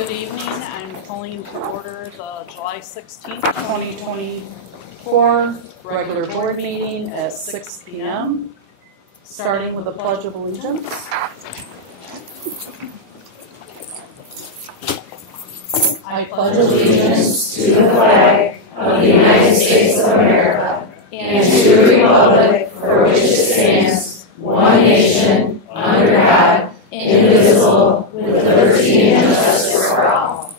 Good evening. I'm calling to order the July 16th, 2024 regular board meeting at 6 p.m., starting with a Pledge of Allegiance. I pledge allegiance to the flag of the United States of America and to the republic for which it stands, one nation, under God, indivisible, with liberty and justice for all.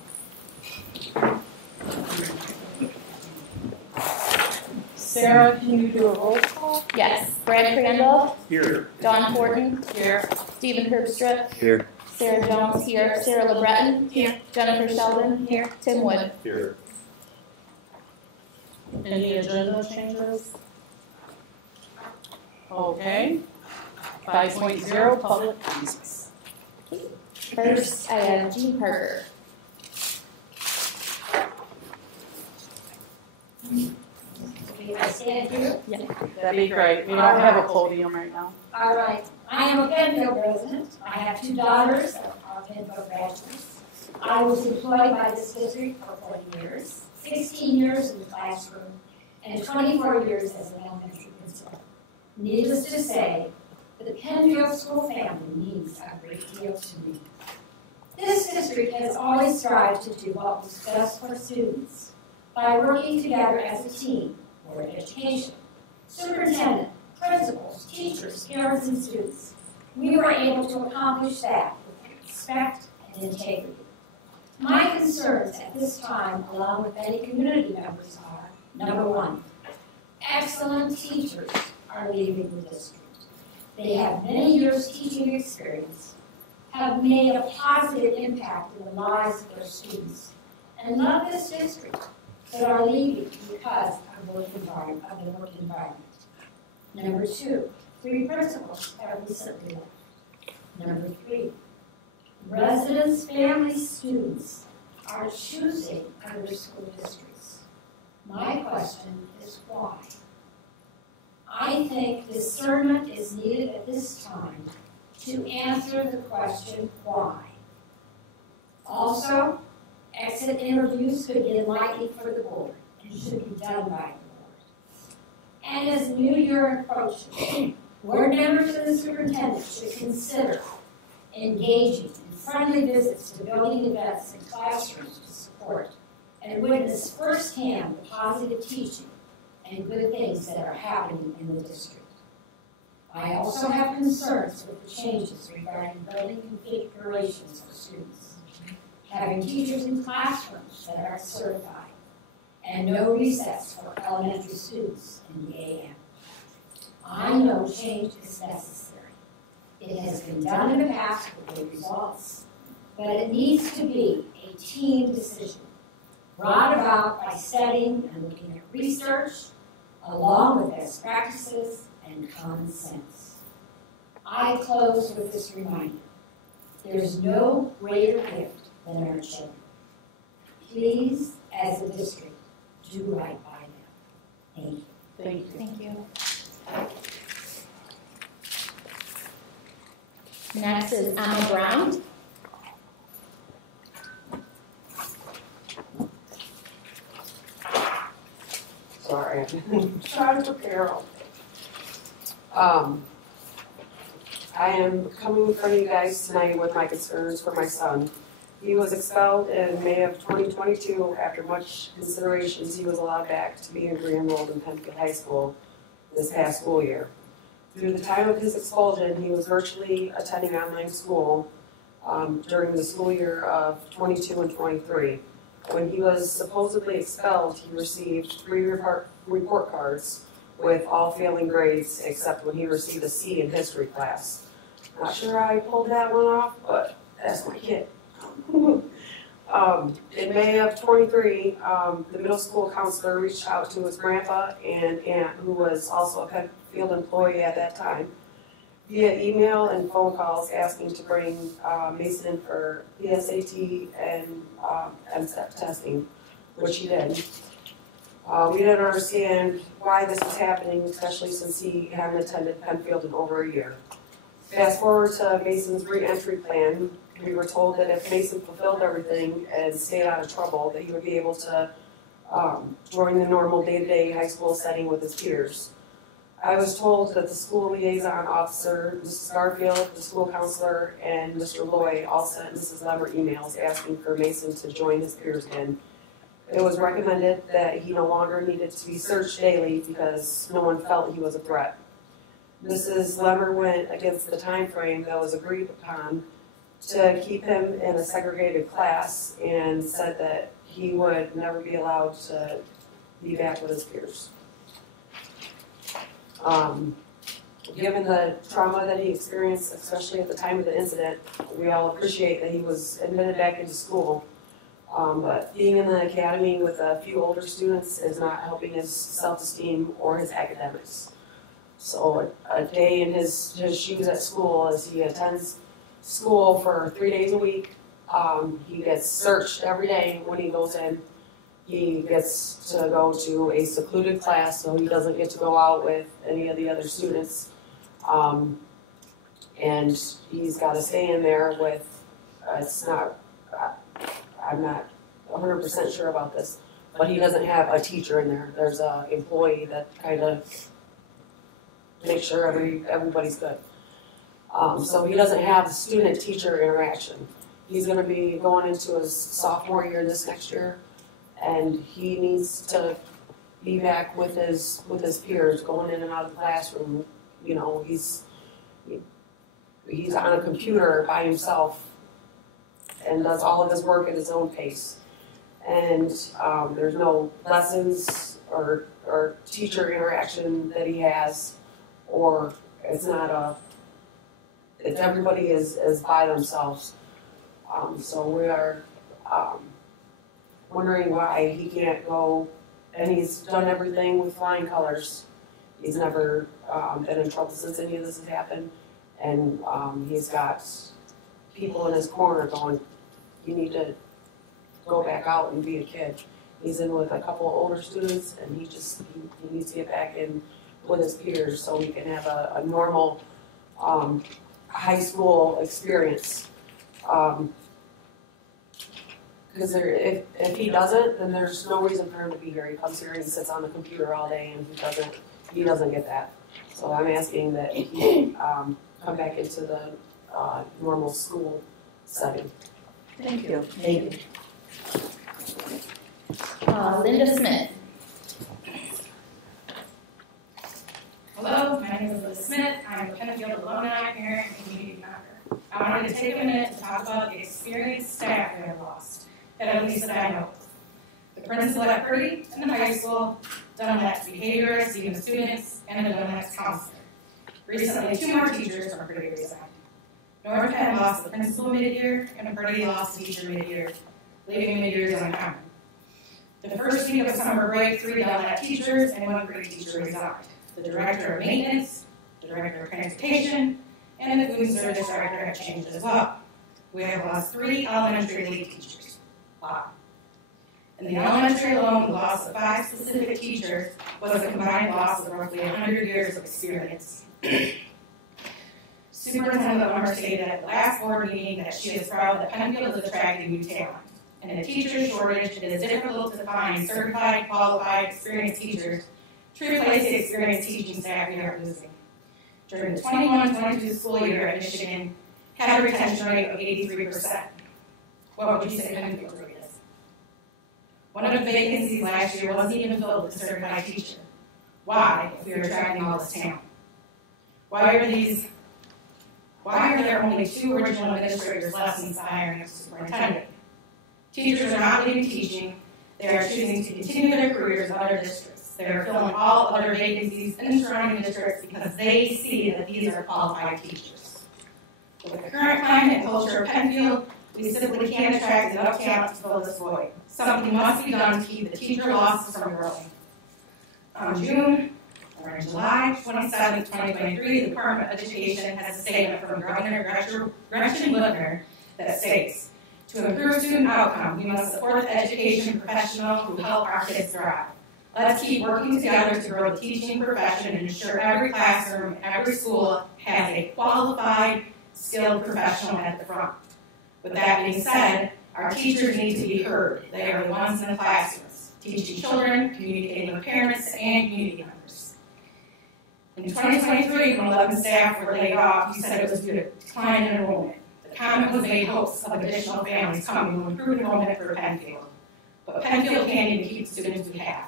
Sarah, can you do a roll call? Yes. Brad Crandall. Here. Don Horton. Here. Stephen Herbstrip. Here. Sarah Jones here. Sarah LeBreton. Here. Jennifer Sheldon. Here. Tim Wood. Here. Any agenda changes? Okay. 5.0 public comments. First, I have Jean Parker. I stand here. Yeah. That'd be great. We don't have a podium right now. All right. I am a Pennfield resident. I have two daughters that are Pennfield graduates. I was employed by this district for 40 years, 16 years in the classroom, and 24 years as an elementary principal. Needless to say, the Pennfield school family means a great deal to me. This district has always strived to do what was best for students by working together as a team. Board of Education, superintendent, principals, teachers, parents, and students. We were able to accomplish that with respect and integrity. My concerns at this time, along with many community members, are, number one, excellent teachers are leaving the district. They have many years teaching experience, have made a positive impact in the lives of their students, and love this district, but are leaving because of the work environment. Number two, 3 principals have recently left. Number 3, residents, families, students are choosing other school districts. My question is why? I think discernment is needed at this time to answer the question why. Also, exit interviews could be enlightening for the board and should be done by the board. And as the new year approaches, board members and the superintendent should consider engaging in friendly visits to building events and classrooms to support and witness firsthand the positive teaching and good things that are happening in the district. I also have concerns with the changes regarding building configurations for students, having teachers in classrooms that are certified, and no recess for elementary students in the AM. I know change is necessary. It has been done in the past with good results, but it needs to be a team decision, brought about by studying and looking at research, along with best practices and common sense. I close with this reminder. There's no greater gift than our children. Please, as a district, do right by them. Thank you. Thank you. Thank you. Next is Emma Brown. Sorry. Trying to prepare. I am coming in front of you guys tonight with my concerns for my son. He was expelled in May of 2022. After much considerations, he was allowed back to be re-enrolled in Pennfield High School this past school year. Through the time of his expulsion, he was virtually attending online school during the school year of 22 and 23. When he was supposedly expelled, he received 3 report cards with all failing grades except when he received a C in history class. Not sure how I pulled that one off, but that's my kid. In May of 23, the middle school counselor reached out to his grandpa and aunt, who was also a Pennfield employee at that time, via email and phone calls asking to bring Mason in for PSAT and MSTEP testing, which he did. We didn't understand why this was happening, especially since he hadn't attended Pennfield in over a year. Fast forward to Mason's re-entry plan. we were told that if Mason fulfilled everything and stayed out of trouble, that he would be able to join the normal day-to-day high school setting with his peers. I was told that the school liaison officer, Mrs. Garfield, the school counselor, and Mr. Loy all sent Mrs. Lever emails asking for Mason to join his peers again. It was recommended that he no longer needed to be searched daily because no one felt he was a threat. Mrs. Lever went against the time frame that was agreed upon to keep him in a segregated class and said that he would never be allowed to be back with his peers. Given the trauma that he experienced, especially at the time of the incident, we all appreciate that he was admitted back into school. But being in the academy with a few older students is not helping his self-esteem or his academics. So a day in his shoes at school, as he attends school for 3 days a week, he gets searched every day when he goes in. He gets to go to a secluded class, so he doesn't get to go out with any of the other students. And he's got to stay in there with, I'm not 100% sure about this, but he doesn't have a teacher in there. There's an employee that kind of makes sure everybody's good. So he doesn't have the student-teacher interaction. He's going to be going into his sophomore year this next year, and he needs to be back with his peers, going in and out of the classroom. You know, he's on a computer by himself and does all of his work at his own pace. And there's no lessons or teacher interaction that he has, or it's everybody is by themselves. So we are wondering why he can't go, and he's done everything with flying colors. He's never been in trouble since any of this has happened, and he's got people in his corner going, you need to go back out and be a kid. He's in with a couple of older students, and he needs to get back in with his peers so he can have a normal high school experience. Because if he doesn't, then there's no reason for him to be here. He comes here and he sits on the computer all day, and he doesn't get that. So I'm asking that he come back into the normal school setting. Thank you. Thank you. Linda Smith. Hello, my name is Linda Smith. I'm a Pennfield alumni, parent, and community member. I wanted to take a minute to talk about the experienced staff we have lost, at least that I know of. The principal at Purdy in the high school, done that behaviorist, even students, and a done that counselor. Recently, 2 more teachers from Purdy resigned. North Penn lost the principal mid-year, and Purdy lost the teacher mid-year, leaving mid-years uncommon. The first week of summer break, 3 Delnet teachers and 1 Purdy teacher resigned. The director of maintenance, the director of transportation, and the food service director have changed as well. We have lost 3 elementary lead teachers. Wow. In the elementary alone, the loss of 5 specific teachers was a combined loss of roughly 100 years of experience. Superintendent Lummer stated at the last board meeting that she is proud that Pennfield is attracting new talent. In a teacher shortage, it is difficult to find certified, qualified, experienced teachers to replace the experienced teaching staff we are losing. During the 21-22 school year at Michigan, had a retention rate of 83%. What would you say Pennfield rate is? One of the vacancies last year wasn't even filled with a certified teacher. Why, if we are attracting all this talent? Why are there only 2 original administrators left since the hiring of superintendent? Teachers are not leaving teaching. They are choosing to continue their careers in other districts. They are filling all other vacancies in the surrounding districts because they see that these are qualified teachers. With the current climate and culture of Pennfield, we simply can't attract enough talent to fill this void. Something must be done to keep the teacher losses from growing. On July 27, 2023, the Department of Education has a statement from Governor Gretchen Whitmer that states, to improve student outcome, we must support the education professional who help our kids thrive. Let's keep working together to grow the teaching profession and ensure every classroom and every school has a qualified, skilled professional at the front. With that being said, our teachers need to be heard. They are the ones in the classrooms, teaching children, communicating with parents, and community members. In 2023, when 11 staff were laid off, you said it was due to decline in enrollment. The comment was made hopes of additional families coming to improve enrollment for Pennfield. But Pennfield can't even keep the students we have.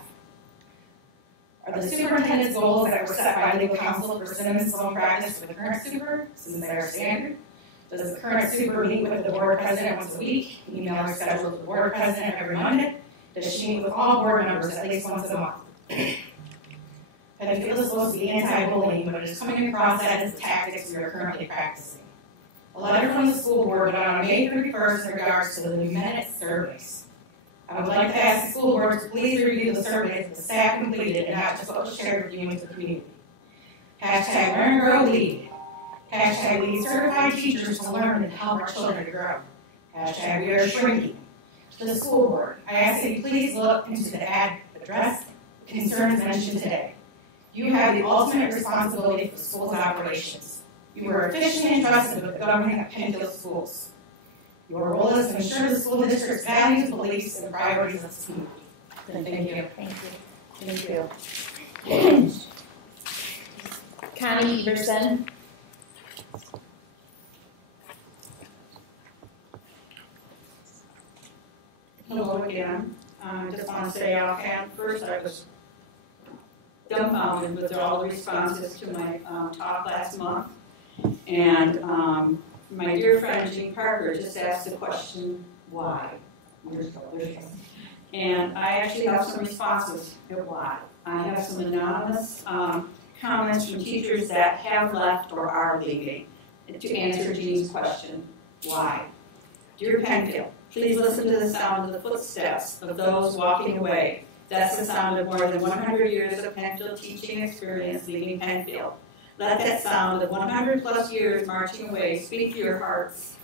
Are the superintendent's goals that were set by legal counsel for Cinnamon Sloan practice for the current super, since they are standard? Does the current super meet with the board president once a week, email her schedule to the board president every Monday? Does she meet with all board members at least once a month? Pennfield is supposed to be anti-bullying, but it is coming across as the tactics we are currently practicing. A letter from the school board went out on May 31st in regards to the minute surveys. I would like to ask the school board to please review the surveys that the staff completed and not just what was shared with you and the community. Hashtag learn, grow, lead. Hashtag we need certified teachers to learn and help our children to grow. Hashtag we are shrinking. To the school board, I ask that you please look into the address concerns mentioned today. You have the ultimate responsibility for the school's operations. You are officially entrusted with the governing of Pennfield schools. Your role is to ensure the school district's values, beliefs, and priorities of the community. Thank you. Thank you. Thank you. Connie Everson. Hello again. I just want to say offhand, first I was dumbfounded with all the responses to my talk last month. And my dear friend Jean Parker just asked the question, why? And I actually have some responses to why. I have some anonymous comments from teachers that have left or are leaving to answer Jean's question, why? Dear Pennfield, please listen to the sound of the footsteps of those walking away. That's the sound of more than 100 years of Pennfield teaching experience leaving Pennfield. Let that sound of 100 plus years marching away speak to your hearts.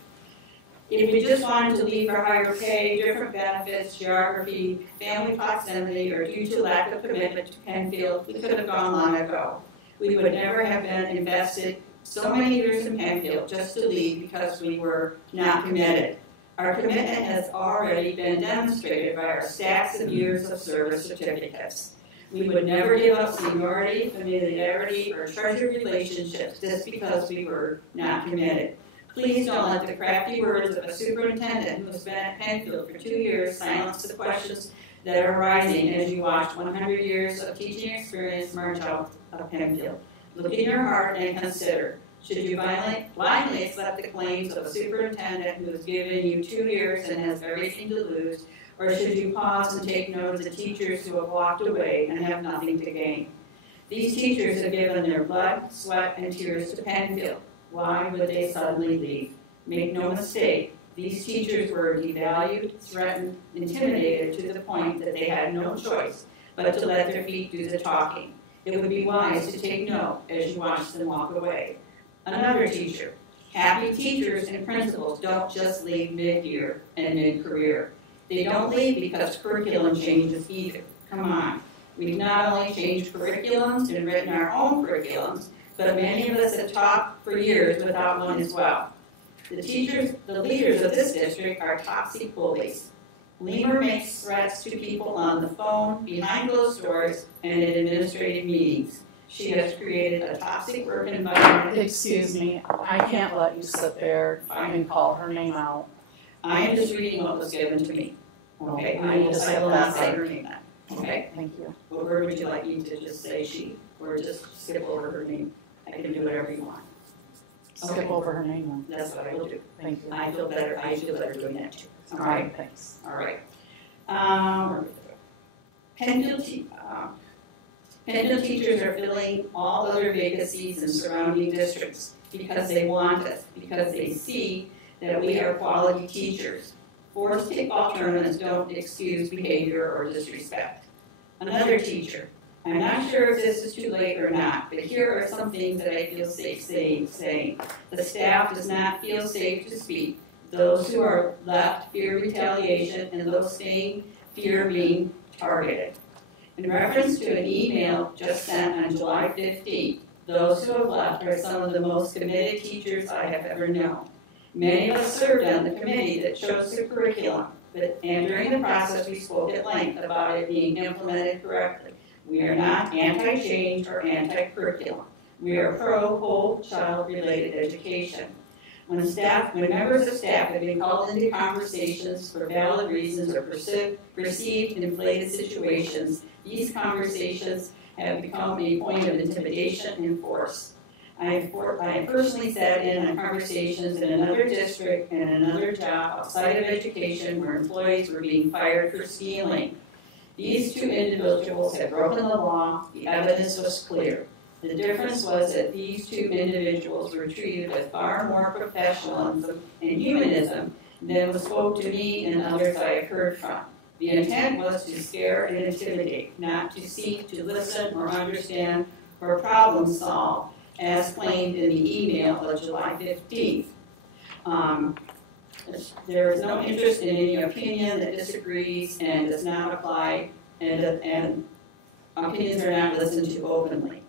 If you just wanted to leave for higher pay, different benefits, geography, family proximity, or due to lack of commitment to Pennfield, we could have gone long ago. We would never have been invested so many years in Pennfield just to leave because we were not committed. Our commitment has already been demonstrated by our stacks of years of service certificates. We would never give up seniority, familiarity, or treasured relationships just because we were not committed. Please don't let the crafty words of a superintendent who has been at Pennfield for 2 years silence the questions that are rising as you watch 100 years of teaching experience merge out of Pennfield. Look in your heart and consider, should you blindly accept the claims of a superintendent who has given you 2 years and has everything to lose, or should you pause and take note of the teachers who have walked away and have nothing to gain? These teachers have given their blood, sweat, and tears to Pennfield. Why would they suddenly leave? Make no mistake, these teachers were devalued, threatened, intimidated to the point that they had no choice but to let their feet do the talking. It would be wise to take note as you watch them walk away. Another teacher. Happy teachers and principals don't just leave mid-year and mid-career. They don't leave because curriculum changes either. Come on. We've not only changed curriculums and written our own curriculums, but many of us have taught for years without one as well. The leaders of this district are toxic bullies. Leamer makes threats to people on the phone, behind closed doors, and in administrative meetings. She has created a toxic work environment. Excuse me, I can't let you sit there and call her name out. I am just reading what was given to me. Okay, I will not say her name now. Okay? Thank you. What word would you like me to just say she, or just skip over her name? I can do whatever you want. Skip over her name then. That's what I will do. Thank you. I feel better doing that too. All right, thanks. All right. Pennfield teachers are filling all other vacancies in surrounding districts because they want us, because they see that we are quality teachers. Forced kickball tournaments don't excuse behavior or disrespect. Another teacher. I'm not sure if this is too late or not, but here are some things that I feel safe saying. The staff does not feel safe to speak. Those who are left fear retaliation, and those staying fear being targeted. In reference to an email just sent on July 15th, those who have left are some of the most committed teachers I have ever known. Many of us served on the committee that chose the curriculum, and during the process we spoke at length about it being implemented correctly. We are not anti-change or anti-curriculum. We are pro-whole child-related education. When members of staff have been called into conversations for valid reasons or perceived inflated situations, these conversations have become a point of intimidation and force. I have personally sat in on conversations in another district and another job outside of education where employees were being fired for stealing. These two individuals had broken the law. The evidence was clear. The difference was that these two individuals were treated with far more professionalism and humanism than was spoke to me and others I have heard from. The intent was to scare and intimidate, not to seek to listen or understand or problem solve, as claimed in the email of July 15th. There is no interest in any opinion that disagrees and does not apply, and opinions are not listened to openly.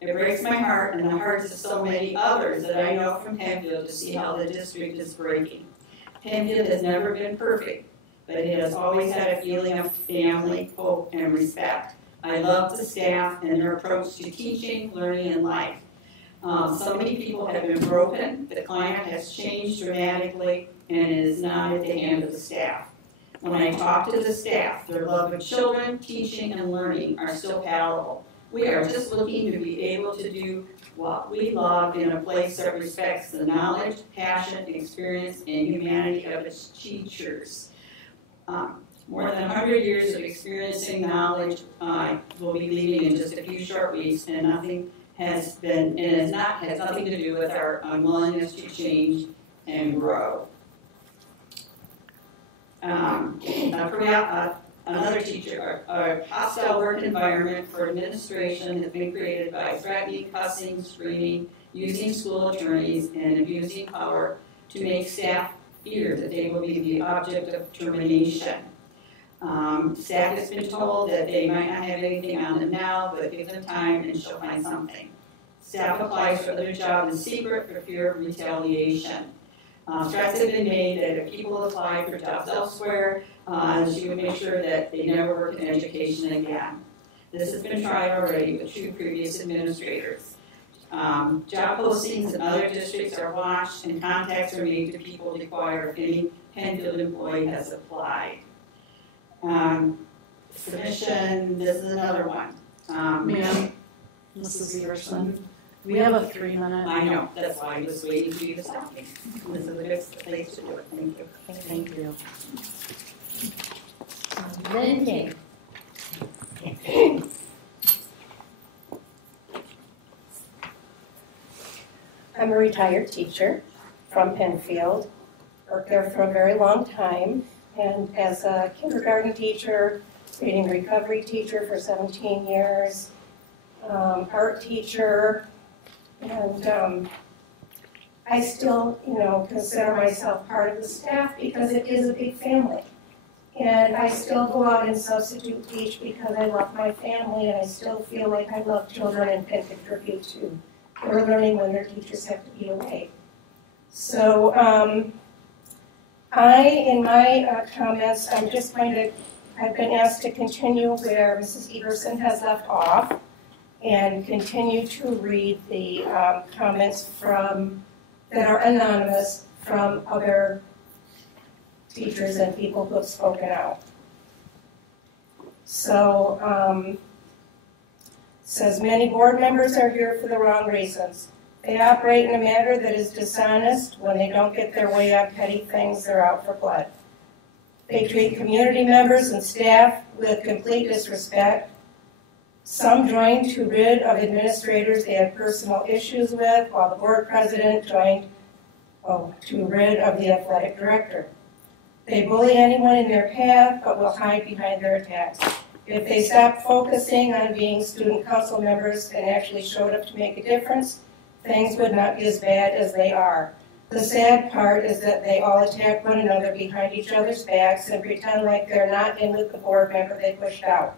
It breaks my heart and the hearts of so many others that I know from Pennfield to see how the district is breaking. Pennfield has never been perfect, but it has always had a feeling of family, hope, and respect. I love the staff and their approach to teaching, learning, and life. So many people have been broken, the climate has changed dramatically, and it is not at the hand of the staff. When I talk to the staff, their love of children, teaching, and learning are still palatable. We are just looking to be able to do what we love in a place that respects the knowledge, passion, experience, and humanity of its teachers. More than 100 years of experiencing knowledge will be leaving in just a few short weeks, and nothing has nothing to do with our unwillingness to change and grow. Another teacher, a hostile work environment for administration has been created by threatening, cussing, screaming, using school attorneys, and abusing power to make staff fear that they will be the object of termination. Staff has been told that they might not have anything on them now, but give them time and she'll find something. Staff applies for other jobs in secret for fear of retaliation. Threats have been made that if people apply for jobs elsewhere, she would make sure that they never work in education again. This has been tried already with 2 previous administrators. Job postings in other districts are watched and contacts are made to people to inquire if any Pennfield employee has applied. Submission, this is another one. Ma'am, Mrs. Everson, we have a 3-minute. I know, that's why I was waiting for you to stop me. This is a good place to do it. Thank you. Thank you. Lynn King. I'm a retired teacher from Pennfield, worked there for a very long time, and as a kindergarten teacher, reading recovery teacher for 17 years, art teacher, and I still, consider myself part of the staff because it is a big family. And I still go out and substitute teach because I love my family and I still feel like I love children and can contribute to their learning when their teachers have to be away. So in my comments, I've been asked to continue where Mrs. Everson has left off and continue to read the comments that are anonymous from other teachers and people who have spoken out. So, says many board members are here for the wrong reasons. They operate in a manner that is dishonest. When they don't get their way on petty things, they're out for blood. They treat community members and staff with complete disrespect. Some joined to rid of administrators they had personal issues with, while the board president joined to rid of the athletic director. They bully anyone in their path, but will hide behind their attacks. If they stopped focusing on being student council members and actually showed up to make a difference, things would not be as bad as they are. The sad part is that they all attack one another behind each other's backs and pretend like they're not in with the board member they pushed out.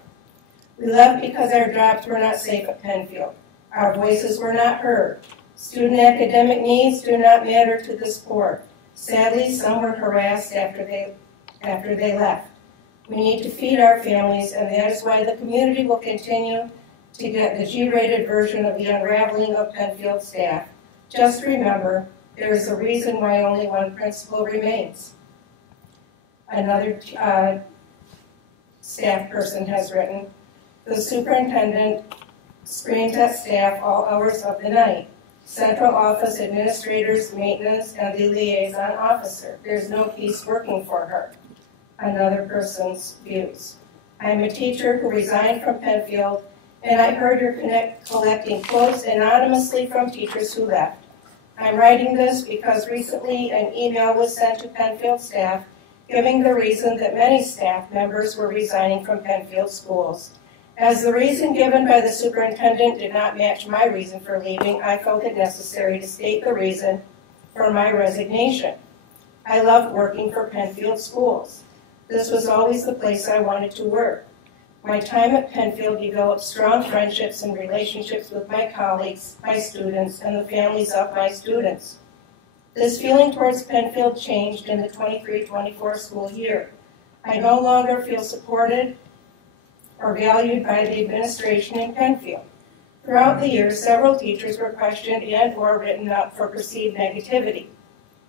We left because our jobs were not safe at Pennfield. Our voices were not heard. Student academic needs do not matter to this board. Sadly, some were harassed after they left. We need to feed our families, and that is why the community will continue to get the G-rated version of the unraveling of Pennfield staff. Just remember, there is a reason why only one principal remains. Another staff person has written, the superintendent screams at staff all hours of the night. Central office administrators, maintenance, and the liaison officer. There's no peace working for her. Another person's views. I'm a teacher who resigned from Pennfield, and I heard you're collecting quotes anonymously from teachers who left. I'm writing this because recently an email was sent to Pennfield staff giving the reason that many staff members were resigning from Pennfield schools. As the reason given by the superintendent did not match my reason for leaving, I felt it necessary to state the reason for my resignation. I loved working for Pennfield schools. This was always the place I wanted to work. My time at Pennfield developed strong friendships and relationships with my colleagues, my students, and the families of my students. This feeling towards Pennfield changed in the 23-24 school year. I no longer feel supported or valued by the administration in Pennfield. Throughout the year, several teachers were questioned and/or written up for perceived negativity.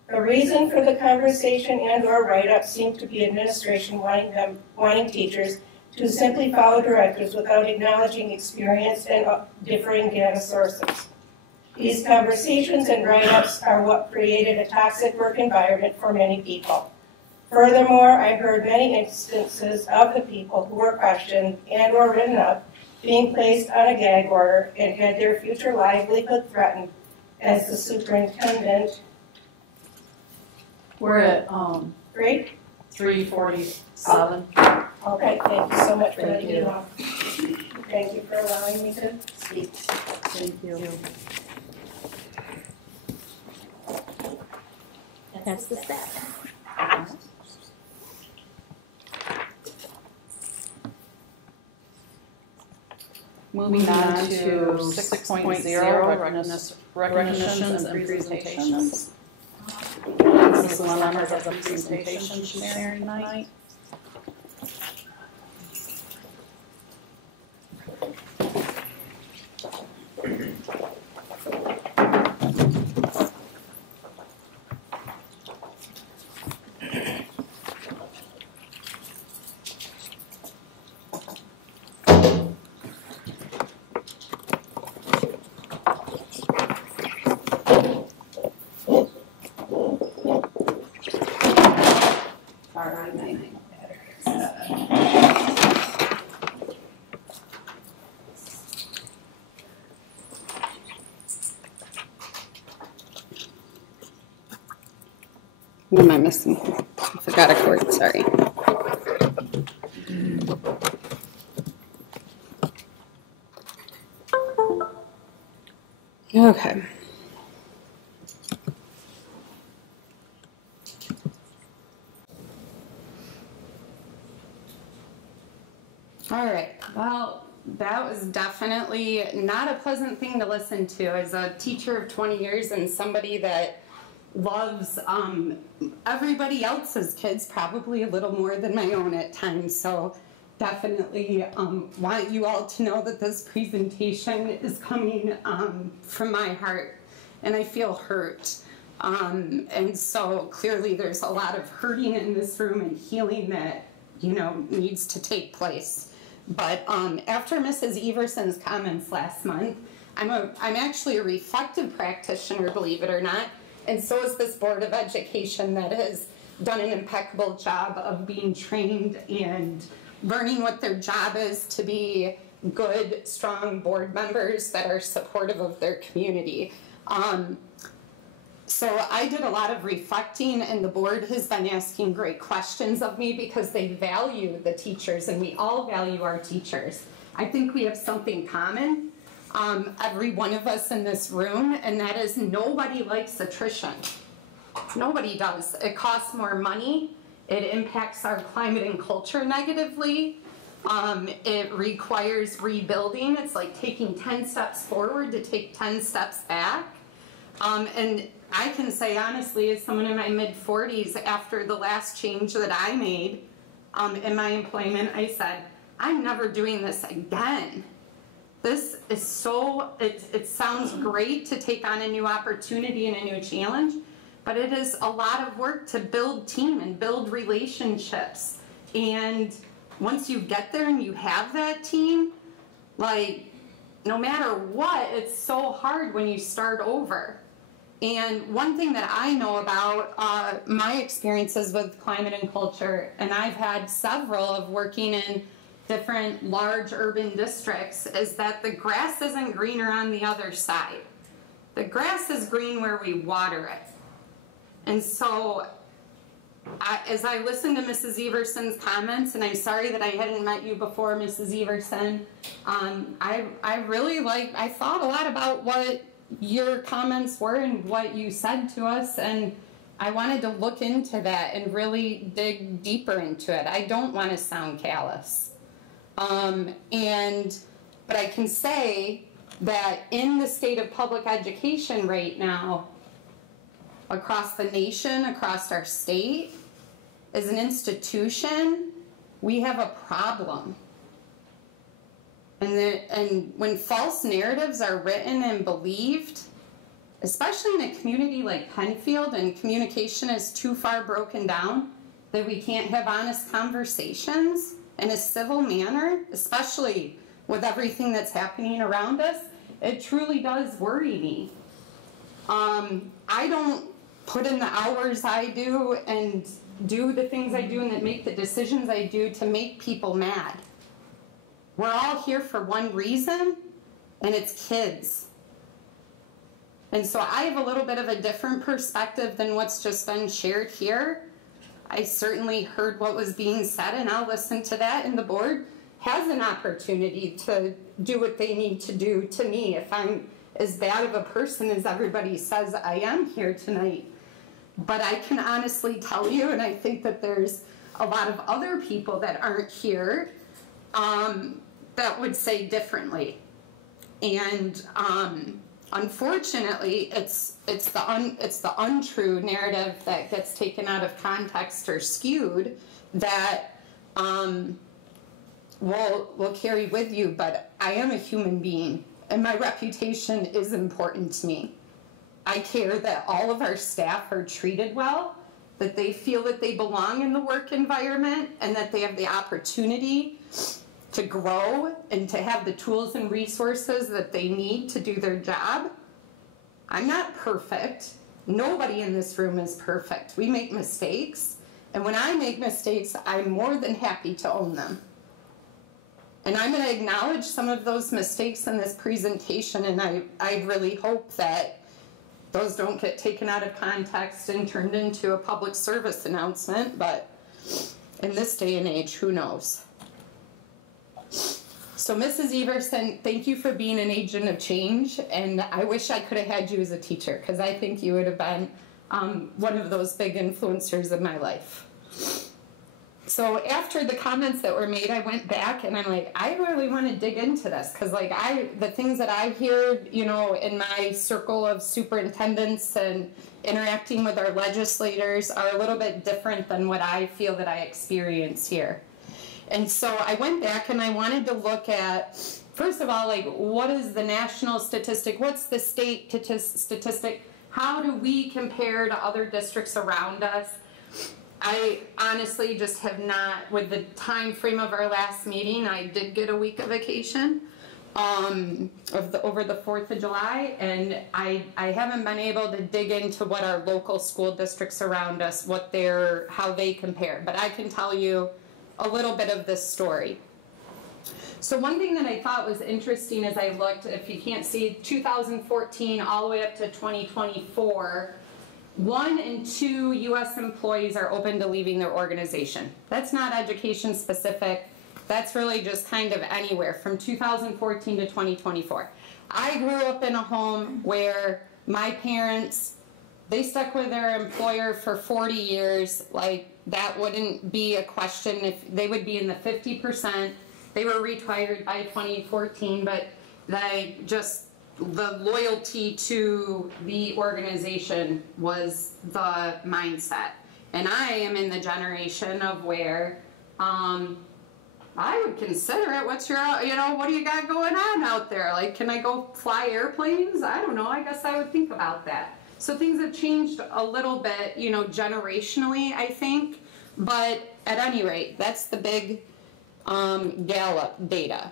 The reason for the conversation and/or write-up seemed to be administration wanting teachers to simply follow directives without acknowledging experience and differing data sources. These conversations and write-ups are what created a toxic work environment for many people. Furthermore, I heard many instances of the people who were questioned and/or written up being placed on a gag order and had their future livelihood threatened as the superintendent. We're at 3:47. Okay, thank you so much for Thank letting you. me know. Thank you for allowing me to speak. Thank you. That's the staff. Moving on to 6.0, recognitions and presentations. Mrs. Leonard has a presentation sharing tonight. What am I missing? I forgot a cord, sorry. Okay. All right, well, that was definitely not a pleasant thing to listen to as a teacher of 20 years and somebody that loves everybody else's kids probably a little more than my own at times. So definitely want you all to know that this presentation is coming from my heart, and I feel hurt. And so clearly there's a lot of hurting in this room and healing that, you know, needs to take place. But after Mrs. Everson's comments last month, I'm actually a reflective practitioner, believe it or not. And so is this Board of Education that has done an impeccable job of being trained and learning what their job is to be good, strong board members that are supportive of their community. So I did a lot of reflecting, and the board has been asking great questions of me because they value the teachers, and we all value our teachers. I think we have something common. Every one of us in this room, and that is nobody likes attrition. Nobody does. It costs more money. It impacts our climate and culture negatively. It requires rebuilding. It's like taking 10 steps forward to take 10 steps back. And I can say honestly, as someone in my mid-40s, after the last change that I made in my employment, I said, I'm never doing this again. This is so, it sounds great to take on a new opportunity and a new challenge, but it is a lot of work to build team and build relationships. And once you get there and you have that team, like, no matter what, it's so hard when you start over. And one thing that I know about my experiences with climate and culture, and I've had several of working in different large urban districts, is that the grass isn't greener on the other side. The grass is green where we water it. And so as I listened to Mrs. Everson's comments, and I'm sorry that I hadn't met you before, Mrs. Everson, I really I thought a lot about what your comments were and what you said to us, and I wanted to look into that and really dig deeper into it. I don't want to sound callous. But I can say that in the state of public education right now, across the nation, across our state, as an institution, we have a problem. And when false narratives are written and believed, especially in a community like Pennfield, and communication is too far broken down that we can't have honest conversations in a civil manner, especially with everything that's happening around us, it truly does worry me. I don't put in the hours I do and do the things I do and that make the decisions I do to make people mad. We're all here for one reason, and it's kids. And so I have a little bit of a different perspective than what's just been shared here. I certainly heard what was being said, and I'll listen to that, and the board has an opportunity to do what they need to do to me if I'm as bad of a person as everybody says I am here tonight. But I can honestly tell you, and I think that there's a lot of other people that aren't here that would say differently. And unfortunately, it's the untrue narrative that gets taken out of context or skewed that will carry with you. But I am a human being, and my reputation is important to me. I care that all of our staff are treated well, that they feel that they belong in the work environment, and that they have the opportunity to grow and to have the tools and resources that they need to do their job. I'm not perfect. Nobody in this room is perfect. We make mistakes, and when I make mistakes, I'm more than happy to own them. And I'm going to acknowledge some of those mistakes in this presentation, and I really hope that those don't get taken out of context and turned into a public service announcement, but in this day and age, who knows? So Mrs. Everson, thank you for being an agent of change, and I wish I could have had you as a teacher, because I think you would have been one of those big influencers in my life. So after the comments that were made, I went back and I'm like, I really want to dig into this, because the things that I hear, in my circle of superintendents and interacting with our legislators are a little bit different than what I feel that I experience here. And so I went back and I wanted to look at, first of all, what is the national statistic? What's the state statistic? How do we compare to other districts around us? I honestly just have not, with the time frame of our last meeting, I did get a week of vacation over the 4th of July, and I haven't been able to dig into what our local school districts around us, how they compare. But I can tell you a little bit of this story. So one thing that I thought was interesting as I looked, if you can't see, 2014 all the way up to 2024, 1 in 2 U.S. employees are open to leaving their organization. That's not education specific. That's really just kind of anywhere from 2014 to 2024. I grew up in a home where my parents, they stuck with their employer for 40 years. That wouldn't be a question. If they would be in the 50%. They were retired by 2014, but the loyalty to the organization was the mindset. And I am in the generation of where I would consider it. What's your, what do you got going on out there? Like, can I go fly airplanes? I don't know. I guess I would think about that. So things have changed a little bit, generationally, I think. But at any rate, that's the big Gallup data.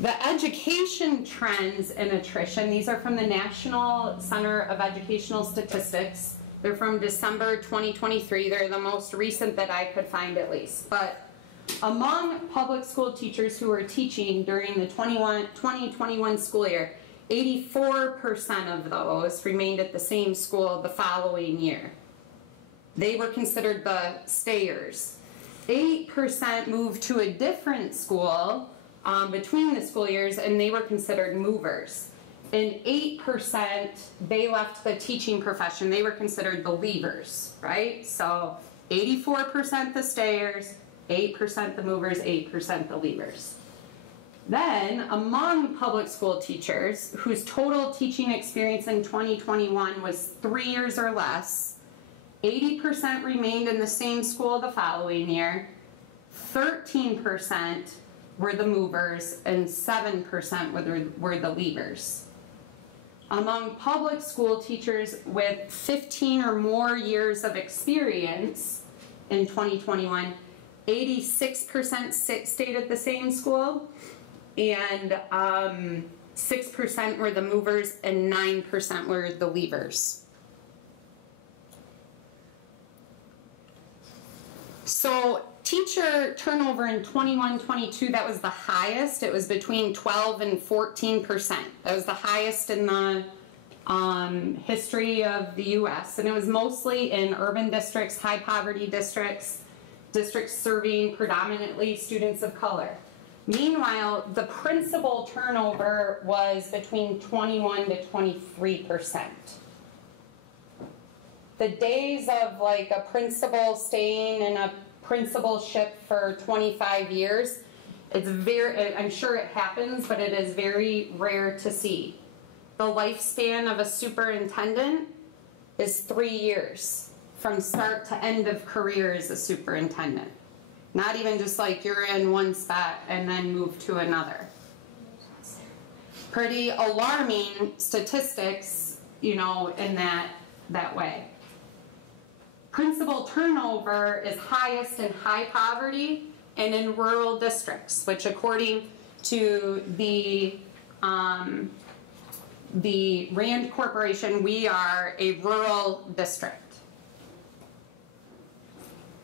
The education trends in attrition, these are from the National Center of Educational Statistics. They're from December 2023. They're the most recent that I could find, at least. But among public school teachers who were teaching during the 2021 school year, 84% of those remained at the same school the following year. They were considered the stayers. 8% moved to a different school between the school years, and they were considered movers. And 8%, they left the teaching profession. They were considered the leavers, right? So 84% the stayers, 8% the movers, 8% the leavers. Then, among public school teachers whose total teaching experience in 2021 was 3 years or less, 80% remained in the same school the following year, 13% were the movers, and 7% were the leavers. Among public school teachers with 15 or more years of experience in 2021, 86% stayed at the same school, and 6% were the movers, and 9% were the leavers. So teacher turnover in 21-22, that was the highest. It was between 12 and 14%. That was the highest in the history of the U.S. And it was mostly in urban districts, high poverty districts, districts serving predominantly students of color. Meanwhile, the principal turnover was between 21 to 23%. The days of like a principal staying in a principalship for 25 years, it's I'm sure it happens, but it is very rare to see. The lifespan of a superintendent is 3 years from start to end of career as a superintendent. Not even just like you're in one spot and then move to another. Pretty alarming statistics, in that way. Principal turnover is highest in high poverty and in rural districts, which according to the Rand Corporation, we are a rural district.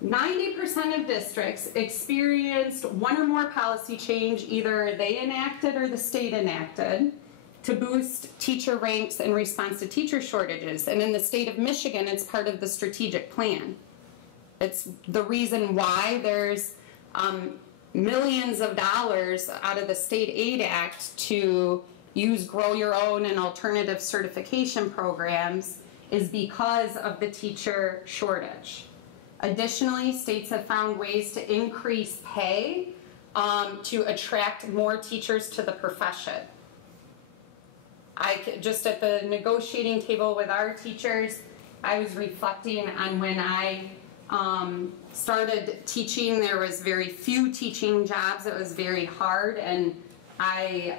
90% of districts experienced one or more policy change, either they enacted or the state enacted, to boost teacher ranks in response to teacher shortages. And in the state of Michigan, it's part of the strategic plan. It's the reason why there's millions of dollars out of the State Aid Act to use Grow Your Own and alternative certification programs, is because of the teacher shortage. Additionally, states have found ways to increase pay to attract more teachers to the profession. Just at the negotiating table with our teachers, I was reflecting on when I started teaching. There was very few teaching jobs. It was very hard, and I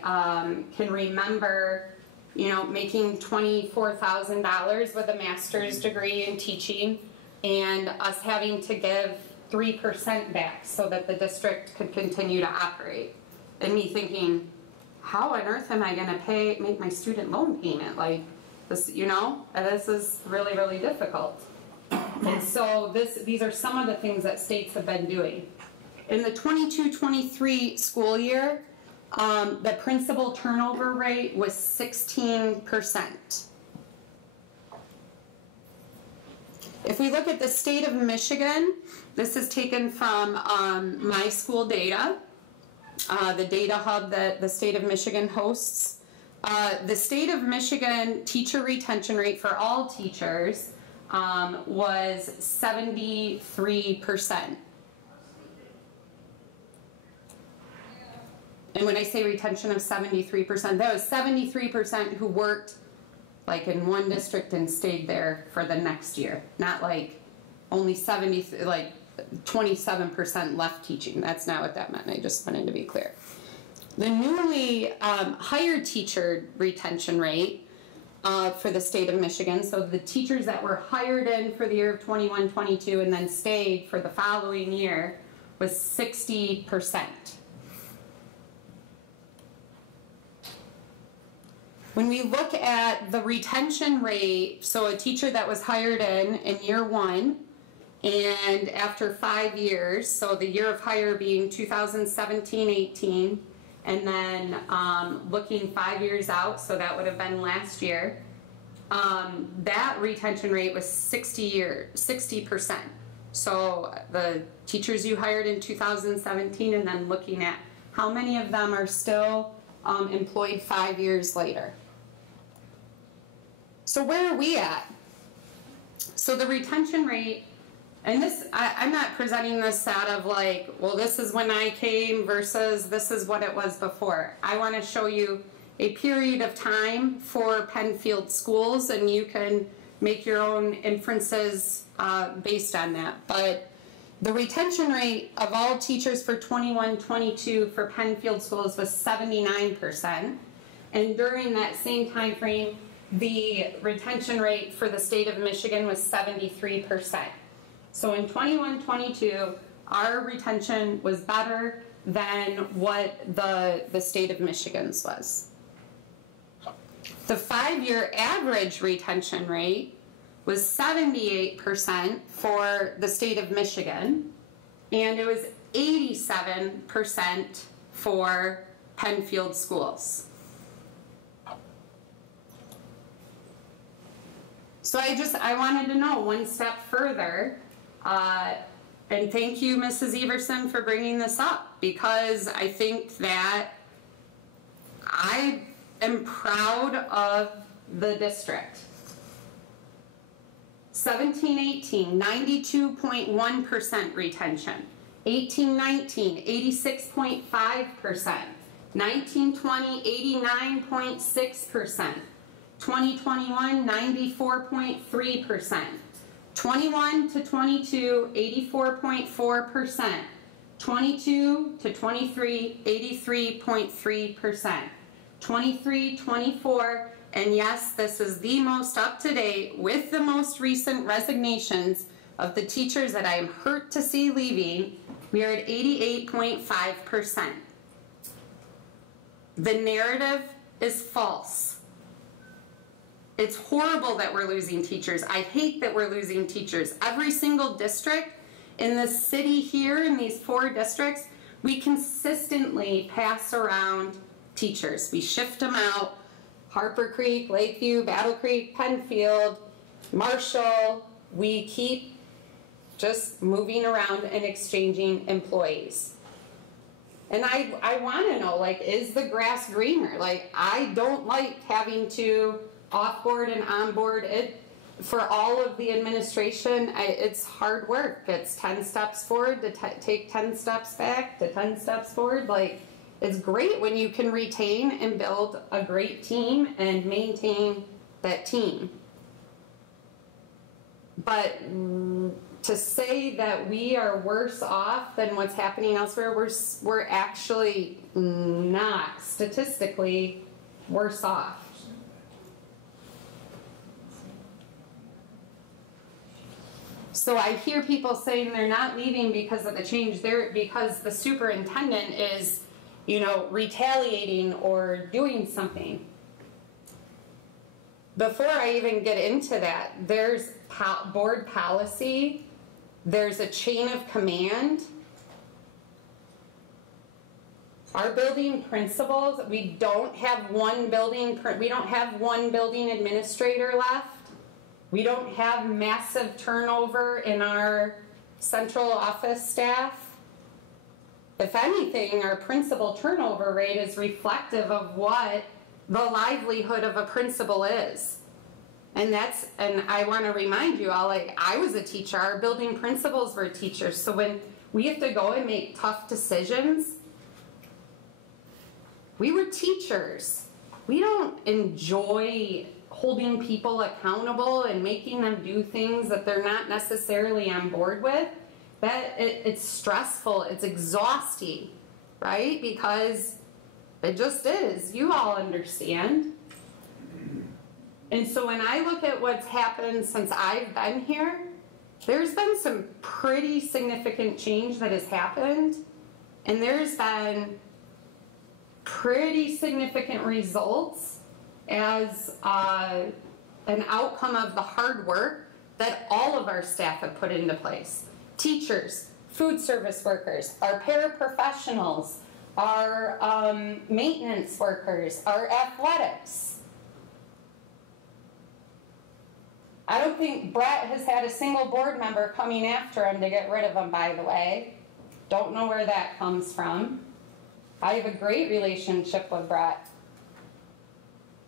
can remember, making $24,000 with a master's degree in teaching, and us having to give 3% back so that the district could continue to operate. And me thinking, how on earth am I going to make my student loan payment? Like this, this is really, really difficult. And so these are some of the things that states have been doing. In the 22-23 school year, the principal turnover rate was 16%. If we look at the state of Michigan, this is taken from My School Data, the data hub that the state of Michigan hosts. The state of Michigan teacher retention rate for all teachers was 73%. And when I say retention of 73%, that was 73% who worked like in one district and stayed there for the next year. Not like only 27% left teaching. That's not what that meant. I just wanted to be clear. The newly hired teacher retention rate for the state of Michigan, so the teachers that were hired in for the year of 21-22 and then stayed for the following year, was 60%. When we look at the retention rate, so a teacher that was hired in year one, and after 5 years, so the year of hire being 2017-18, and then looking 5 years out, so that would have been last year, that retention rate was 60%. So the teachers you hired in 2017, and then looking at how many of them are still employed 5 years later. So where are we at? So the retention rate, and this, I'm not presenting this out of like, well, this is when I came versus this is what it was before. I want to show you a period of time for Pennfield schools, and you can make your own inferences based on that. But the retention rate of all teachers for 21-22 for Pennfield schools was 79%. And during that same time frame, the retention rate for the state of Michigan was 73%. So in 21-22, our retention was better than what the state of Michigan's was. The 5-year average retention rate was 78% for the state of Michigan, and it was 87% for Pennfield schools. So I wanted to know one step further, and thank you, Mrs. Everson, for bringing this up, because I think that I am proud of the district. 17-18, 92.1% retention. 18-19, 86.5%. 19-20, 89.6%. 2021, 94.3%. 21-22, 84.4%. 22-23, 83.3%. 23-24, and yes, this is the most up-to-date with the most recent resignations of the teachers that I am hurt to see leaving, we are at 88.5%. The narrative is false. It's horrible that we're losing teachers. I hate that we're losing teachers. Every single district in the city here, in these 4 districts, we consistently pass around teachers. We shift them out. Harper Creek, Lakeview, Battle Creek, Pennfield, Marshall. We keep just moving around and exchanging employees. And I want to know, like, is the grass greener? Like, I don't like having to offboard and onboard it for all of the administration. It's hard work. It's 10 steps forward to take 10 steps back to 10 steps forward. Like, it's great when you can retain and build a great team and maintain that team. But to say that we are worse off than what's happening elsewhere, we're actually not statistically worse off. So I hear people saying they're not leaving because of the change, because the superintendent is, you know, retaliating or doing something. Before I even get into that, there's board policy, there's a chain of command. Our building principals, we don't have one building administrator left. We don't have massive turnover in our central office staff. If anything, our principal turnover rate is reflective of what the livelihood of a principal is. And I want to remind you all, like, I was a teacher, our building principals were teachers, so when we have to go and make tough decisions, We were teachers. We don't enjoy holding people accountable and making them do things that they're not necessarily on board with. It's stressful, it's exhausting, right? Because it just is. You all understand. And so when I look at what's happened since I've been here, there's been some pretty significant change that has happened, and there's been pretty significant results as an outcome of the hard work that all of our staff have put into place. Teachers, food service workers, our paraprofessionals, our maintenance workers, our athletics. I don't think Brett has had a single board member coming after him to get rid of him, by the way. Don't know where that comes from. I have a great relationship with Brett.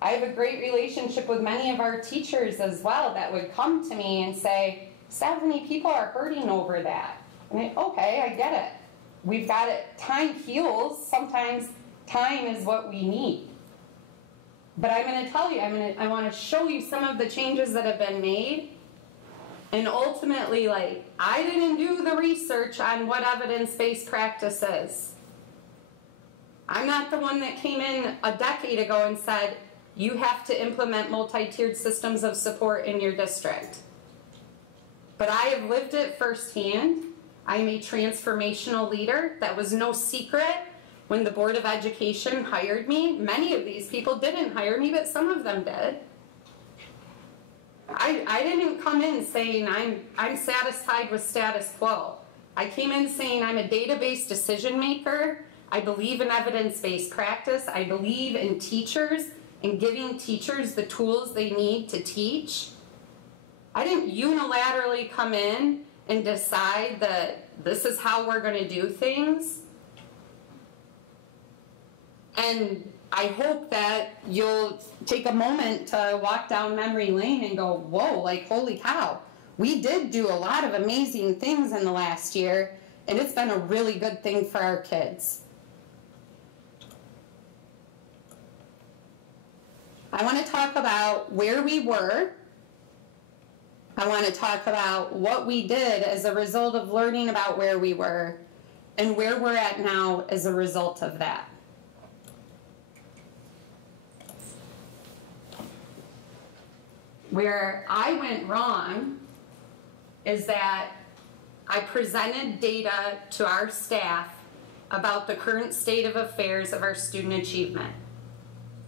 I have a great relationship with many of our teachers as well that would come to me and say, Stephanie, people are hurting over that. And okay, I get it. We've got it. Time heals. Sometimes time is what we need. But I'm going to tell you, I want to show you some of the changes that have been made. And ultimately, I didn't do the research on what evidence-based practice is. I'm not the one that came in a decade ago and said, you have to implement multi-tiered systems of support in your district. But I have lived it firsthand. I'm a transformational leader. That was no secret when the Board of Education hired me. Many of these people didn't hire me, but some of them did. I didn't come in saying I'm satisfied with status quo. I came in saying I'm a database decision maker. I believe in evidence-based practice. I believe in teachers and giving teachers the tools they need to teach. I didn't unilaterally come in and decide that this is how we're going to do things. And I hope that you'll take a moment to walk down memory lane and go, whoa, holy cow. We did do a lot of amazing things in the last year, and it's been a really good thing for our kids. I want to talk about where we were. I want to talk about what we did as a result of learning about where we were and where we're at now as a result of that. Where I went wrong is that I presented data to our staff about the current state of affairs of our student achievement.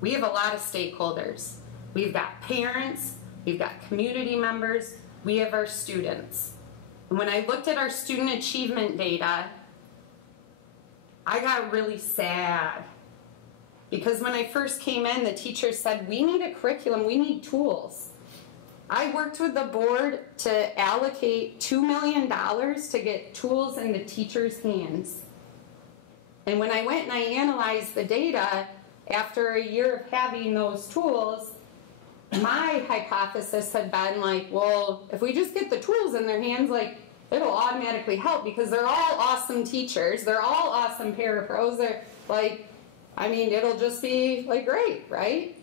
We have a lot of stakeholders. We've got parents, we've got community members, we have our students. And when I looked at our student achievement data, I got really sad. Because when I first came in, the teachers said, we need a curriculum, we need tools. I worked with the board to allocate $2 million to get tools in the teachers' hands. And when I went and I analyzed the data, after a year of having those tools, my hypothesis had been well, if we just get the tools in their hands, it'll automatically help because they're all awesome teachers. They're all awesome parapros. They're it'll just be great, right?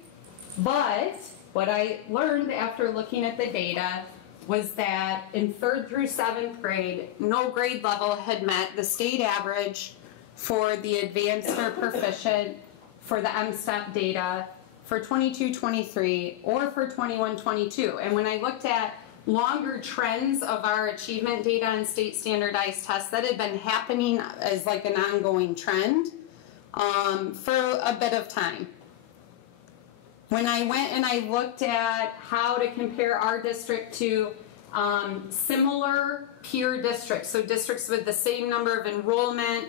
But what I learned after looking at the data was that in 3rd through 7th grade, no grade level had met the state average for the advanced or proficient for the MSTEP data for 22-23 or for 21-22. And when I looked at longer trends of our achievement data and state standardized tests, that had been happening as an ongoing trend for a bit of time. When I went and I looked at how to compare our district to similar peer districts, so districts with the same number of enrollment,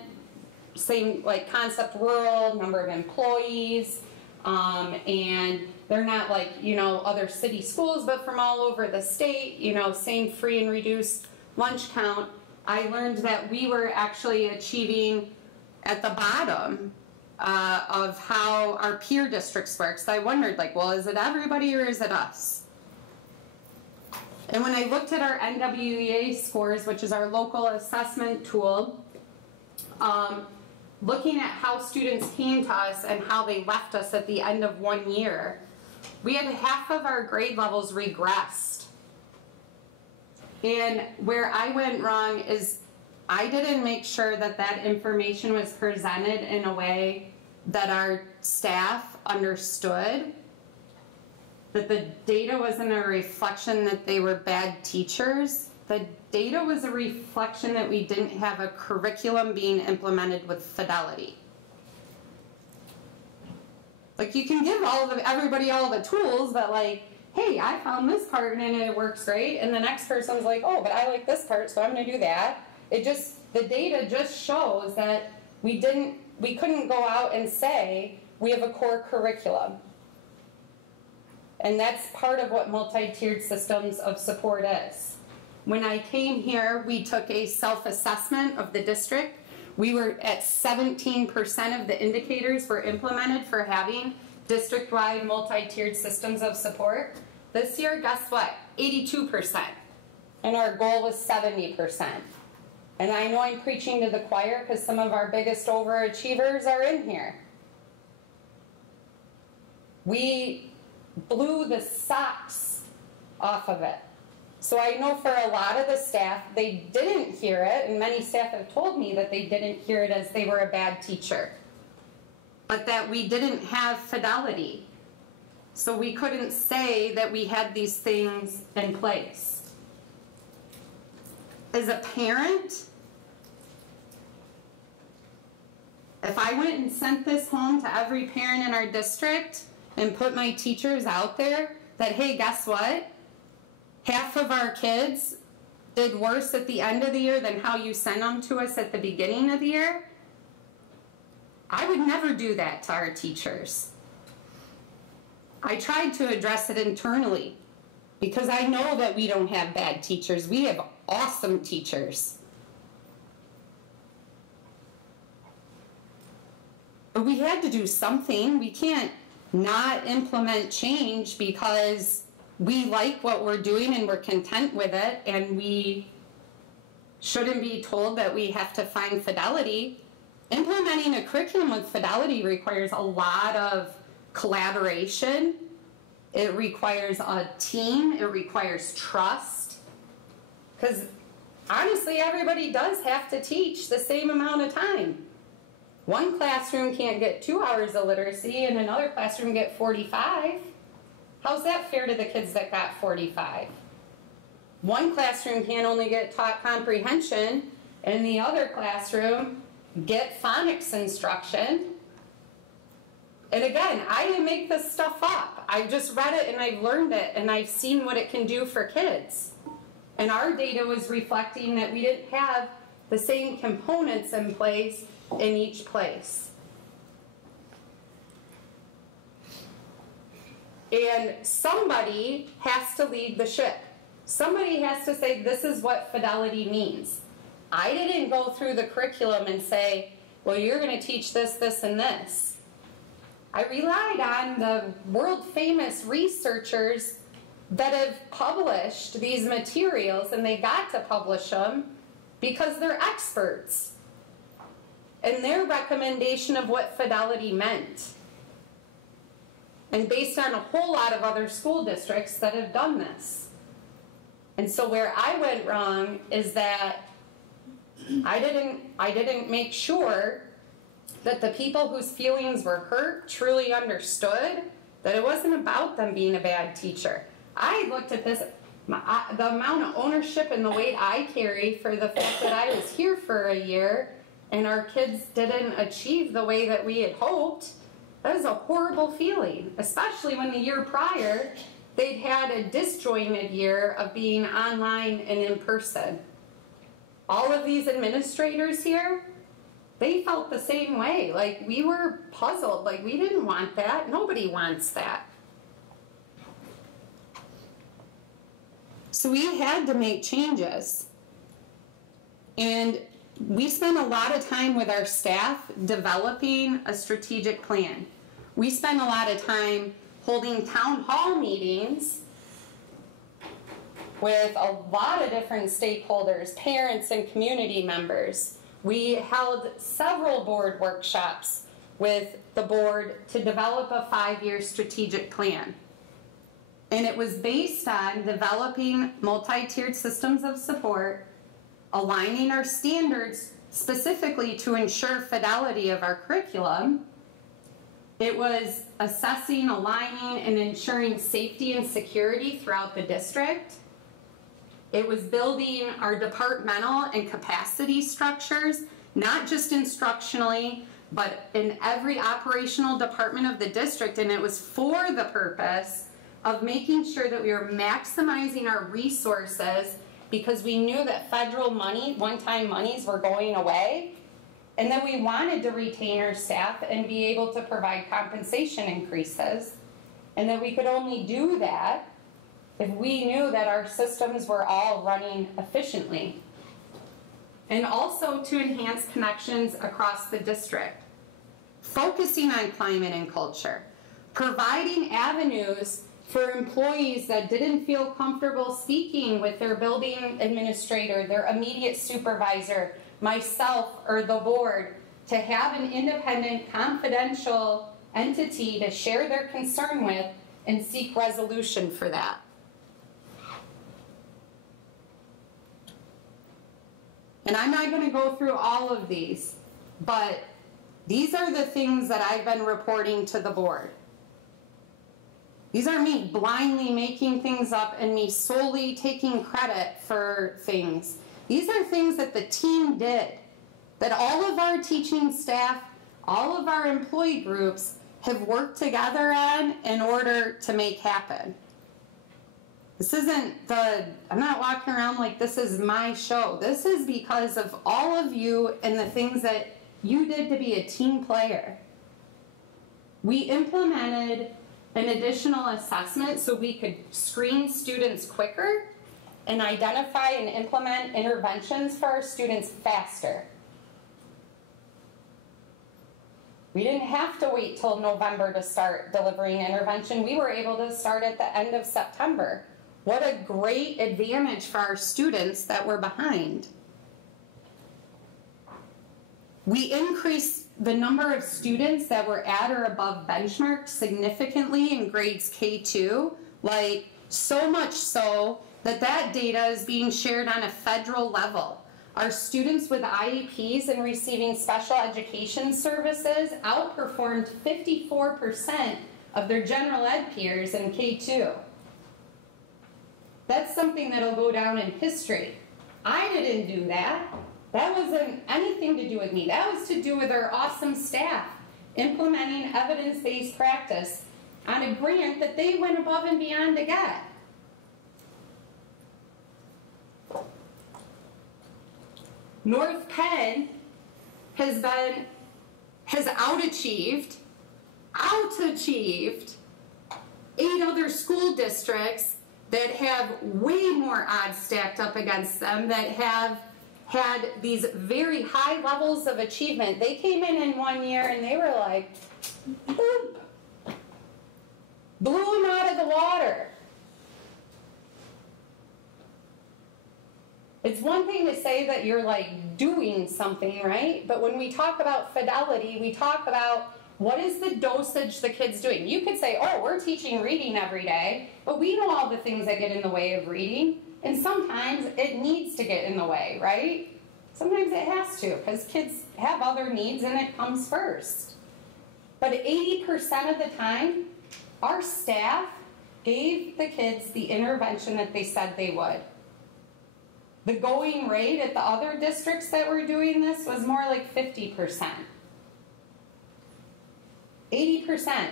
same concept rural, number of employees, and they're not other city schools, but from all over the state, same free and reduced lunch count, I learned that we were actually achieving at the bottom of how our peer districts work. So I wondered, well, is it everybody or is it us? And when I looked at our NWEA scores, which is our local assessment tool, looking at how students came to us and how they left us at the end of 1 year, we had half of our grade levels regressed. And where I went wrong is I didn't make sure that that information was presented in a way that our staff understood, that the data wasn't a reflection that they were bad teachers. The data was a reflection that we didn't have a curriculum being implemented with fidelity. Like, you can give everybody all the tools, but like, hey, I found this part and it works great, and the next person's like, oh, but I like this part, so I'm gonna do that. The data just shows that we couldn't go out and say we have a core curriculum. And that's part of what multi-tiered systems of support is. When I came here, we took a self-assessment of the district. We were at 17% of the indicators were implemented for having district-wide multi-tiered systems of support. This year, guess what? 82%. And our goal was 70%. And I know I'm preaching to the choir because some of our biggest overachievers are in here. We blew the socks off of it. So I know for a lot of the staff, they didn't hear it, and many staff have told me that they didn't hear it as they were a bad teacher, but that we didn't have fidelity. So we couldn't say that we had these things in place. As a parent, if I went and sent this home to every parent in our district and put my teachers out there that, hey, guess what? Half of our kids did worse at the end of the year than how you sent them to us at the beginning of the year, I would never do that to our teachers. I tried to address it internally because I know that we don't have bad teachers. We have awesome teachers. But we had to do something. We can't not implement change because we like what we're doing and we're content with it, and we shouldn't be told that we have to find fidelity. Implementing a curriculum with fidelity requires a lot of collaboration. It requires a team. It requires trust. Because honestly, everybody does have to teach the same amount of time. One classroom can't get 2 hours of literacy and another classroom get 45. How's that fair to the kids that got 45? One classroom can only get taught comprehension and the other classroom get phonics instruction. And again, I didn't make this stuff up. I just read it and I've learned it and I've seen what it can do for kids. And our data was reflecting that we didn't have the same components in place in each place. And somebody has to lead the ship. Somebody has to say, this is what fidelity means. I didn't go through the curriculum and say, well, you're going to teach this, this, and this. I relied on the world famous researchers that have published these materials, and they got to publish them because they're experts. And their recommendation of what fidelity meant. And based on a whole lot of other school districts that have done this. And so where I went wrong is that I didn't make sure that the people whose feelings were hurt truly understood that it wasn't about them being a bad teacher. I looked at this, the amount of ownership and the weight I carry for the fact that I was here for a year and our kids didn't achieve the way that we had hoped. That is a horrible feeling, especially when the year prior they'd had a disjointed year of being online and in person. All of these administrators here, they felt the same way. Like, we were puzzled. Like, we didn't want that. Nobody wants that. So we had to make changes. And we spent a lot of time with our staff developing a strategic plan. We spent a lot of time holding town hall meetings with a lot of different stakeholders, parents and community members, We held several board workshops with the board to develop a 5-year strategic plan. And it was based on developing multi-tiered systems of support, aligning our standards specifically to ensure fidelity of our curriculum. It was assessing, aligning, and ensuring safety and security throughout the district. It was building our departmental and capacity structures, not just instructionally, but in every operational department of the district. And it was for the purpose of making sure that we were maximizing our resources, because we knew that federal money, one-time monies, were going away. And then we wanted to retain our staff and be able to provide compensation increases. And that we could only do that if we knew that our systems were all running efficiently. And also to enhance connections across the district. Focusing on climate and culture. Providing avenues for employees that didn't feel comfortable speaking with their building administrator, their immediate supervisor, myself, or the board, to have an independent, confidential entity to share their concern with and seek resolution for that. And I'm not going to go through all of these, but these are the things that I've been reporting to the board. These are me blindly making things up and me solely taking credit for things. These are things that the team did, that all of our teaching staff, all of our employee groups have worked together on in order to make happen. This isn't I'm not walking around like this is my show. This is because of all of you and the things that you did to be a team player. We implemented an additional assessment so we could screen students quicker and identify and implement interventions for our students faster. We didn't have to wait till November to start delivering intervention. We were able to start at the end of September. What a great advantage for our students that were behind. We increased the number of students that were at or above benchmark significantly in grades K2, like so much so that that data is being shared on a federal level. Our students with IEPs and receiving special education services outperformed 54% of their general ed peers in K2. That's something that'll go down in history. I didn't do that. That wasn't anything to do with me. That was to do with our awesome staff implementing evidence-based practice on a grant that they went above and beyond to get. North Penn has outachieved 8 other school districts that have way more odds stacked up against them, that have had these very high levels of achievement. They came in 1 year and they were like, boop, blew them out of the water. It's one thing to say that you're like doing something, right? But when we talk about fidelity, we talk about what is the dosage the kid's doing. You could say, oh, we're teaching reading every day, but we know all the things that get in the way of reading. And sometimes it needs to get in the way, right? Sometimes it has to, because kids have other needs and it comes first. But 80% of the time, our staff gave the kids the intervention that they said they would. The going rate at the other districts that were doing this was more like 50%. 80%.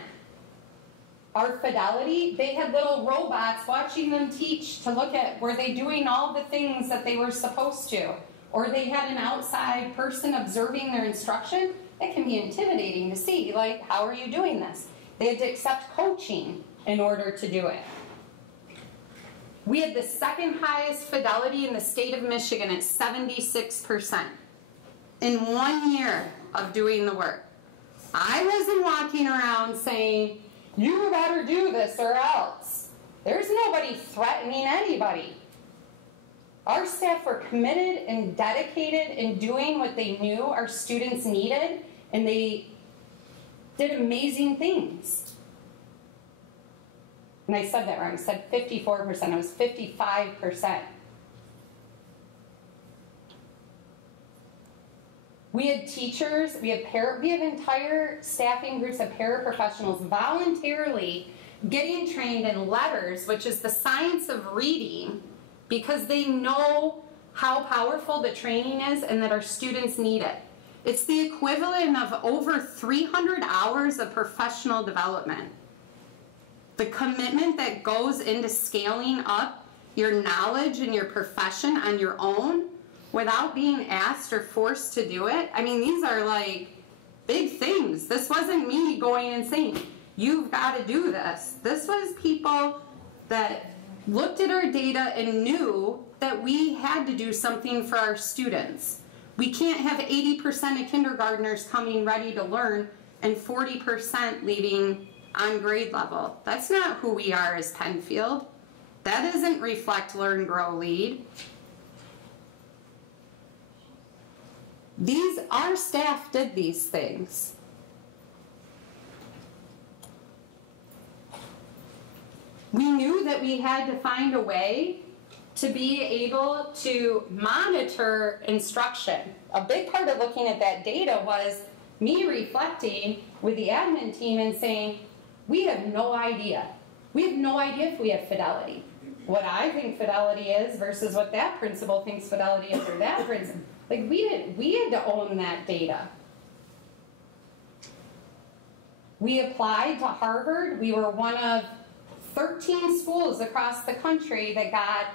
Our fidelity, they had little robots watching them teach to look at, were they doing all the things that they were supposed to? Or they had an outside person observing their instruction. It can be intimidating to see, like, how are you doing this? They had to accept coaching in order to do it. We had the second highest fidelity in the state of Michigan at 76% in 1 year of doing the work. I wasn't walking around saying, you better do this or else. There's nobody threatening anybody. Our staff were committed and dedicated in doing what they knew our students needed, and they did amazing things. And I said that wrong. I said 54%. It was 55%. We had teachers, we have entire staffing groups of paraprofessionals voluntarily getting trained in letters, which is the science of reading, because they know how powerful the training is and that our students need it. It's the equivalent of over 300 hours of professional development. The commitment that goes into scaling up your knowledge and your profession on your own without being asked or forced to do it. I mean, these are like big things. This wasn't me going and saying, you've got to do this. This was people that looked at our data and knew that we had to do something for our students. We can't have 80% of kindergartners coming ready to learn and 40% leaving on grade level. That's not who we are as Pennfield. That doesn't reflect learn, grow, lead. Our staff did these things. We knew that we had to find a way to be able to monitor instruction. A big part of looking at that data was me reflecting with the admin team and saying, we have no idea. We have no idea if we have fidelity. What I think fidelity is versus what that principal thinks fidelity is, or that principal. Like, we had to own that data. We applied to Harvard. We were one of 13 schools across the country that got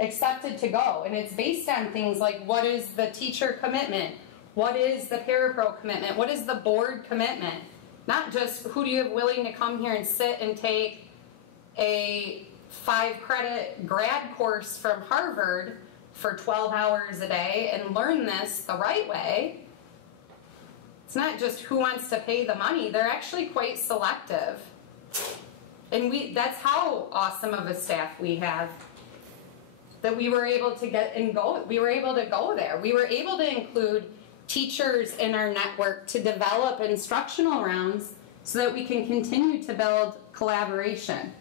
accepted to go. And it's based on things like, what is the teacher commitment? What is the parapro commitment? What is the board commitment? Not just who do you have willing to come here and sit and take a 5-credit grad course from Harvard for 12 hours a day and learn this the right way. It's not just who wants to pay the money. They're actually quite selective. And that's how awesome of a staff we have, that we were able to get and go. We were able to go there. We were able to include teachers in our network to develop instructional rounds so that we can continue to build collaboration.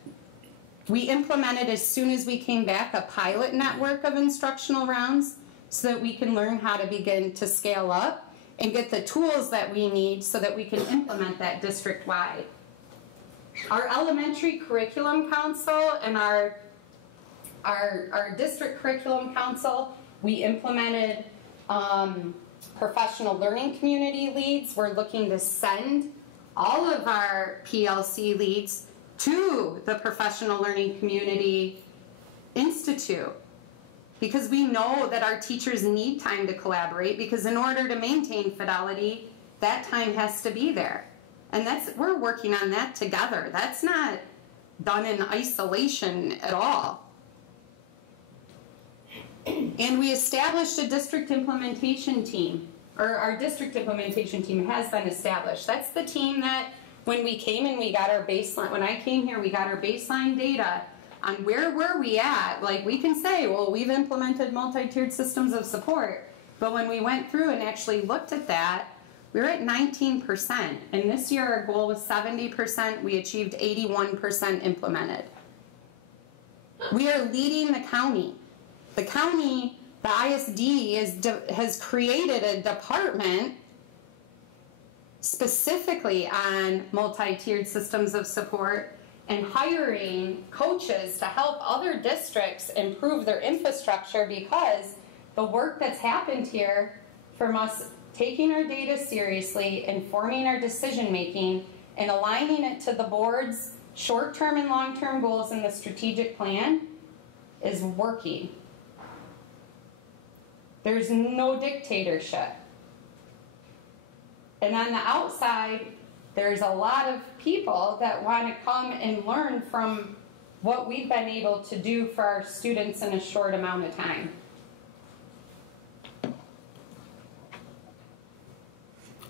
We implemented, as soon as we came back, a pilot network of instructional rounds so that we can learn how to begin to scale up and get the tools that we need so that we can implement that district-wide. Our elementary curriculum council and our district curriculum council, we implemented professional learning community leads. We're looking to send all of our PLC leads to the Professional Learning Community Institute, because we know that our teachers need time to collaborate, because in order to maintain fidelity, that time has to be there. And we're working on that together. That's not done in isolation at all. And we established a district implementation team, or our district implementation team has been established. That's the team that when we came and we got our baseline, when I came here, we got our baseline data on where were we at. Like, we can say, well, we've implemented multi-tiered systems of support. But when we went through and actually looked at that, we were at 19%. And this year our goal was 70%. We achieved 81% implemented. We are leading the county. The county, the ISD, has created a department specifically on multi-tiered systems of support and hiring coaches to help other districts improve their infrastructure, because the work that's happened here from us taking our data seriously, informing our decision making, and aligning it to the board's short-term and long-term goals in the strategic plan is working. There's no dictatorship. And on the outside, there's a lot of people that want to come and learn from what we've been able to do for our students in a short amount of time.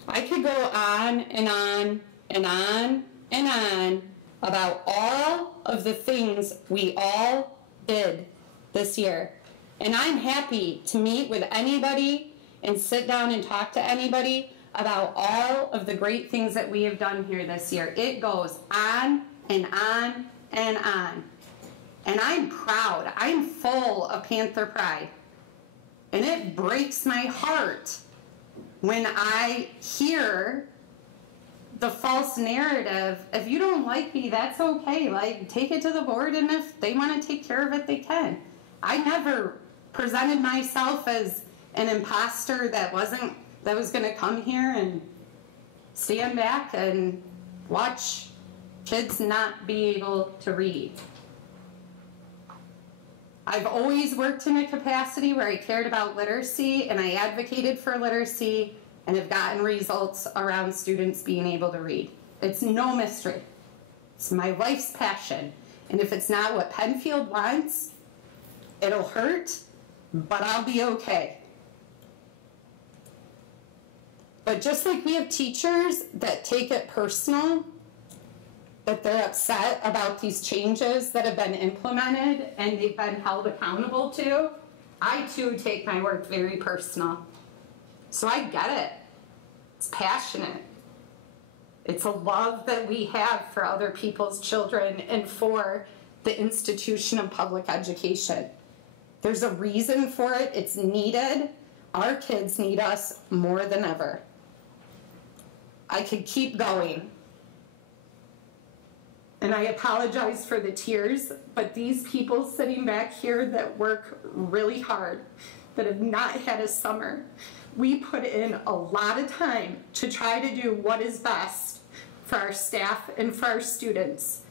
I could go on and on and on and on about all of the things we all did this year. And I'm happy to meet with anybody and sit down and talk to anybody about all of the great things that we have done here this year. It goes on and on and on. And I'm proud. I'm full of Panther pride. And it breaks my heart when I hear the false narrative. If you don't like me, that's okay. Like, take it to the board, and if they want to take care of it, they can. I never presented myself as an imposter that was going to come here and stand back and watch kids not be able to read. I've always worked in a capacity where I cared about literacy and I advocated for literacy and have gotten results around students being able to read. It's no mystery. It's my life's passion. And if it's not what Pennfield wants, it'll hurt, but I'll be okay. But just like we have teachers that take it personal, that they're upset about these changes that have been implemented and they've been held accountable to, I too take my work very personal. So I get it. It's passionate. It's a love that we have for other people's children and for the institution of public education. There's a reason for it. It's needed. Our kids need us more than ever. I could keep going. And I apologize for the tears, but these people sitting back here that work really hard, that have not had a summer, we put in a lot of time to try to do what is best for our staff and for our students.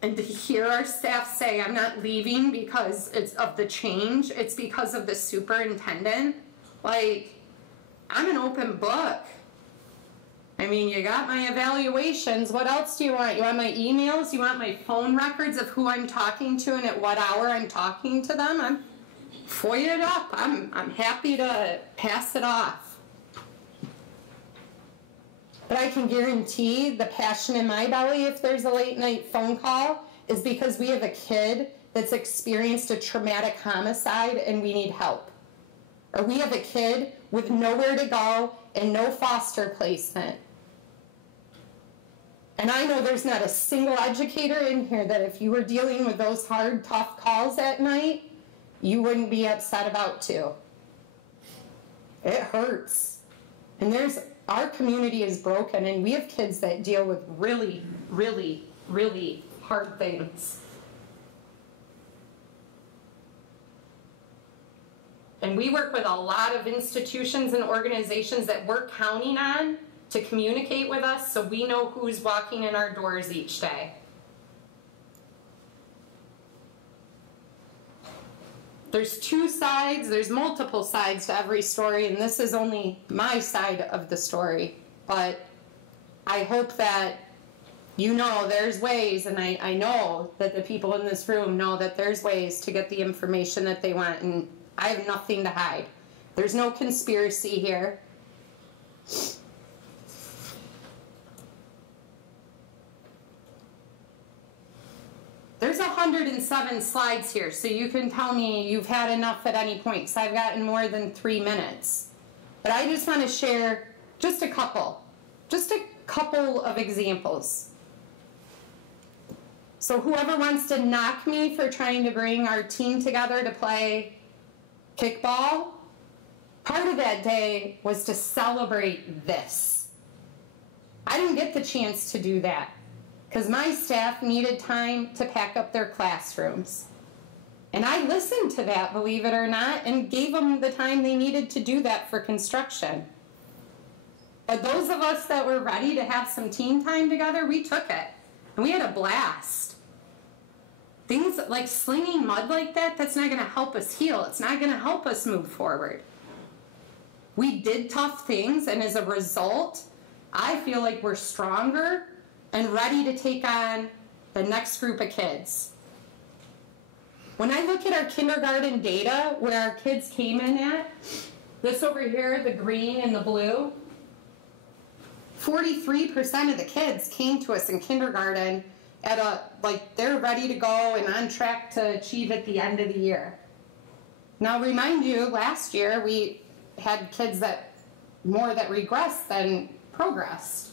And to hear our staff say, I'm not leaving because it's of the change, it's because of the superintendent, like, I'm an open book. I mean, you got my evaluations. What else do you want? You want my emails? You want my phone records of who I'm talking to and at what hour I'm talking to them? I'm FOIA it up. I'm happy to pass it off. But I can guarantee the passion in my belly if there's a late night phone call is because we have a kid that's experienced a traumatic homicide and we need help. Or we have a kid with nowhere to go and no foster placement. And I know there's not a single educator in here that if you were dealing with those hard, tough calls at night, you wouldn't be upset about too. It hurts. And our community is broken and we have kids that deal with really, really, really hard things. And we work with a lot of institutions and organizations that we're counting on to communicate with us so we know who's walking in our doors each day. There's two sides, there's multiple sides to every story, and this is only my side of the story. But I hope that you know there's ways, and I know that the people in this room know that there's ways to get the information that they want, and I have nothing to hide. There's no conspiracy here. There's 107 slides here, so you can tell me you've had enough at any point, because I've gotten more than 3 minutes. But I just want to share just a couple of examples. So whoever wants to knock me for trying to bring our team together to play kickball, part of that day was to celebrate this. I didn't get the chance to do that because my staff needed time to pack up their classrooms. And I listened to that, believe it or not, and gave them the time they needed to do that for construction. But those of us that were ready to have some team time together, we took it. And we had a blast. Things like slinging mud like that, that's not gonna help us heal. It's not gonna help us move forward. We did tough things, and as a result, I feel like we're stronger and ready to take on the next group of kids. When I look at our kindergarten data, where our kids came in at, this over here, the green and the blue, 43% of the kids came to us in kindergarten at they're ready to go and on track to achieve at the end of the year. Now remind you, last year we had kids that regressed than progressed.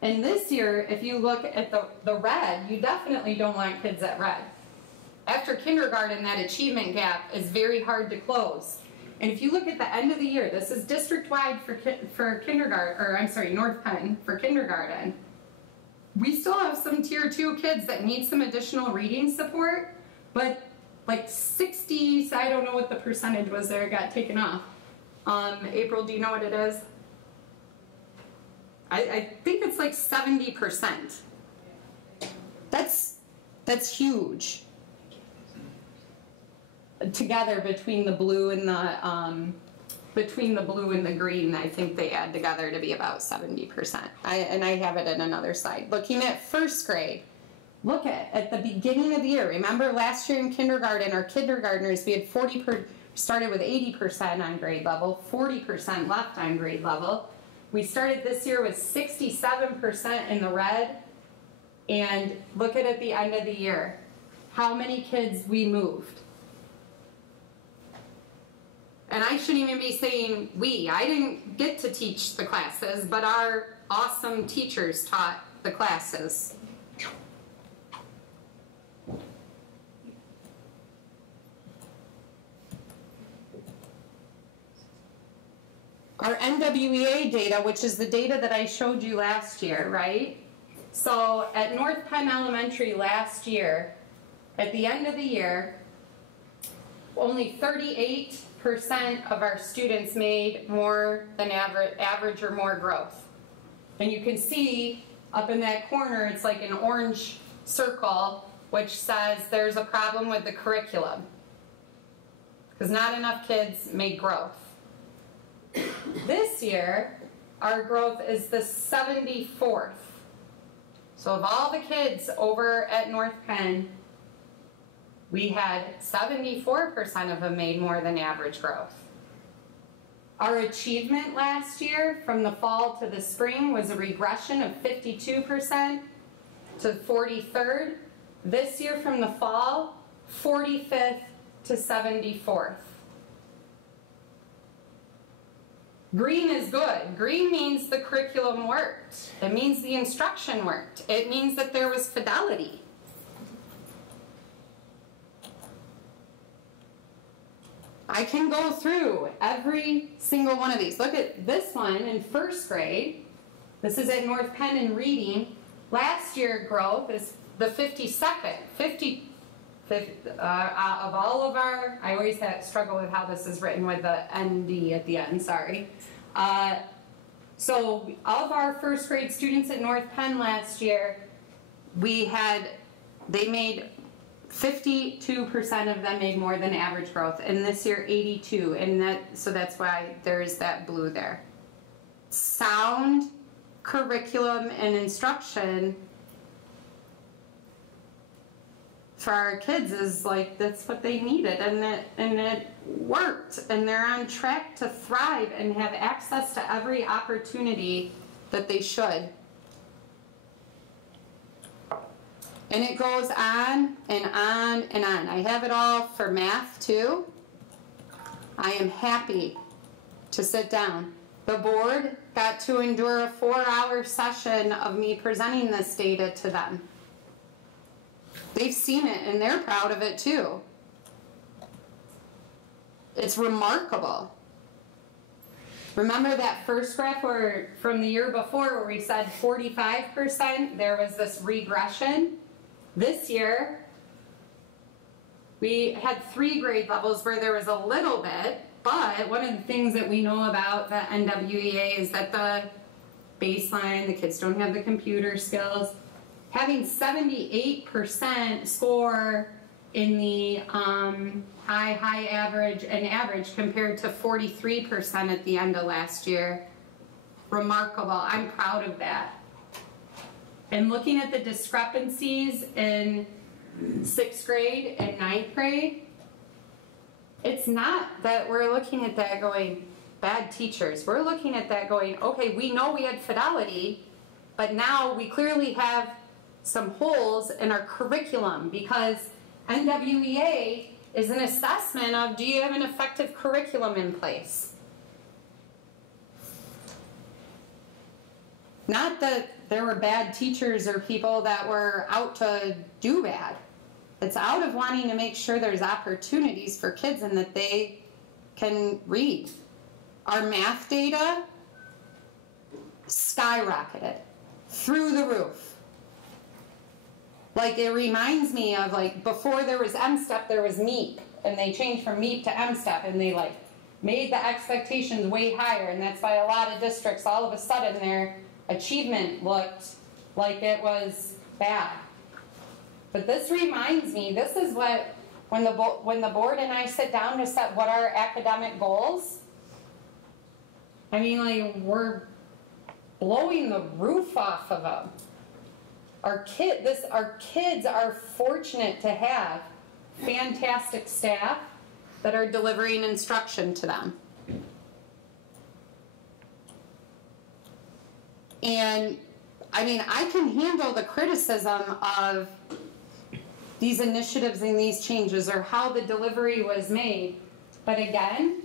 And this year, if you look at the red, you definitely don't want kids at red. After kindergarten, that achievement gap is very hard to close. And if you look at the end of the year, this is district-wide for kindergarten, or I'm sorry, North Penn for kindergarten. We still have some tier 2 kids that need some additional reading support, but like 60, I don't know what the percentage was there, it got taken off. April, do you know what it is? I think it's like 70%. That's huge. Together between the blue and the green, I think they add together to be about 70%. And I have it in another slide. Looking at first grade, look at the beginning of the year. Remember last year in kindergarten, our kindergartners, we had started with 80% on grade level, 40% left on grade level. We started this year with 67% in the red, and look at the end of the year, how many kids we moved. And I shouldn't even be saying we. I didn't get to teach the classes, but our awesome teachers taught the classes. Our NWEA data, which is the data that I showed you last year, right? So at North Penn Elementary last year, at the end of the year, only 38% of our students made more than average or more growth. And you can see up in that corner, it's like an orange circle, which says there's a problem with the curriculum, because not enough kids made growth. This year, our growth is the 74th. So of all the kids over at North Penn, we had 74% of them made more than average growth. Our achievement last year from the fall to the spring was a regression of 52% to 43rd. This year from the fall, 45th to 74th. Green is good. Green means the curriculum worked. It means the instruction worked. It means that there was fidelity. I can go through every single one of these. Look at this one in first grade. This is at North Penn in reading. Last year growth is the 52nd. Of all of our, I always struggle with how this is written with the ND at the end, sorry. So of our first grade students at North Penn last year, they made 52% of them made more than average growth, and this year 82, and so that's why there's that blue there. Sound curriculum and instruction for our kids is like, that's what they needed, and it worked, and they're on track to thrive and have access to every opportunity that they should. And it goes on and on and on. I have it all for math too. I am happy to sit down. The board got to endure a 4-hour session of me presenting this data to them. They've seen it and they're proud of it too. It's remarkable. Remember that first graph from the year before where we said 45%, there was this regression? This year, we had 3 grade levels where there was a little bit, but one of the things that we know about the NWEA is that the baseline, the kids don't have the computer skills. Having 78% score in the high, average, and average compared to 43% at the end of last year, remarkable. I'm proud of that. And looking at the discrepancies in 6th grade and 9th grade, it's not that we're looking at that going, bad teachers. We're looking at that going, okay, we know we had fidelity, but now we clearly have some holes in our curriculum because NWEA is an assessment of, do you have an effective curriculum in place? Not that there were bad teachers or people that were out to do bad. It's out of wanting to make sure there's opportunities for kids and that they can read. Our math data skyrocketed through the roof. Like, it reminds me of, like, before there was M-STEP, there was MEEP, and they changed from MEEP to M-STEP, and they, like, made the expectations way higher, and that's why a lot of districts, all of a sudden, their achievement looked like it was bad. But this reminds me, this is what, when the board and I sit down to set what are academic goals, I mean, like, we're blowing the roof off of them. Our kids are fortunate to have fantastic staff that are delivering instruction to them. And I mean, I can handle the criticism of these initiatives and these changes or how the delivery was made. But again,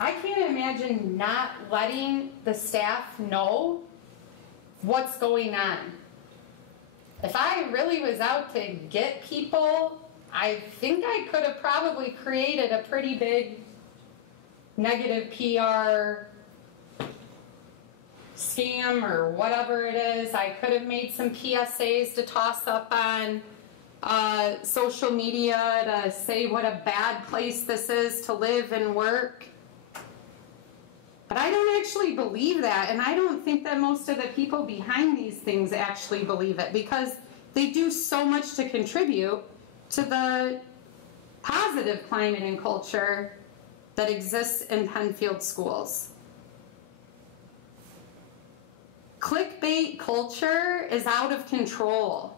I can't imagine not letting the staff know what's going on. If I really was out to get people, I think I could have probably created a pretty big negative PR scam or whatever it is. I could have made some PSAs to toss up on social media to say what a bad place this is to live and work. But I don't actually believe that, and I don't think that most of the people behind these things actually believe it, because they do so much to contribute to the positive climate and culture that exists in Pennfield schools. Clickbait culture is out of control.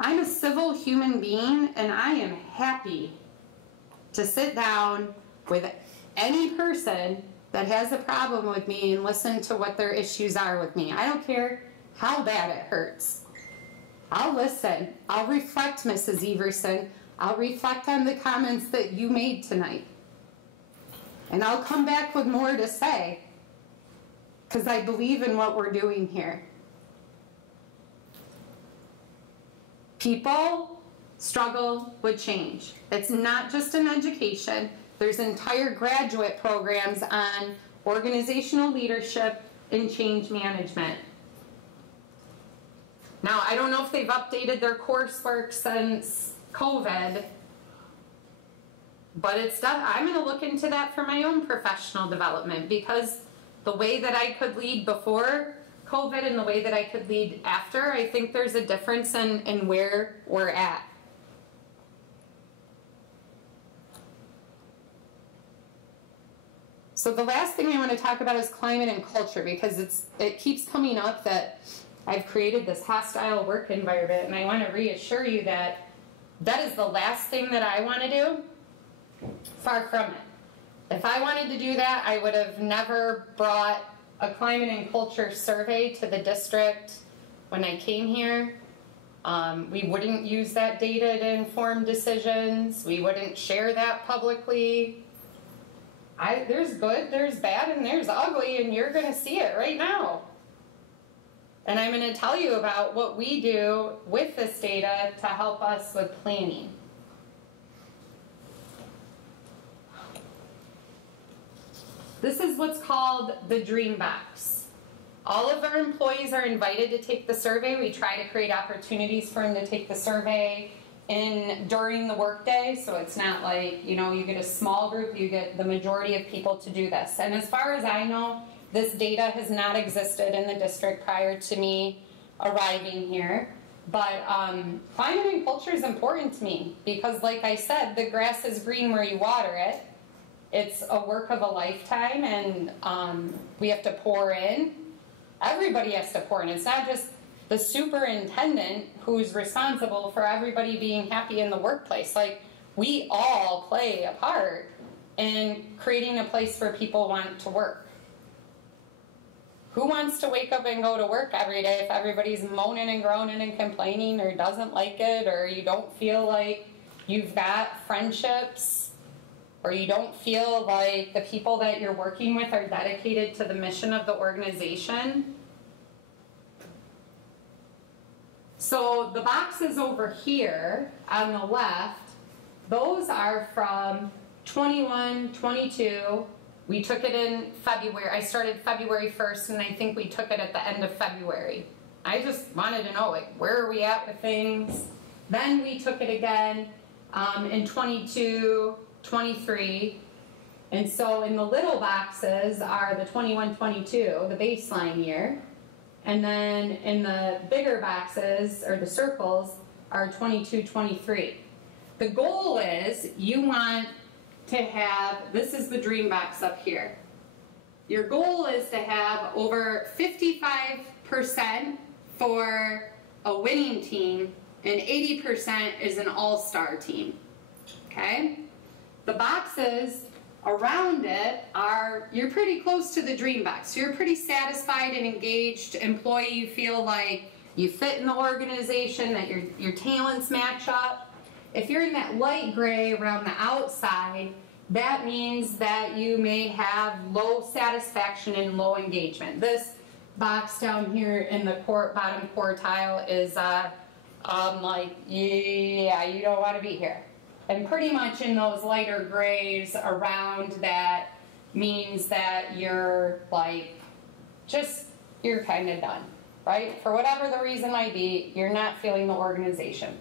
I'm a civil human being, and I am happy to sit down with any person that has a problem with me and listen to what their issues are with me. I don't care how bad it hurts. I'll listen. I'll reflect, Mrs. Everson. I'll reflect on the comments that you made tonight. And I'll come back with more to say, because I believe in what we're doing here. People struggle with change. It's not just in education. There's entire graduate programs on organizational leadership and change management. Now, I don't know if they've updated their coursework since COVID, but I'm going to look into that for my own professional development, because the way that I could lead before COVID and the way that I could lead after, I think there's a difference in where we're at. So the last thing I want to talk about is climate and culture, because it keeps coming up that I've created this hostile work environment, and I want to reassure you that that is the last thing that I want to do. Far from it. If I wanted to do that, I would have never brought a climate and culture survey to the district when I came here. We wouldn't use that data to inform decisions. We wouldn't share that publicly. There's good, there's bad, and there's ugly, and you're going to see it right now. And I'm going to tell you about what we do with this data to help us with planning. This is what's called the Dream Box. All of our employees are invited to take the survey. We try to create opportunities for them to take the survey during the workday, so it's not like, you get a small group, you get the majority of people to do this. And as far as I know, this data has not existed in the district prior to me arriving here. But climate and culture is important to me because, like I said, the grass is green where you water it. It's a work of a lifetime, and we have to pour in. Everybody has to pour in. It's not just the superintendent who's responsible for everybody being happy in the workplace. Like, we all play a part in creating a place where people want to work. Who wants to wake up and go to work every day if everybody's moaning and groaning and complaining or doesn't like it, or you don't feel like you've got friendships, or you don't feel like the people that you're working with are dedicated to the mission of the organization? So the boxes over here on the left, those are from 21, 22. We took it in February. I started February 1st, and I think we took it at the end of February. I just wanted to know, like, where are we at with things? Then we took it again in 22, 23. And so in the little boxes are the 21, 22, the baseline year. And then in the bigger boxes, or the circles, are 22, 23. The goal is you want to have, this is the dream box up here. Your goal is to have over 55% for a winning team and 80% is an all-star team, okay? The boxes around it are, you're pretty close to the dream box. You're a pretty satisfied and engaged employee. You feel like you fit in the organization, that your talents match up. If you're in that light gray around the outside, that means that you may have low satisfaction and low engagement. This box down here in the bottom quartile is like, yeah, you don't want to be here. And pretty much in those lighter grays around that means that you're like, you're kind of done, right? For whatever the reason might be, you're not feeling the organization.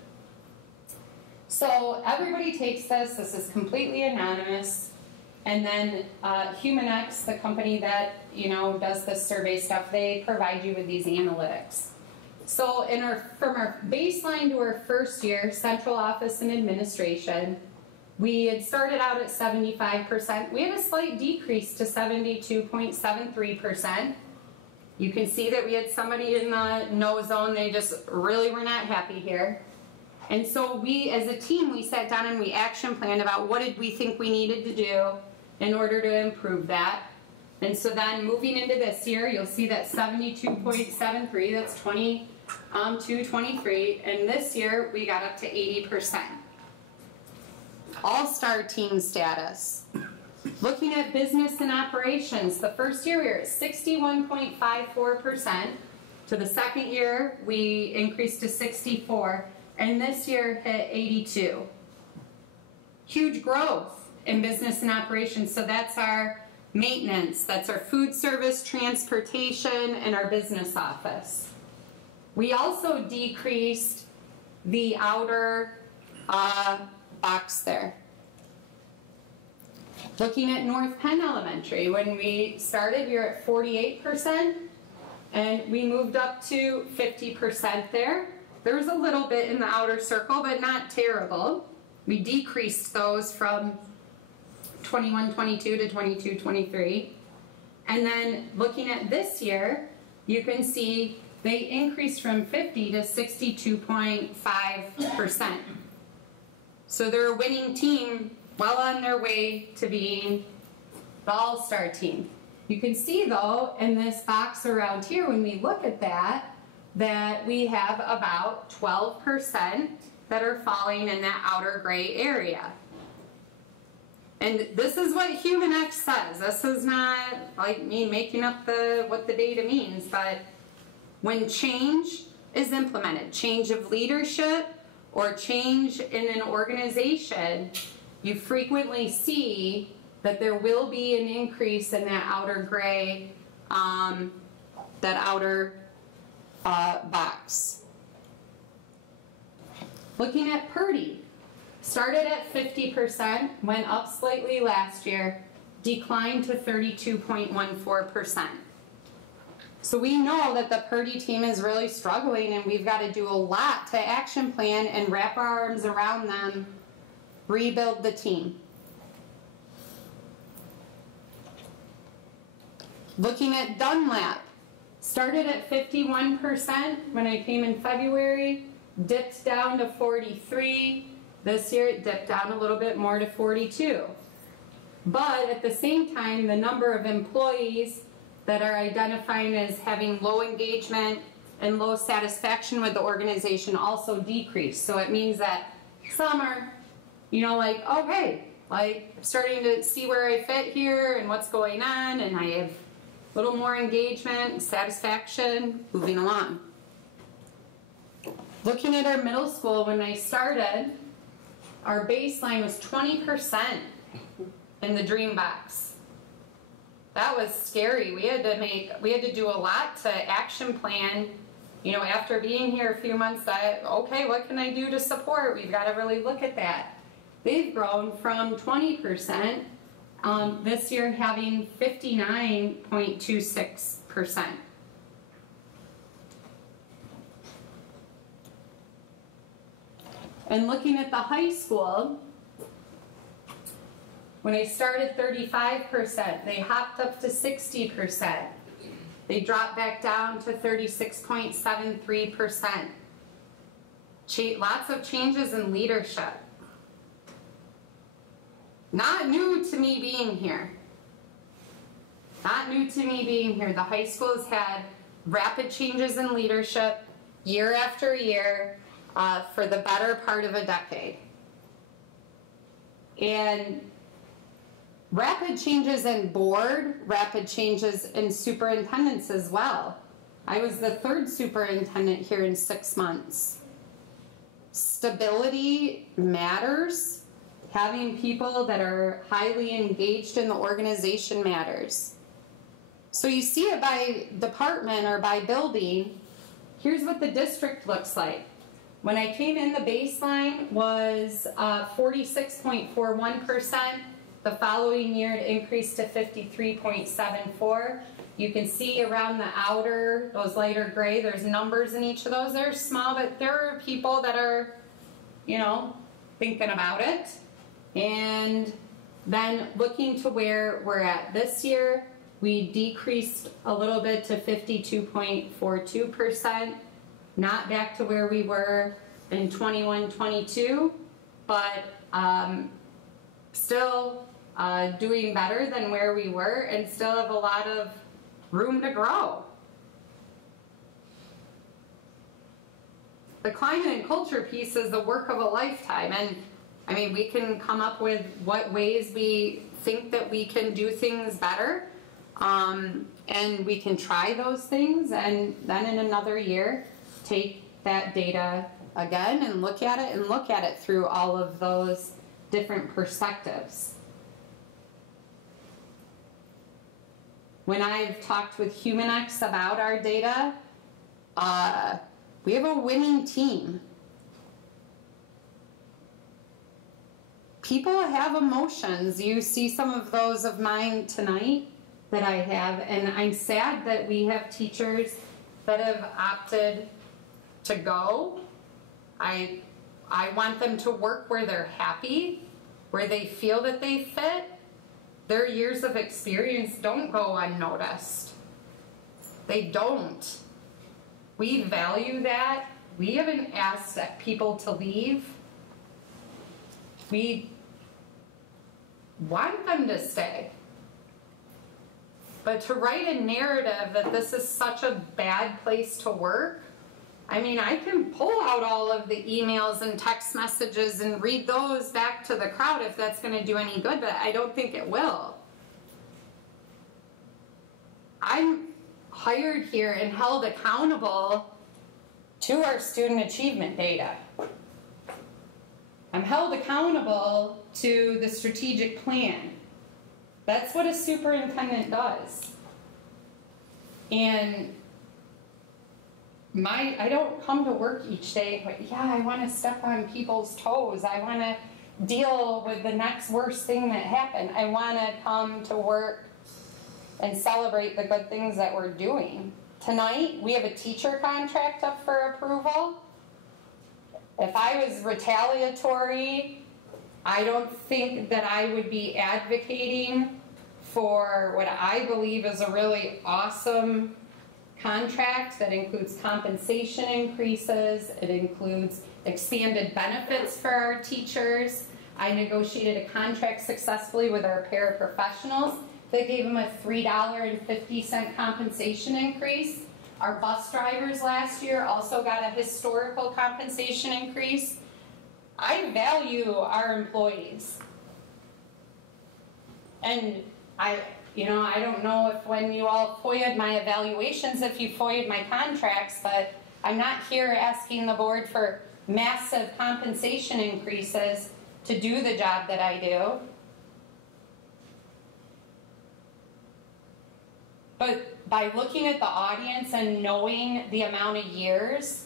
So everybody takes this. This is completely anonymous. And then HumanX, the company that does this survey stuff, they provide you with these analytics. So from our baseline to our first year, central office and administration, we had started out at 75%. We had a slight decrease to 72.73%. You can see that we had somebody in the no zone. They just really were not happy here. And so we, as a team, we sat down and we action planned about what did we think we needed to do in order to improve that. And so then moving into this year, you'll see that 72.73, that's 22-23, and this year we got up to 80%. All-star team status. Looking at business and operations, the first year we were at 61.54%. To the second year, we increased to 64%. And this year hit 82. Huge growth in business and operations. So that's our maintenance, that's our food service, transportation, and our business office. We also decreased the outer box there. Looking at North Penn Elementary, when we started, we were at 48%, and we moved up to 50% there. There was a little bit in the outer circle, but not terrible. We decreased those from 21, 22 to 22, 23. And then looking at this year, you can see they increased from 50 to 62.5%. So they're a winning team, well on their way to being the all-star team. You can see though, in this box around here, when we look at that we have about 12% that are falling in that outer gray area. And this is what HumanX says. This is not like me making up what the data means, but when change is implemented, change of leadership or change in an organization, you frequently see that there will be an increase in that outer gray, that outer box. Looking at Purdy, started at 50%, went up slightly last year, declined to 32.14%. So we know that the Purdy team is really struggling and we've got to do a lot to action plan and wrap our arms around them, rebuild the team. Looking at Dunlap, started at 51% when I came in February, dipped down to 43. This year it dipped down a little bit more to 42. But at the same time, the number of employees that are identifying as having low engagement and low satisfaction with the organization also decrease. So it means that some are, you know, like, okay, like starting to see where I fit here and what's going on, and I have a little more engagement, satisfaction, moving along. Looking at our middle school, when I started, our baseline was 20% in the dream box. That was scary. We had to do a lot to action plan. You know, after being here a few months, okay, what can I do to support? We've got to really look at that. They've grown from 20%, this year having 59.26%. And looking at the high school, when I started 35%, they hopped up to 60%. They dropped back down to 36.73%. Lots of changes in leadership. Not new to me being here. Not new to me being here. The high school has had rapid changes in leadership year after year for the better part of a decade. And rapid changes in board, rapid changes in superintendents as well. I was the third superintendent here in 6 months. Stability matters. Having people that are highly engaged in the organization matters. So you see it by department or by building. Here's what the district looks like. When I came in, the baseline was 46.41%. The following year, it increased to 53.74. You can see around the outer, those lighter gray, there's numbers in each of those. They're small, but there are people that are, you know, thinking about it. And then looking to where we're at this year, we decreased a little bit to 52.42%. Not back to where we were in 21-22, but still doing better than where we were and still have a lot of room to grow. The climate and culture piece is the work of a lifetime, and I mean, we can come up with what ways we think that we can do things better, and we can try those things, and then in another year take that data again and look at it through all of those different perspectives. When I've talked with HumanX about our data, we have a winning team. People have emotions. You see some of those of mine tonight that I have, and I'm sad that we have teachers that have opted to go. I want them to work where they're happy, where they feel that they fit. Their years of experience don't go unnoticed. They don't. We value that. We haven't asked people to leave. We want them to stay. But to write a narrative that this is such a bad place to work, I mean, I can pull out all of the emails and text messages and read those back to the crowd if that's going to do any good, but I don't think it will. I'm hired here and held accountable to our student achievement data. I'm held accountable to the strategic plan. That's what a superintendent does. And I don't come to work each day, but yeah, I want to step on people's toes. I want to deal with the next worst thing that happened. I want to come to work and celebrate the good things that we're doing. Tonight, we have a teacher contract up for approval. If I was retaliatory, I don't think that I would be advocating for what I believe is a really awesome contract that includes compensation increases, it includes expanded benefits for our teachers. I negotiated a contract successfully with our paraprofessionals that gave them a $3.50 compensation increase. Our bus drivers last year also got a historical compensation increase. I value our employees. And I don't know if when you all FOIA'd my evaluations, if you FOIA'd my contracts, but I'm not here asking the board for massive compensation increases to do the job that I do. But by looking at the audience and knowing the amount of years,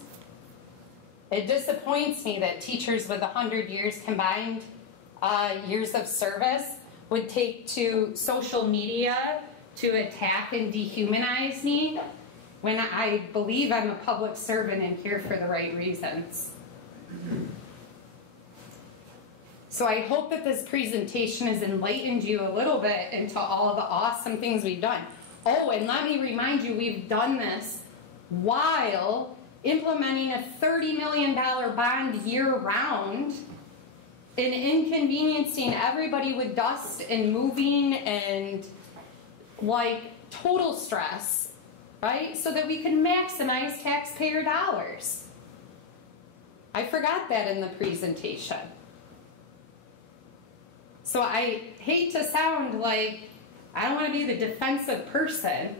it disappoints me that teachers with 100 years combined years of service would take to social media to attack and dehumanize me when I believe I'm a public servant and here for the right reasons. So I hope that this presentation has enlightened you a little bit into all the awesome things we've done. Oh, and let me remind you, we've done this while implementing a $30 million bond year-round and inconveniencing everybody with dust and moving and like total stress, right? So that we can maximize taxpayer dollars. I forgot that in the presentation. So I hate to sound like I don't want to be the defensive person,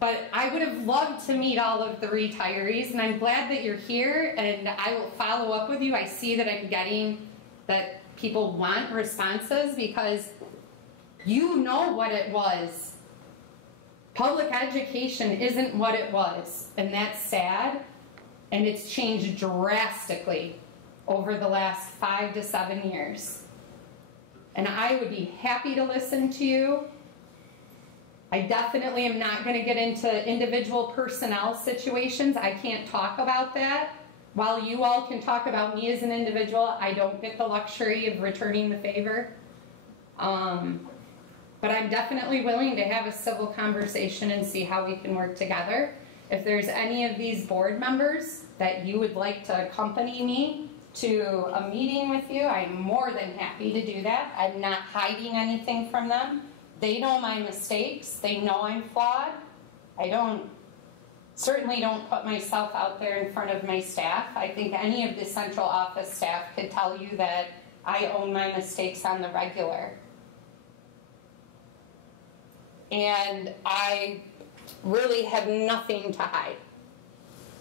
but I would have loved to meet all of the retirees, and I'm glad that you're here, and I will follow up with you. I see that I'm getting that people want responses because you know what it was. Public education isn't what it was, and that's sad, and it's changed drastically over the last 5 to 7 years. And I would be happy to listen to you. I definitely am not going to get into individual personnel situations. I can't talk about that. While you all can talk about me as an individual, I don't get the luxury of returning the favor. But I'm definitely willing to have a civil conversation and see how we can work together. If there's any of these board members that you would like to accompany me to a meeting with you, I'm more than happy to do that. I'm not hiding anything from them. They know my mistakes. They know I'm flawed. I certainly don't put myself out there in front of my staff. I think any of the central office staff could tell you that I own my mistakes on the regular. And I really have nothing to hide.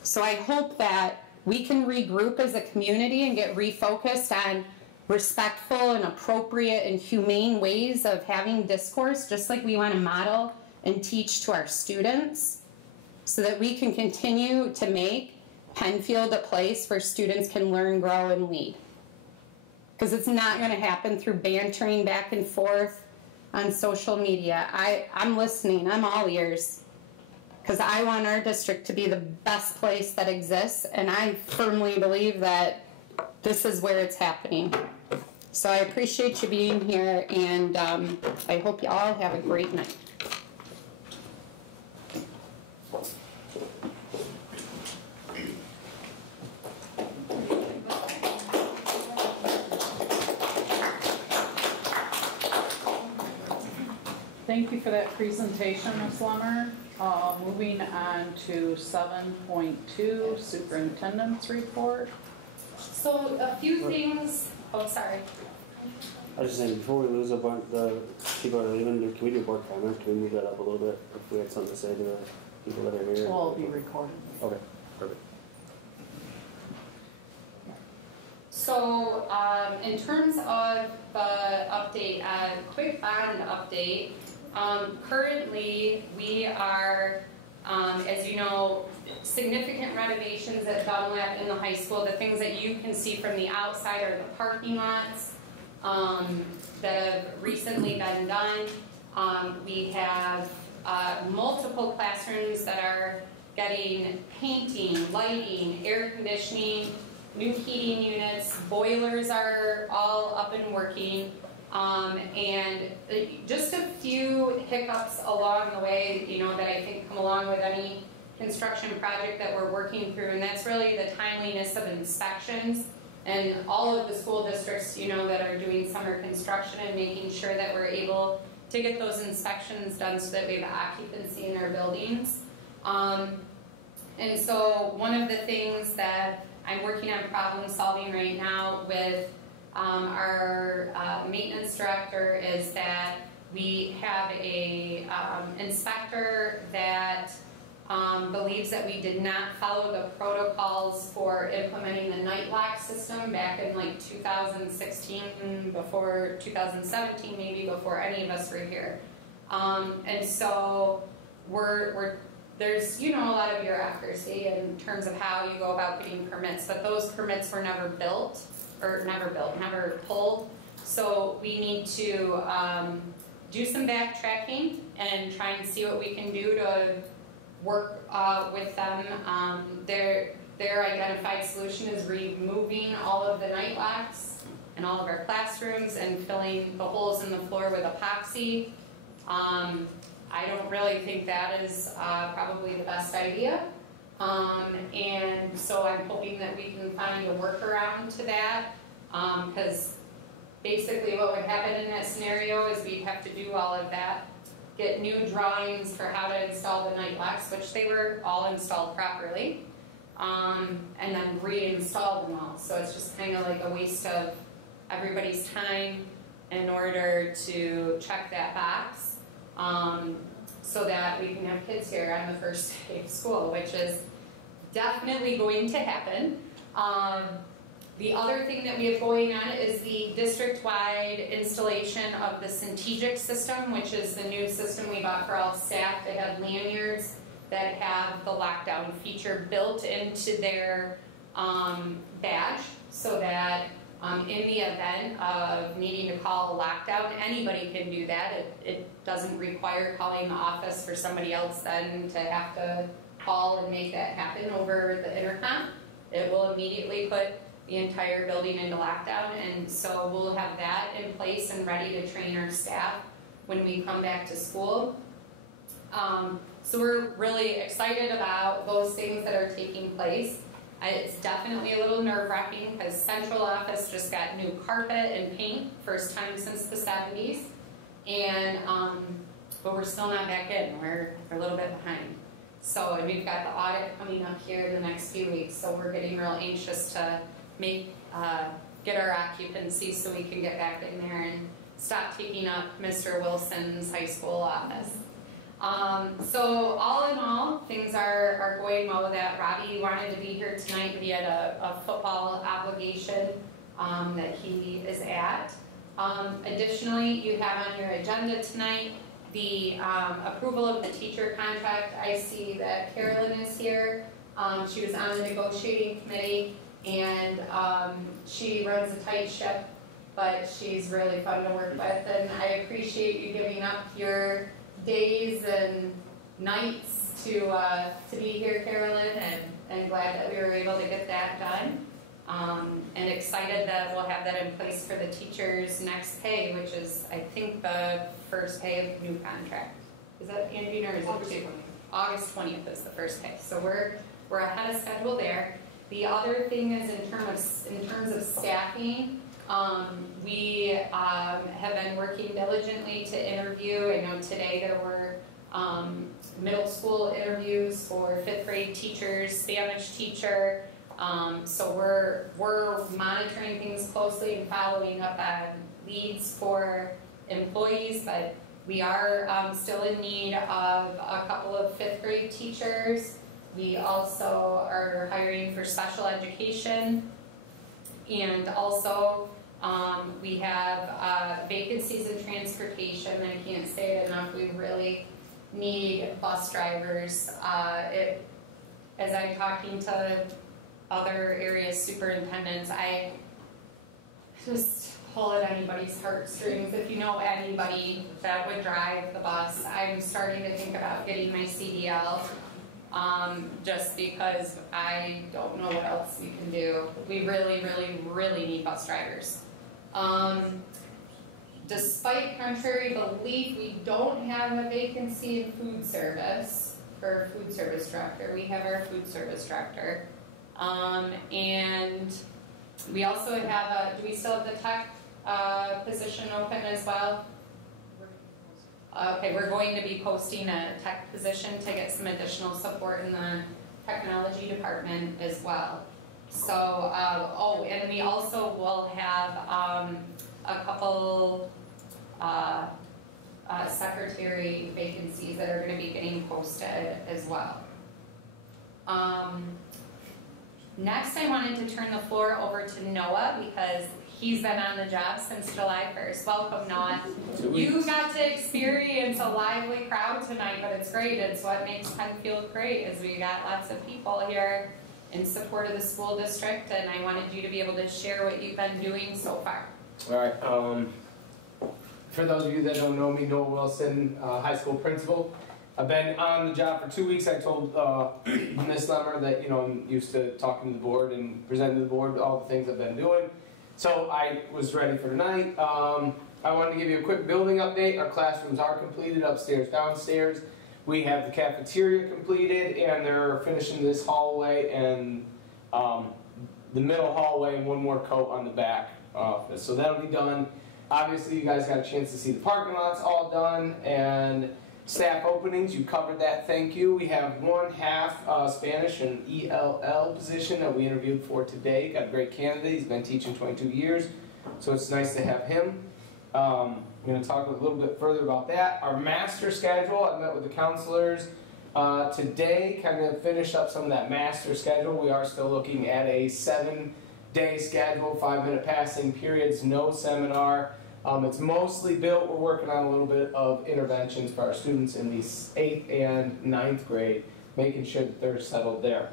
So I hope that we can regroup as a community and get refocused on respectful and appropriate and humane ways of having discourse, just like we want to model and teach to our students, so that we can continue to make Pennfield a place where students can learn, grow, and lead. Because it's not going to happen through bantering back and forth on social media. I'm listening. I'm all ears. Because I want our district to be the best place that exists, and I firmly believe that this is where it's happening. So I appreciate you being here, and I hope you all have a great night. Thank you for that presentation, Ms. Lemmer. Moving on to 7.2, Superintendent's Report. So a few things, oh sorry. I was just saying, before we lose a bunch, the people that are leaving, can we do board comments? Can we move that up a little bit if we had something to say to the people that are here? Well, it'll be recorded. Okay, perfect. So in terms of the update, quick bond update, currently we are, as you know, significant renovations at Dunlap in the high school. The things that you can see from the outside are the parking lots that have recently been done. We have multiple classrooms that are getting painting, lighting, air conditioning, new heating units, boilers are all up and working, and just a few hiccups along the way, you know, that I think come along with any construction project that we're working through, and that's really the timeliness of inspections and all of the school districts, you know, that are doing summer construction and making sure that we're able to to get those inspections done so that we have occupancy in our buildings. And so one of the things that I'm working on problem solving right now with our maintenance director is that we have a inspector that believes that we did not follow the protocols for implementing the night lock system back in like 2016, before 2017, maybe before any of us were here. And so there's, you know, a lot of bureaucracy in terms of how you go about getting permits, but those permits were never pulled. So we need to do some backtracking and try and see what we can do to work with them. Their identified solution is removing all of the night locks in all of our classrooms and filling the holes in the floor with epoxy. I don't really think that is probably the best idea. And so I'm hoping that we can find a workaround to that, because basically what would happen in that scenario is we'd have to do all of that, get new drawings for how to install the night locks, which they were all installed properly, and then reinstall them all. So it's just kind of like a waste of everybody's time in order to check that box, so that we can have kids here on the first day of school, which is definitely going to happen. The other thing that we have going on is the district-wide installation of the Centegic system, which is the new system we bought for all staff. They have lanyards that have the lockdown feature built into their badge, so that in the event of needing to call a lockdown, anybody can do that. It doesn't require calling the office for somebody else then to have to call and make that happen over the intercom. It will immediately put the entire building into lockdown, and so we'll have that in place and ready to train our staff when we come back to school. So we're really excited about those things that are taking place. It's definitely a little nerve-wracking because central office just got new carpet and paint, first time since the 70s, and but we're still not back in. We're a little bit behind. So, and we've got the audit coming up here in the next few weeks, so we're getting real anxious to get our occupancy so we can get back in there and stop taking up Mr. Wilson's high school office. So all in all, things are going well with that. Robbie wanted to be here tonight, but he had a football obligation that he is at. Additionally, you have on your agenda tonight the approval of the teacher contract. I see that Carolyn is here. She was on the negotiating committee, and she runs a tight ship, but she's really fun to work with, and I appreciate you giving up your days and nights to be here, Carolyn, and glad that we were able to get that done. And excited that we'll have that in place for the teachers' next pay, which is, I think, the first pay of the new contract. Is that Angie, or is it August 20th is the first pay? So we're ahead of schedule there. The other thing is in terms of staffing, we have been working diligently to interview. I know today there were middle school interviews for 5th grade teachers, Spanish teacher. So we're monitoring things closely and following up on leads for employees, but we are still in need of a couple of 5th grade teachers. We also are hiring for special education, and also we have vacancies in transportation. I can't say it enough, we really need bus drivers. As I'm talking to other area superintendents, I just pull at anybody's heartstrings. If you know anybody that would drive the bus, I'm starting to think about getting my CDL, just because I don't know what else we can do. We really, really, really need bus drivers. Despite contrary belief, we don't have a vacancy in food service for food service director. We have our food service director. And we also have do we still have the tech position open as well? okay, we're going to be posting a tech position to get some additional support in the technology department as well. So, oh, and we also will have a couple secretary vacancies that are going to be getting posted as well. Next, I wanted to turn the floor over to Noah because he's been on the job since July 1st. Welcome, Noah. You got to experience a lively crowd tonight, but it's great. It's what makes Pennfield great is we got lots of people here in support of the school district, and I wanted you to be able to share what you've been doing so far. All right. For those of you that don't know me, Noah Wilson, high school principal. I've been on the job for 2 weeks. I told Ms. Lemmer that, you know, I'm used to talking to the board and presenting to the board all the things I've been doing. So I was ready for tonight. I wanted to give you a quick building update. Our classrooms are completed upstairs, downstairs. We have the cafeteria completed, and they're finishing this hallway and the middle hallway and one more coat on the back office. So that'll be done. Obviously, you guys got a chance to see the parking lots all done, and staff openings, you covered that, thank you. We have one half Spanish and ELL position that we interviewed for today. Got a great candidate, he's been teaching 22 years, so it's nice to have him. I'm going to talk a little bit further about that. Our master schedule, I met with the counselors today, kind of finish up some of that master schedule. We are still looking at a 7-day schedule, 5-minute passing periods, no seminar. It's mostly built. We're working on a little bit of interventions for our students in the 8th and 9th grade, making sure that they're settled there.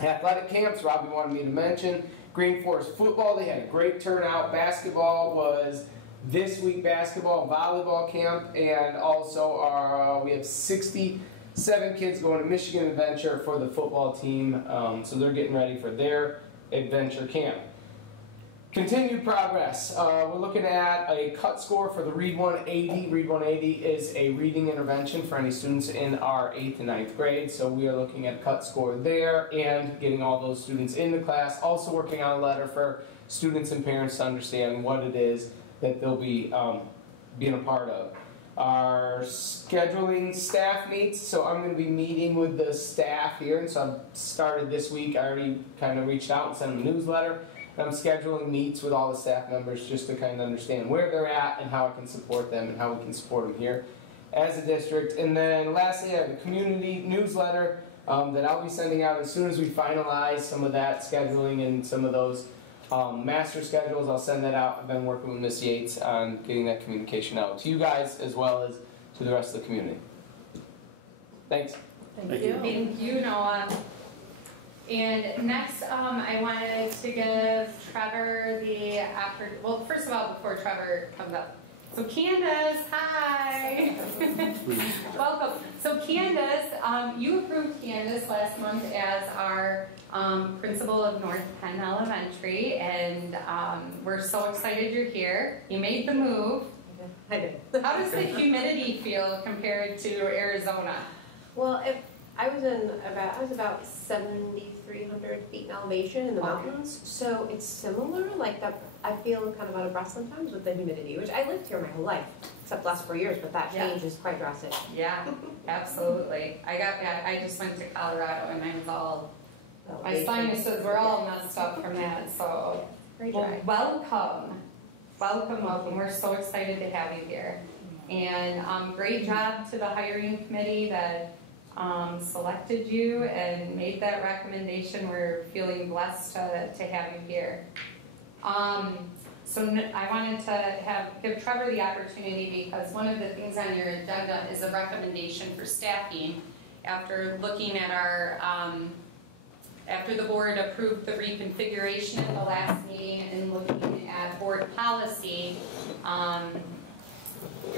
Athletic camps, Robbie wanted me to mention. Green Forest football, they had a great turnout. Basketball was this week, basketball, volleyball camp, and also we have 67 kids going to Michigan Adventure for the football team, so they're getting ready for their adventure camp. Continued progress. We're looking at a cut score for the Read 180. Read 180 is a reading intervention for any students in our 8th and 9th grade. So we are looking at a cut score there and getting all those students into class. Also working on a letter for students and parents to understand what it is that they'll be being a part of. Our scheduling staff meets, so I'm going to be meeting with the staff here. And so I've started this week. I already kind of reached out and sent them a newsletter. I'm scheduling meets with all the staff members just to kind of understand where they're at and how I can support them and how we can support them here as a district. And then lastly, I have a community newsletter that I'll be sending out as soon as we finalize some of that scheduling and some of those master schedules. I'll send that out. I've been working with Ms. Yates on getting that communication out to you guys as well as to the rest of the community. Thanks. Thank you. Thank you, Noah. And next, I wanted to give Trevor the well, first of all, before Trevor comes up. So Candace, hi. Welcome. So Candace, you approved Candace last month as our principal of North Penn Elementary, and we're so excited you're here. You made the move. I did. How does the humidity feel compared to Arizona? Well, I was about 7,300 feet in elevation in the mountains, so it's similar. Like that, I feel kind of out of breath sometimes with the humidity, which I lived here my whole life, except the last 4 years. But that change is quite drastic. Yeah, absolutely. I just went to Colorado and I was all my sinuses were all messed up from that. So welcome. We're so excited to have you here, and great job to the hiring committee that selected you and made that recommendation. We're feeling blessed to have you here. So I wanted to give Trevor the opportunity because one of the things on your agenda is a recommendation for staffing. After looking at our, after the board approved the reconfiguration at the last meeting and looking at board policy,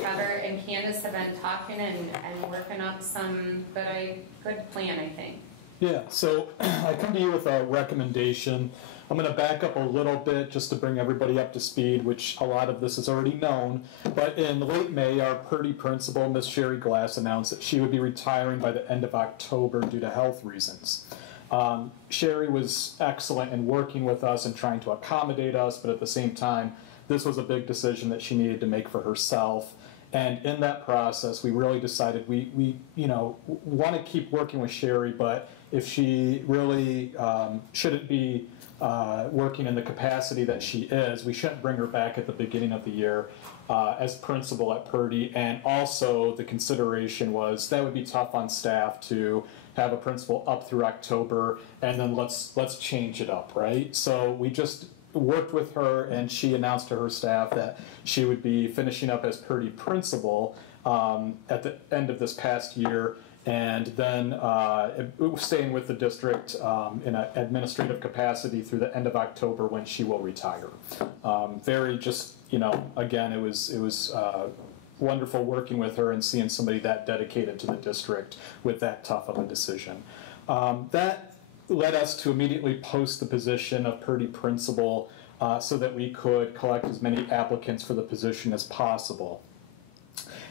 Trevor and Candace have been talking and working up some good plan, I think. Yeah, so I come to you with a recommendation. I'm going to back up a little bit just to bring everybody up to speed, which a lot of this is already known. But in late May, our Purdy principal, Miss Sherry Glass, announced that she would be retiring by the end of October due to health reasons. Sherry was excellent in working with us and trying to accommodate us, but at the same time, this was a big decision that she needed to make for herself. And in that process, we really decided we want to keep working with Sherry, but if she really shouldn't be working in the capacity that she is, we shouldn't bring her back at the beginning of the year as principal at Purdy. And also the consideration was that would be tough on staff to have a principal up through October, and then let's change it up, right? So we just worked with her, and she announced to her staff that she would be finishing up as Purdy principal at the end of this past year, and then staying with the district in an administrative capacity through the end of October when she will retire. Very just, again, it was wonderful working with her and seeing somebody that dedicated to the district with that tough of a decision. That led us to immediately post the position of Purdy principal so that we could collect as many applicants for the position as possible.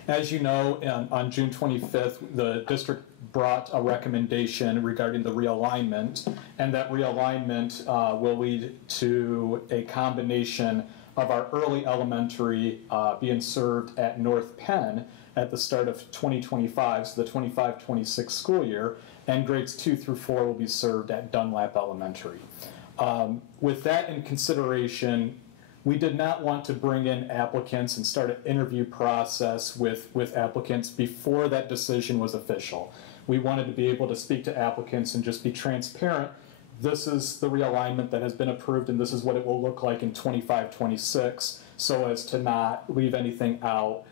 As you know, on June 25th, the district brought a recommendation regarding the realignment, and that realignment will lead to a combination of our early elementary being served at North Penn at the start of 2025, so the 25-26 school year, and grades 2 through 4 will be served at Dunlap Elementary. With that in consideration, we did not want to bring in applicants and start an interview process with applicants before that decision was official. We wanted to be able to speak to applicants and just be transparent. This is the realignment that has been approved, and this is what it will look like in 25-26, so as to not leave anything out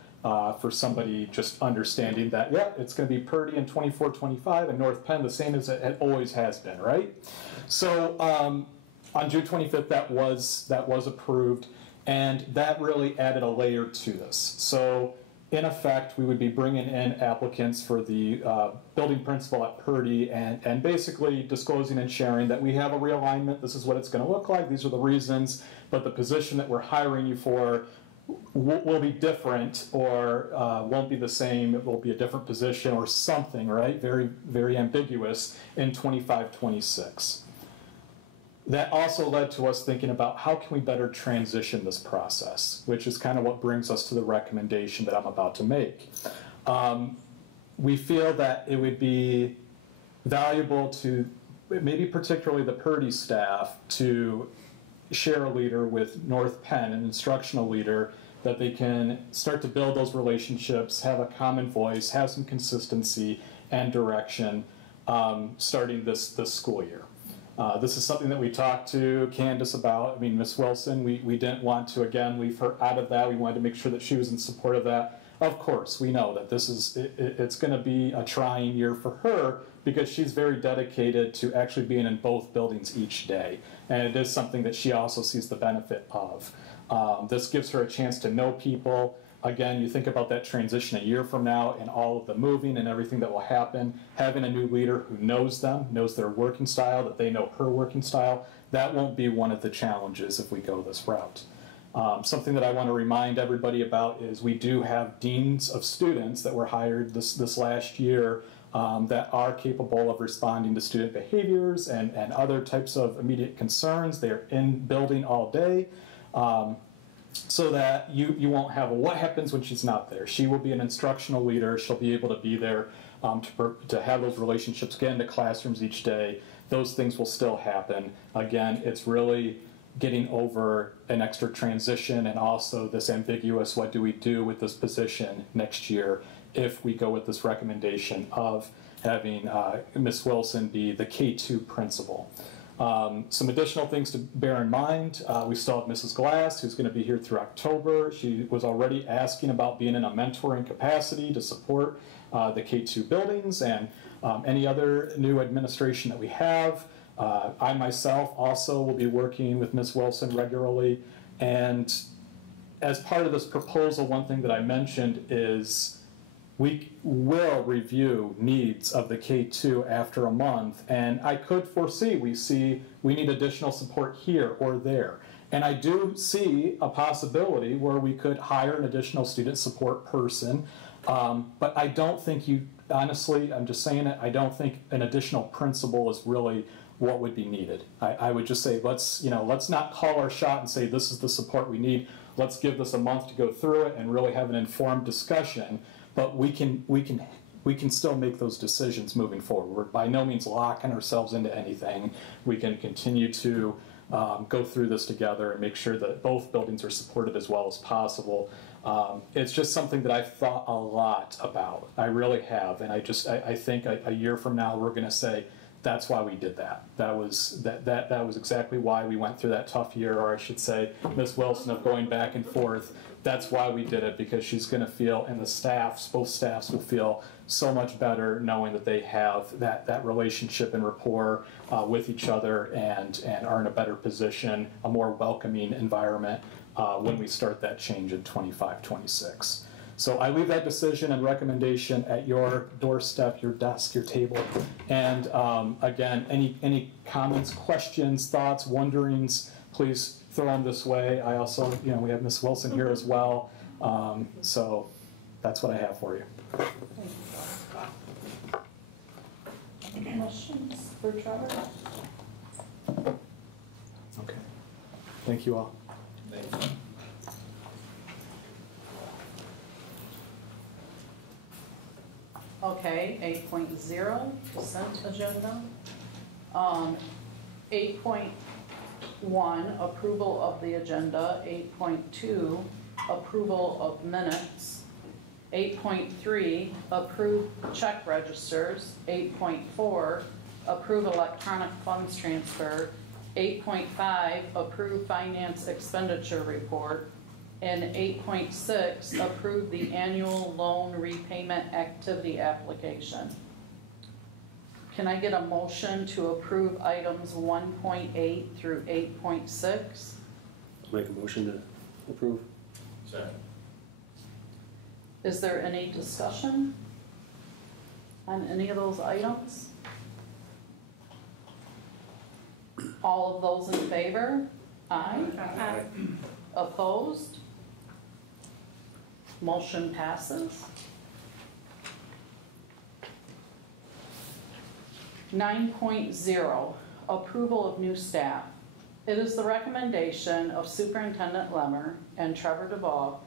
for somebody just understanding that, yeah, it's going to be Purdy in 24-25 and North Penn the same as it always has been, right? So on June 25th, that was approved, and that really added a layer to this. So in effect, we would be bringing in applicants for the building principal at Purdy and basically disclosing and sharing that we have a realignment. This is what it's going to look like. These are the reasons, but the position that we're hiring you for will be different or won't be the same. It will be a different position or something, right? Very, very ambiguous in 25-26. That also led to us thinking about how can we better transition this process, which is kind of what brings us to the recommendation that I'm about to make. We feel that it would be valuable to maybe particularly the Purdy staff to share a leader with North Penn, an instructional leader, that they can start to build those relationships, have a common voice, have some consistency and direction starting this school year. This is something that we talked to Candace about. I mean, Miss Wilson, we didn't want to, again, leave her out of that. We wanted to make sure that she was in support of that. Of course, we know that this is, it's going to be a trying year for her because she's very dedicated to actually being in both buildings each day. And it is something that she also sees the benefit of. This gives her a chance to know people. Again, you think about that transition a year from now and all of the moving and everything that will happen, having a new leader who knows them, knows their working style, that they know her working style, that won't be one of the challenges if we go this route. Something that I want to remind everybody about is we do have deans of students that were hired this last year that are capable of responding to student behaviors and other types of immediate concerns. They're in building all day. So that you won't have, well, what happens when she's not there? She will be an instructional leader. She'll be able to be there to have those relationships, get into classrooms each day. Those things will still happen. Again, it's really getting over an extra transition and also this ambiguous, what do we do with this position next year if we go with this recommendation of having Ms. Wilson be the K2 principal. Some additional things to bear in mind, we still have Mrs. Glass, who's going to be here through October. She was already asking about being in a mentoring capacity to support the K2 buildings and any other new administration that we have. I myself also will be working with Ms. Wilson regularly. And as part of this proposal, one thing that I mentioned is we will review needs of the K2 after a month, and I could foresee we need additional support here or there. And I do see a possibility where we could hire an additional student support person, but I don't think honestly, I'm just saying it, I don't think an additional principal is really what would be needed. I would just say, let's not call our shot and say this is the support we need. Let's give this a month to go through it and really have an informed discussion, but we can still make those decisions moving forward. We're by no means locking ourselves into anything. We can continue to go through this together and make sure that both buildings are supported as well as possible. It's just something that I've thought a lot about. I really have, and I think a year from now we're going to say that's why we did that. That was exactly why we went through that tough year, or I should say, Ms. Wilson, of going back and forth. That's why we did it, because she's going to feel, and both staffs will feel so much better knowing that they have that relationship and rapport with each other and are in a better position, a more welcoming environment when we start that change in 25-26. So I leave that decision and recommendation at your doorstep, your desk, your table. And again, any comments, questions, thoughts, wonderings, please throw them this way. I also, we have Ms. Wilson here as well. So that's what I have for you. Any questions for Trevor? Okay. Thank you all. Thank you. Okay, 8.0, consent agenda. 8.1, approval of the agenda. 8.2, approval of minutes. 8.3, approve check registers. 8.4, approve electronic funds transfer. 8.5, approve finance expenditure report. And 8.6, approve the annual loan repayment activity application. Can I get a motion to approve items 1.8 through 8.6? Make a motion to approve. Second. Is there any discussion on any of those items? All of those in favor? Aye. Aye. Opposed? Motion passes. 9.0, approval of new staff. It is the recommendation of Superintendent Lemmer and Trevor DeVaugh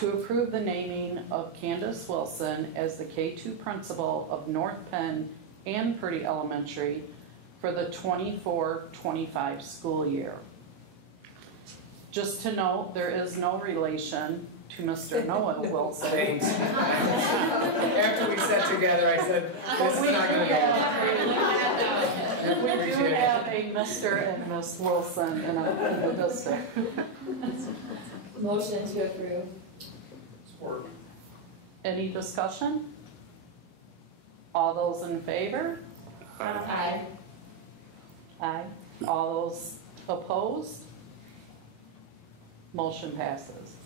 to approve the naming of Candace Wilson as the K-2 principal of North Penn and Purdy Elementary for the 24-25 school year. Just to note, there is no relation to Mr. Noah Wilson. Thanks. After we sat together, I said, this is not going to go. We do have a Mr. and Miss Wilson in the district. Motion to approve. Support. Any discussion? All those in favor? Aye. Aye. All those opposed? Motion passes.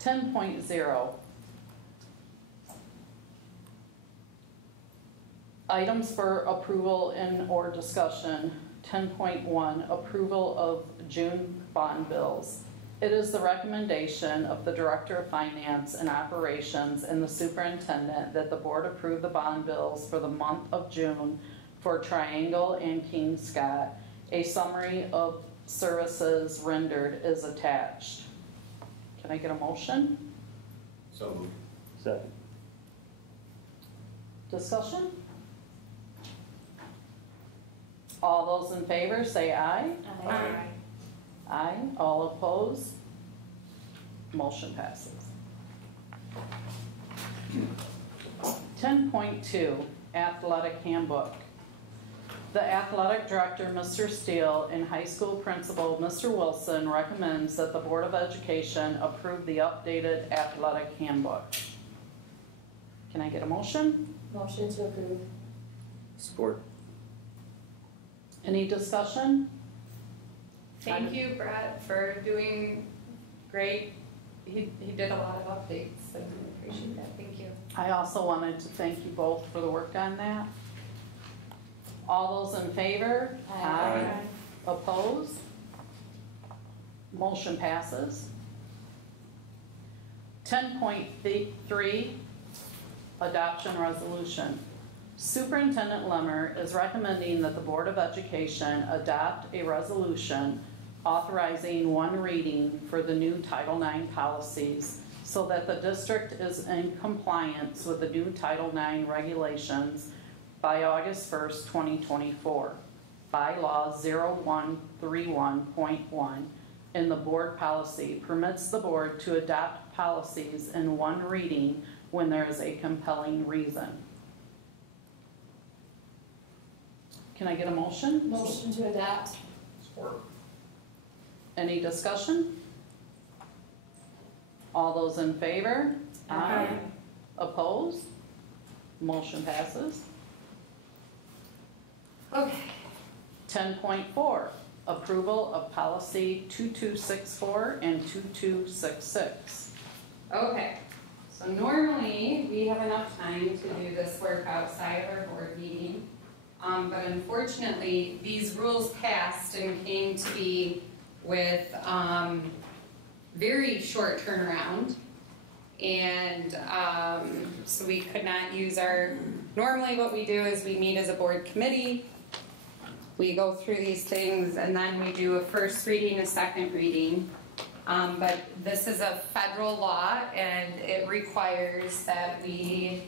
10.0. Items for approval and or discussion. 10.1, approval of June bond bills. It is the recommendation of the Director of Finance and Operations and the Superintendent that the Board approve the bond bills for the month of June for Triangle and King Scott. A summary of services rendered is attached. Can I get a motion? So moved. Second. Discussion? All those in favor say aye. Aye. Aye. All opposed? Motion passes. 10.2, athletic handbook. The athletic director, Mr. Steele, and high school principal, Mr. Wilson, recommends that the Board of Education approve the updated athletic handbook. Can I get a motion? Motion to approve. Support. Any discussion? Thank you, Brett, for doing great. He did a lot of updates, and I appreciate that. Thank you. I also wanted to thank you both for the work on that. All those in favor? Aye. Opposed? Motion passes. 10.3, adoption resolution. Superintendent Lemmer is recommending that the Board of Education adopt a resolution authorizing one reading for the new Title IX policies so that the district is in compliance with the new Title IX regulations by August 1st, 2024. Bylaw 0131.1 in the board policy permits the board to adopt policies in one reading when there is a compelling reason. Can I get a motion? Motion to adopt. Support. Any discussion? All those in favor? Aye. Opposed? Motion passes. Okay. 10.4, approval of policy 2264 and 2266. Okay, so normally we have enough time to do this work outside of our board meeting, but unfortunately these rules passed and came to be with very short turnaround, and so we could not use our, normally what we do is we meet as a board committee, we go through these things, and then we do a first reading, a second reading. But this is a federal law, and it requires that we,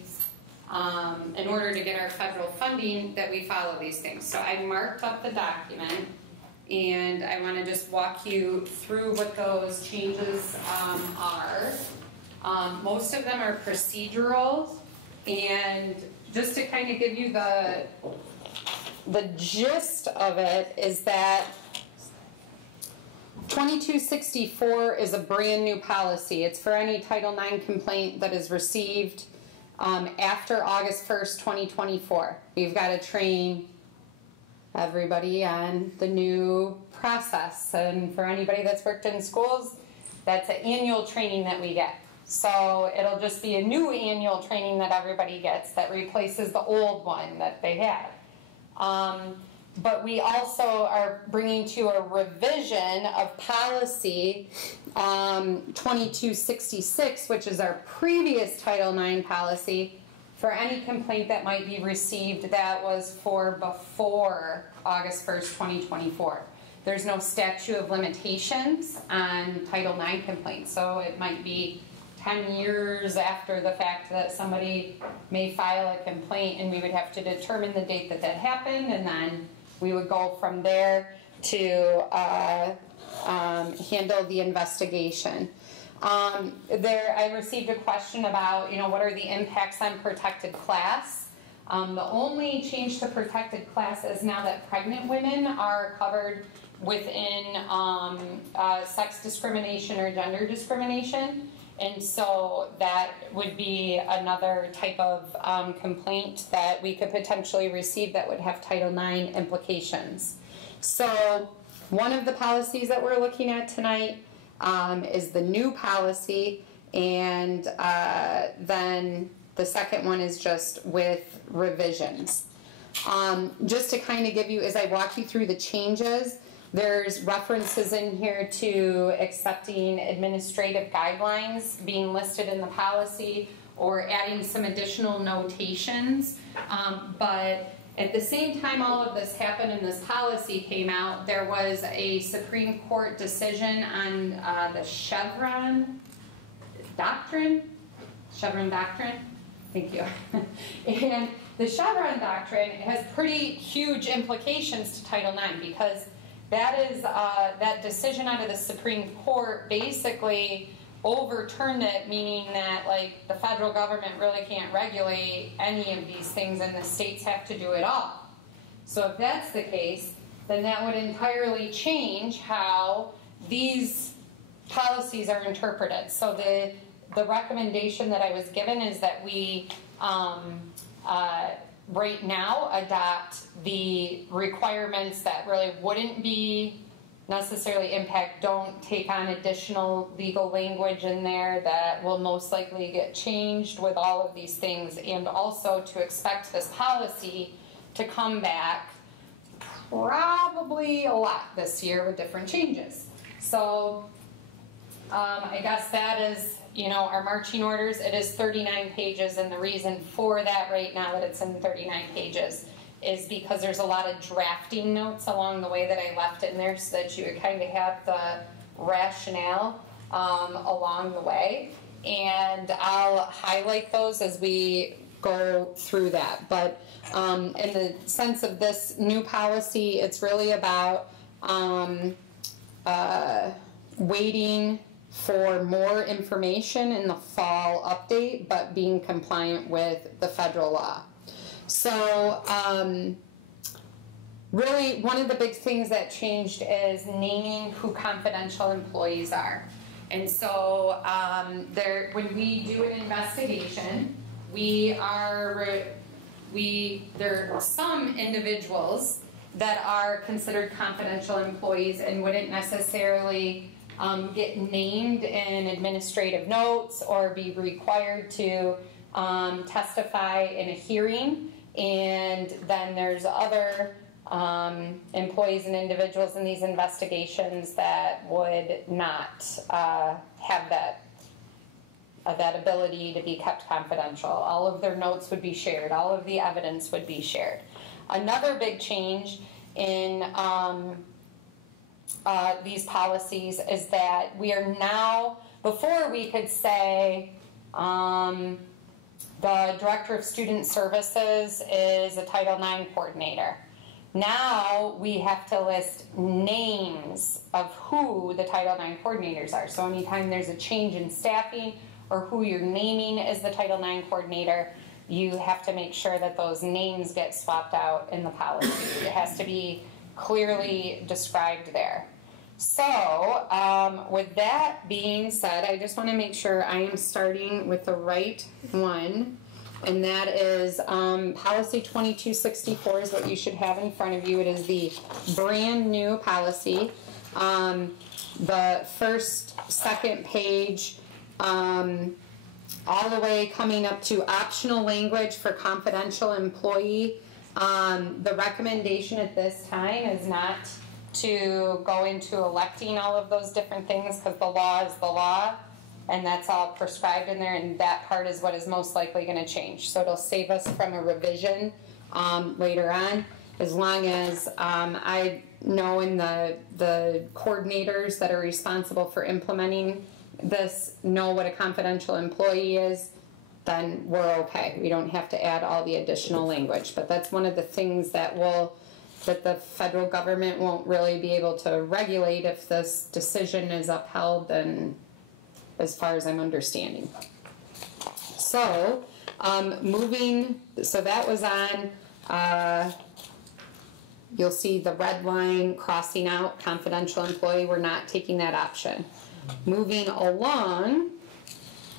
in order to get our federal funding, that we follow these things. So I marked up the document, and I want to just walk you through what those changes are. Most of them are procedural, and just to kind of give you the gist of it is that 2264 is a brand new policy. It's for any Title IX complaint that is received after August 1st, 2024. We've got to train everybody on the new process. And for anybody that's worked in schools, that's an annual training that we get. So it'll just be a new annual training that everybody gets that replaces the old one that they had. But we also are bringing to a revision of policy 2266, which is our previous Title IX policy, for any complaint that might be received that was for before August 1st, 2024. There's no statute of limitations on Title IX complaints, so it might be 10 years after the fact that somebody may file a complaint, and we would have to determine the date that that happened, and then we would go from there to handle the investigation. I received a question about, what are the impacts on protected class? The only change to protected class is now that pregnant women are covered within sex discrimination or gender discrimination. And so that would be another type of complaint that we could potentially receive that would have Title IX implications. So one of the policies that we're looking at tonight is the new policy, and then the second one is just with revisions. Just to kind of give you, as I walk you through the changes, there's references in here to accepting administrative guidelines being listed in the policy or adding some additional notations. But at the same time all of this happened and this policy came out, there was a Supreme Court decision on the Chevron Doctrine. Thank you. And the Chevron Doctrine has pretty huge implications to Title IX, because that is that decision out of the Supreme Court basically overturned it, meaning that the federal government really can't regulate any of these things and the states have to do it all. So if that's the case, then that would entirely change how these policies are interpreted. So the recommendation that I was given is that we right now adopt the requirements that really wouldn't be necessarily impact, don't take on additional legal language in there that will most likely get changed with all of these things, and also to expect this policy to come back probably a lot this year with different changes. So I guess that is, our marching orders. It is 39 pages, and the reason for that right now that it's in 39 pages is because there's a lot of drafting notes along the way that I left in there so that you would kind of have the rationale along the way. And I'll highlight those as we go through that. But in the sense of this new policy, it's really about waiting for more information in the fall update, but being compliant with the federal law. So really one of the big things that changed is naming who confidential employees are. And so when we do an investigation, there are some individuals that are considered confidential employees and wouldn't necessarily get named in administrative notes or be required to testify in a hearing. And then there's other employees and individuals in these investigations that would not have that ability to be kept confidential. All of their notes would be shared. All of the evidence would be shared. Another big change in these policies is that we are now, before we could say the Director of Student Services is a Title IX coordinator. Now we have to list names of who the Title IX coordinators are. So anytime there's a change in staffing or who you're naming as the Title IX coordinator, you have to make sure that those names get swapped out in the policy. It has to be clearly described there. So with that being said, I just want to make sure I am starting with the right one, and that is policy 2264 is what you should have in front of you. It is the brand new policy. The second page, all the way coming up to optional language for confidential employee. The recommendation at this time is not to go into electing all of those different things, because the law is the law, and that's all prescribed in there, and that part is what is most likely going to change. So it'll save us from a revision later on, as long as I know in the coordinators that are responsible for implementing this know what a confidential employee is, then we're okay. We don't have to add all the additional language. But that's one of the things that the federal government won't really be able to regulate if this decision is upheld, and as far as I'm understanding. So so that was on, you'll see the red line crossing out confidential employee. We're not taking that option. Moving along,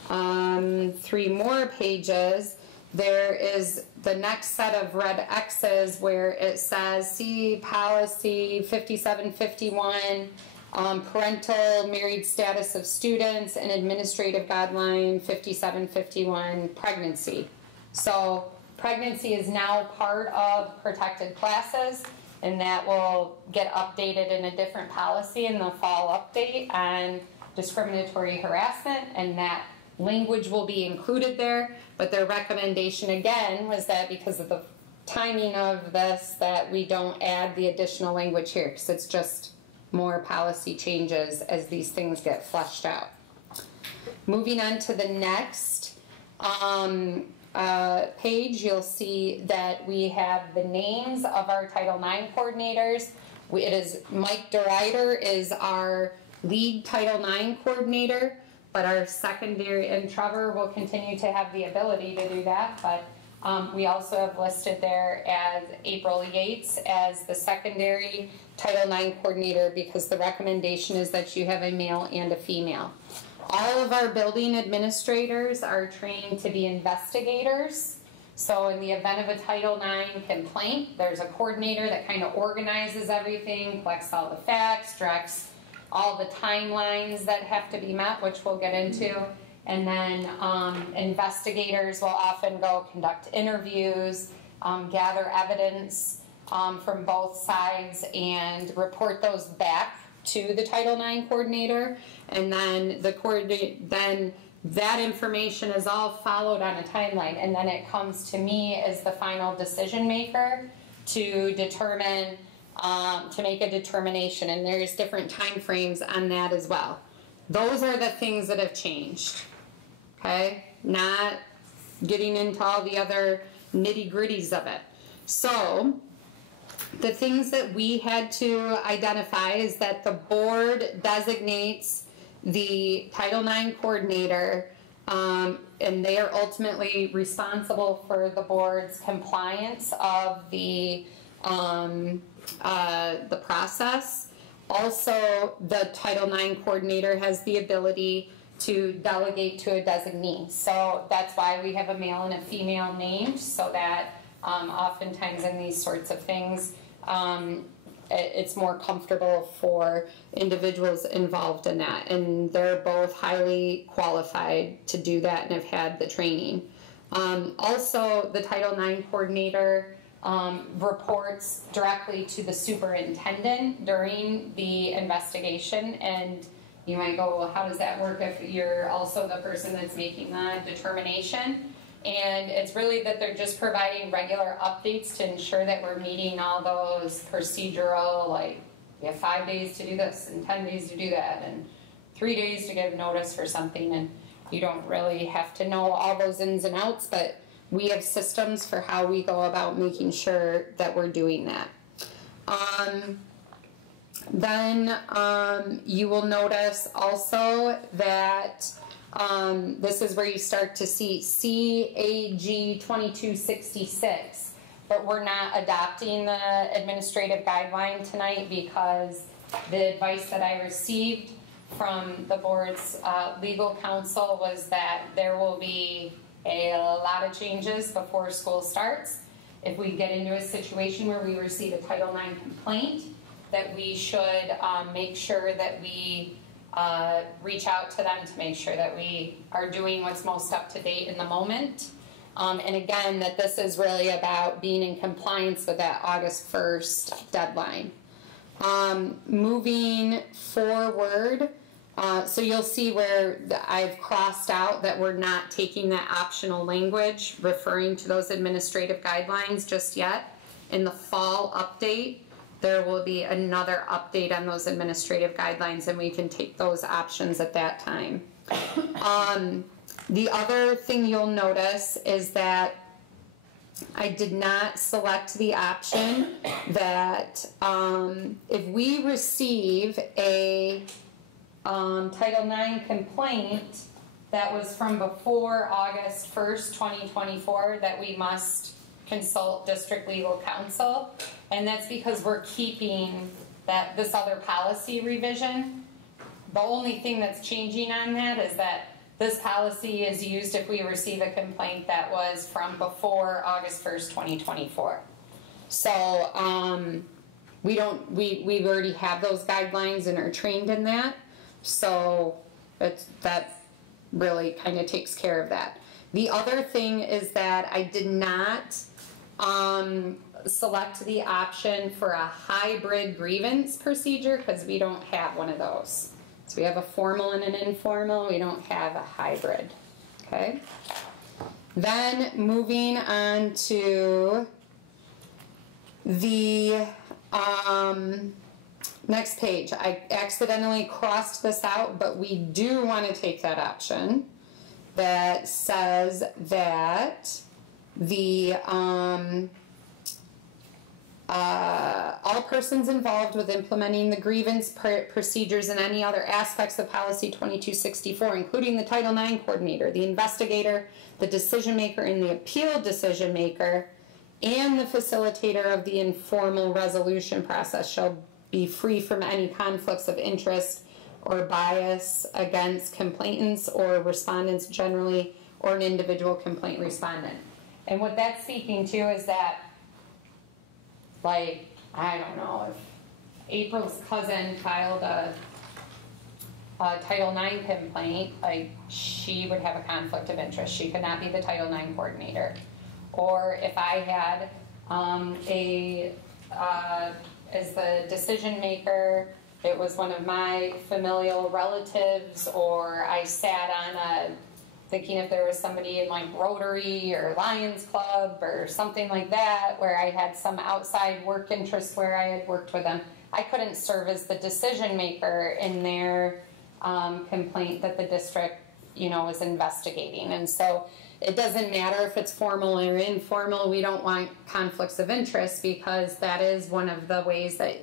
3 more pages, there is the next set of red X's where it says, see policy 5751, parental married status of students, and administrative guideline 5751, pregnancy. So pregnancy is now part of protected classes, and that will get updated in a different policy in the fall update on discriminatory harassment, and that language will be included there. But their recommendation again was that because of the timing of this, that we don't add the additional language here, because it's just more policy changes as these things get fleshed out. Moving on to the next page, you'll see that we have the names of our Title IX coordinators. It is Mike DeRider is our lead Title IX coordinator, but our secondary, and Trevor will continue to have the ability to do that, but we also have listed there as April Yates as the secondary Title IX coordinator, because the recommendation is that you have a male and a female. All of our building administrators are trained to be investigators. So in the event of a Title IX complaint, there's a coordinator that kind of organizes everything, collects all the facts, directs all the timelines that have to be met, which we'll get into. And then investigators will often go conduct interviews, gather evidence from both sides, and report those back to the Title IX coordinator, and then then that information is all followed on a timeline, and then it comes to me as the final decision maker to determine, to make a determination, and there's different time frames on that as well. Those are the things that have changed, okay? Not getting into all the other nitty-gritties of it. So, the things that we had to identify is that the board designates the Title IX coordinator, and they are ultimately responsible for the board's compliance of the process. Also, the Title IX coordinator has the ability to delegate to a designee. So that's why we have a male and a female named, so that oftentimes in these sorts of things, it's more comfortable for individuals involved in that. And they're both highly qualified to do that and have had the training. Also, the Title IX coordinator reports directly to the superintendent during the investigation, and you might go, well, how does that work if you're also the person that's making the determination? And it's really that they're just providing regular updates to ensure that we're meeting all those procedural, like, we have 5 days to do this and 10 days to do that and 3 days to give notice for something, and you don't really have to know all those ins and outs, but we have systems for how we go about making sure that we're doing that. Then you will notice also that this is where you start to see CAG 2266, but we're not adopting the administrative guideline tonight because the advice that I received from the board's legal counsel was that there will be a lot of changes before school starts. If we get into a situation where we receive a Title IX complaint, that we should make sure that we reach out to them to make sure that we are doing what's most up to date in the moment. And again, that this is really about being in compliance with that August 1st deadline. Moving forward, so you'll see where I've crossed out that we're not taking that optional language referring to those administrative guidelines just yet. In the fall update, there will be another update on those administrative guidelines, and we can take those options at that time. The other thing you'll notice is that I did not select the option that if we receive a Title IX complaint that was from before August 1st, 2024, that we must consult district legal counsel, and that's because we're keeping this other policy revision. The only thing that's changing on that is that this policy is used if we receive a complaint that was from before August 1st, 2024. So we already have those guidelines and are trained in that. So that really kind of takes care of that. The other thing is that I did not select the option for a hybrid grievance procedure because we don't have one of those. So we have a formal and an informal, we don't have a hybrid, okay? Then moving on to the next page. I accidentally crossed this out, but we do want to take that option that says that the all persons involved with implementing the grievance procedures and any other aspects of policy 2264, including the Title IX coordinator, the investigator, the decision maker and the appeal decision maker, and the facilitator of the informal resolution process shall be free from any conflicts of interest or bias against complainants or respondents generally, or an individual complaint respondent. And what that's speaking to is that, like, I don't know, if April's cousin filed a Title IX complaint, like, she would have a conflict of interest. She could not be the Title IX coordinator. Or if I had as the decision maker it was one of my familial relatives, or I sat on thinking if there was somebody in like Rotary or Lions Club or something like that, where I had some outside work interest where I had worked with them, I couldn't serve as the decision maker in their complaint that the district, was investigating. And so it doesn't matter if it's formal or informal. We don't want conflicts of interest, because that is one of the ways that,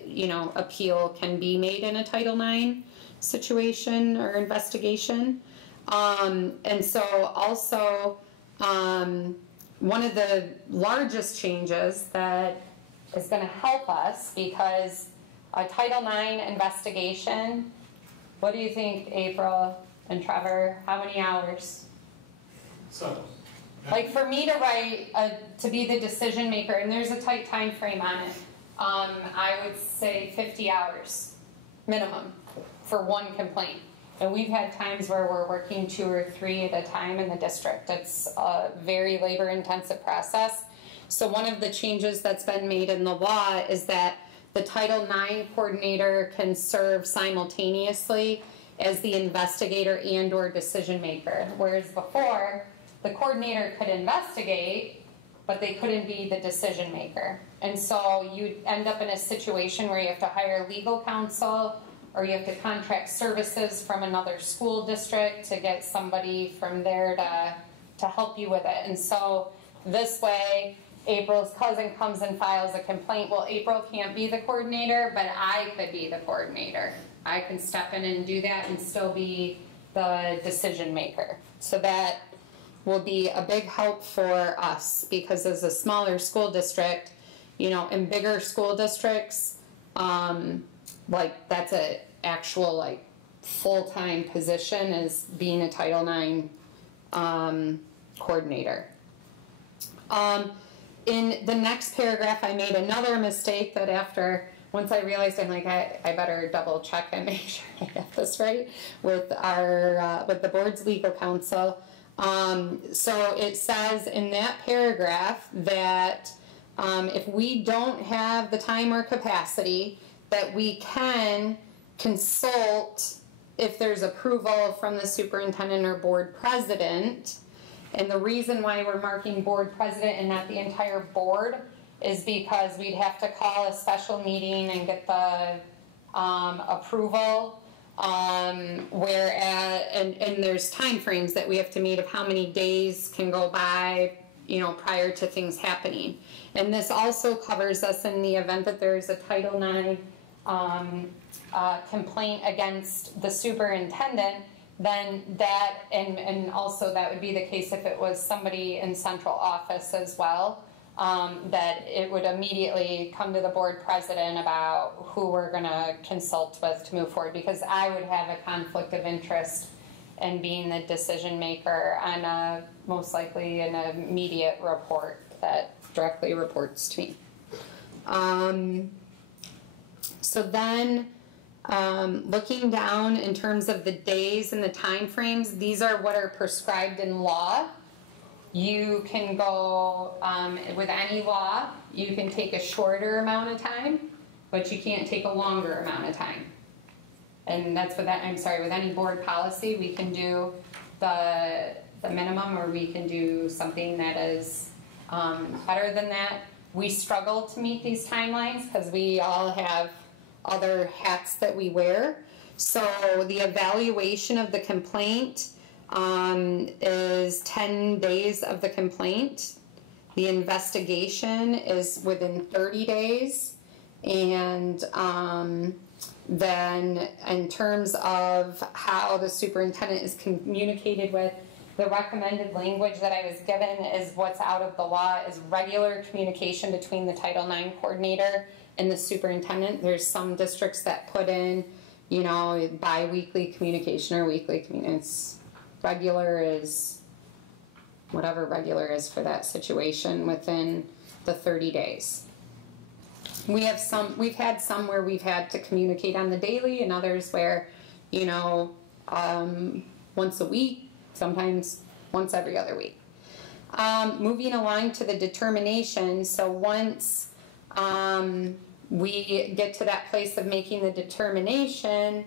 appeal can be made in a Title IX situation or investigation. And so also, one of the largest changes that is going to help us, because a Title IX investigation, what do you think, April and Trevor? How many hours? So, like for me to write, to be the decision maker, and there's a tight time frame on it, I would say 50 hours minimum for one complaint. And we've had times where we're working 2 or 3 at a time in the district. It's a very labor-intensive process. So one of the changes that's been made in the law is that the Title IX coordinator can serve simultaneously as the investigator and or decision maker. Whereas before, the coordinator could investigate, but they couldn't be the decision maker. And so you'd end up in a situation where you have to hire legal counsel, or you have to contract services from another school district to get somebody from there to help you with it. And so this way, April's cousin comes and files a complaint. Well, April can't be the coordinator, but I could be the coordinator. I can step in and do that and still be the decision maker. So that will be a big help for us, because as a smaller school district, in bigger school districts, like that's a actual like full-time position as being a Title IX coordinator. In the next paragraph, I made another mistake that once I realized, I'm like, I better double check and make sure I got this right with with the board's legal counsel. So it says in that paragraph that if we don't have the time or capacity, that we can consult if there's approval from the superintendent or board president. And the reason why we're marking board president and not the entire board is because we'd have to call a special meeting and get the approval, and there's time frames that we have to meet of how many days can go by, prior to things happening. And this also covers us in the event that there's a Title IX complaint against the superintendent, then that, and also that would be the case if it was somebody in central office as well, that it would immediately come to the board president about who we're going to consult with to move forward, because I would have a conflict of interest in being the decision maker on most likely an immediate report that directly reports to me. So then, looking down in terms of the days and the time frames, these are what are prescribed in law. You can go with any law, you can take a shorter amount of time, but you can't take a longer amount of time. And that's with any board policy, we can do the minimum, or we can do something that is better than that. We struggle to meet these timelines because we all have other hats that we wear. So the evaluation of the complaint is 10 days of the complaint. The investigation is within 30 days. And then in terms of how the superintendent is communicated with, the recommended language that I was given is what's out of the law is regular communication between the Title IX coordinator and the superintendent. There's some districts that put in, bi-weekly communication or weekly communication. Regular is whatever regular is for that situation within the 30 days. We've had some where we've had to communicate on the daily, and others where, once a week, sometimes once every other week. Moving along to the determination, so once we get to that place of making the determination,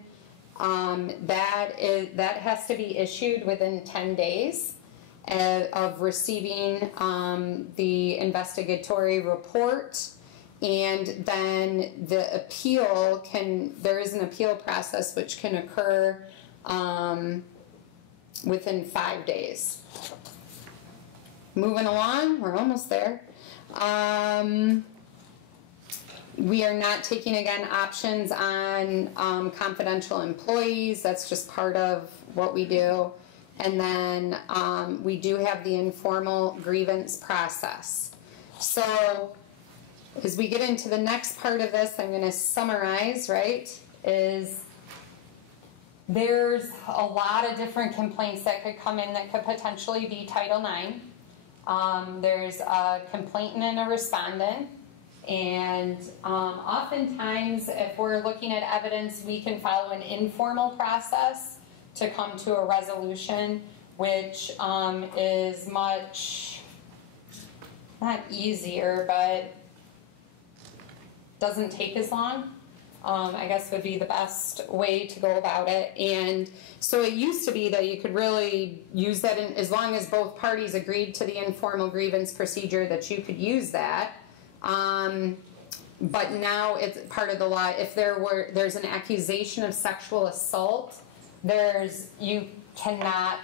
that has to be issued within 10 days of receiving the investigatory report. And then the appeal there is an appeal process which can occur within 5 days. Moving along, we're almost there. We are not taking, again, options on confidential employees. That's just part of what we do. And then we do have the informal grievance process. So as we get into the next part of this, I'm going to summarize, right, is there's a lot of different complaints that could come in that could potentially be Title IX. There's a complainant and a respondent. And oftentimes, if we're looking at evidence, we can follow an informal process to come to a resolution, which is much, not easier, but doesn't take as long, I guess would be the best way to go about it. And so it used to be that you could really use that as long as both parties agreed to the informal grievance procedure, that you could use that. But now it's part of the law. If there's an accusation of sexual assault, you cannot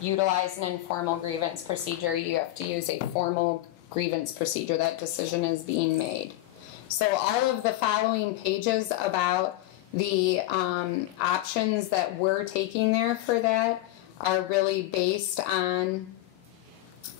utilize an informal grievance procedure. You have to use a formal grievance procedure. That decision is being made. So all of the following pages about the options that we're taking there for that are really based on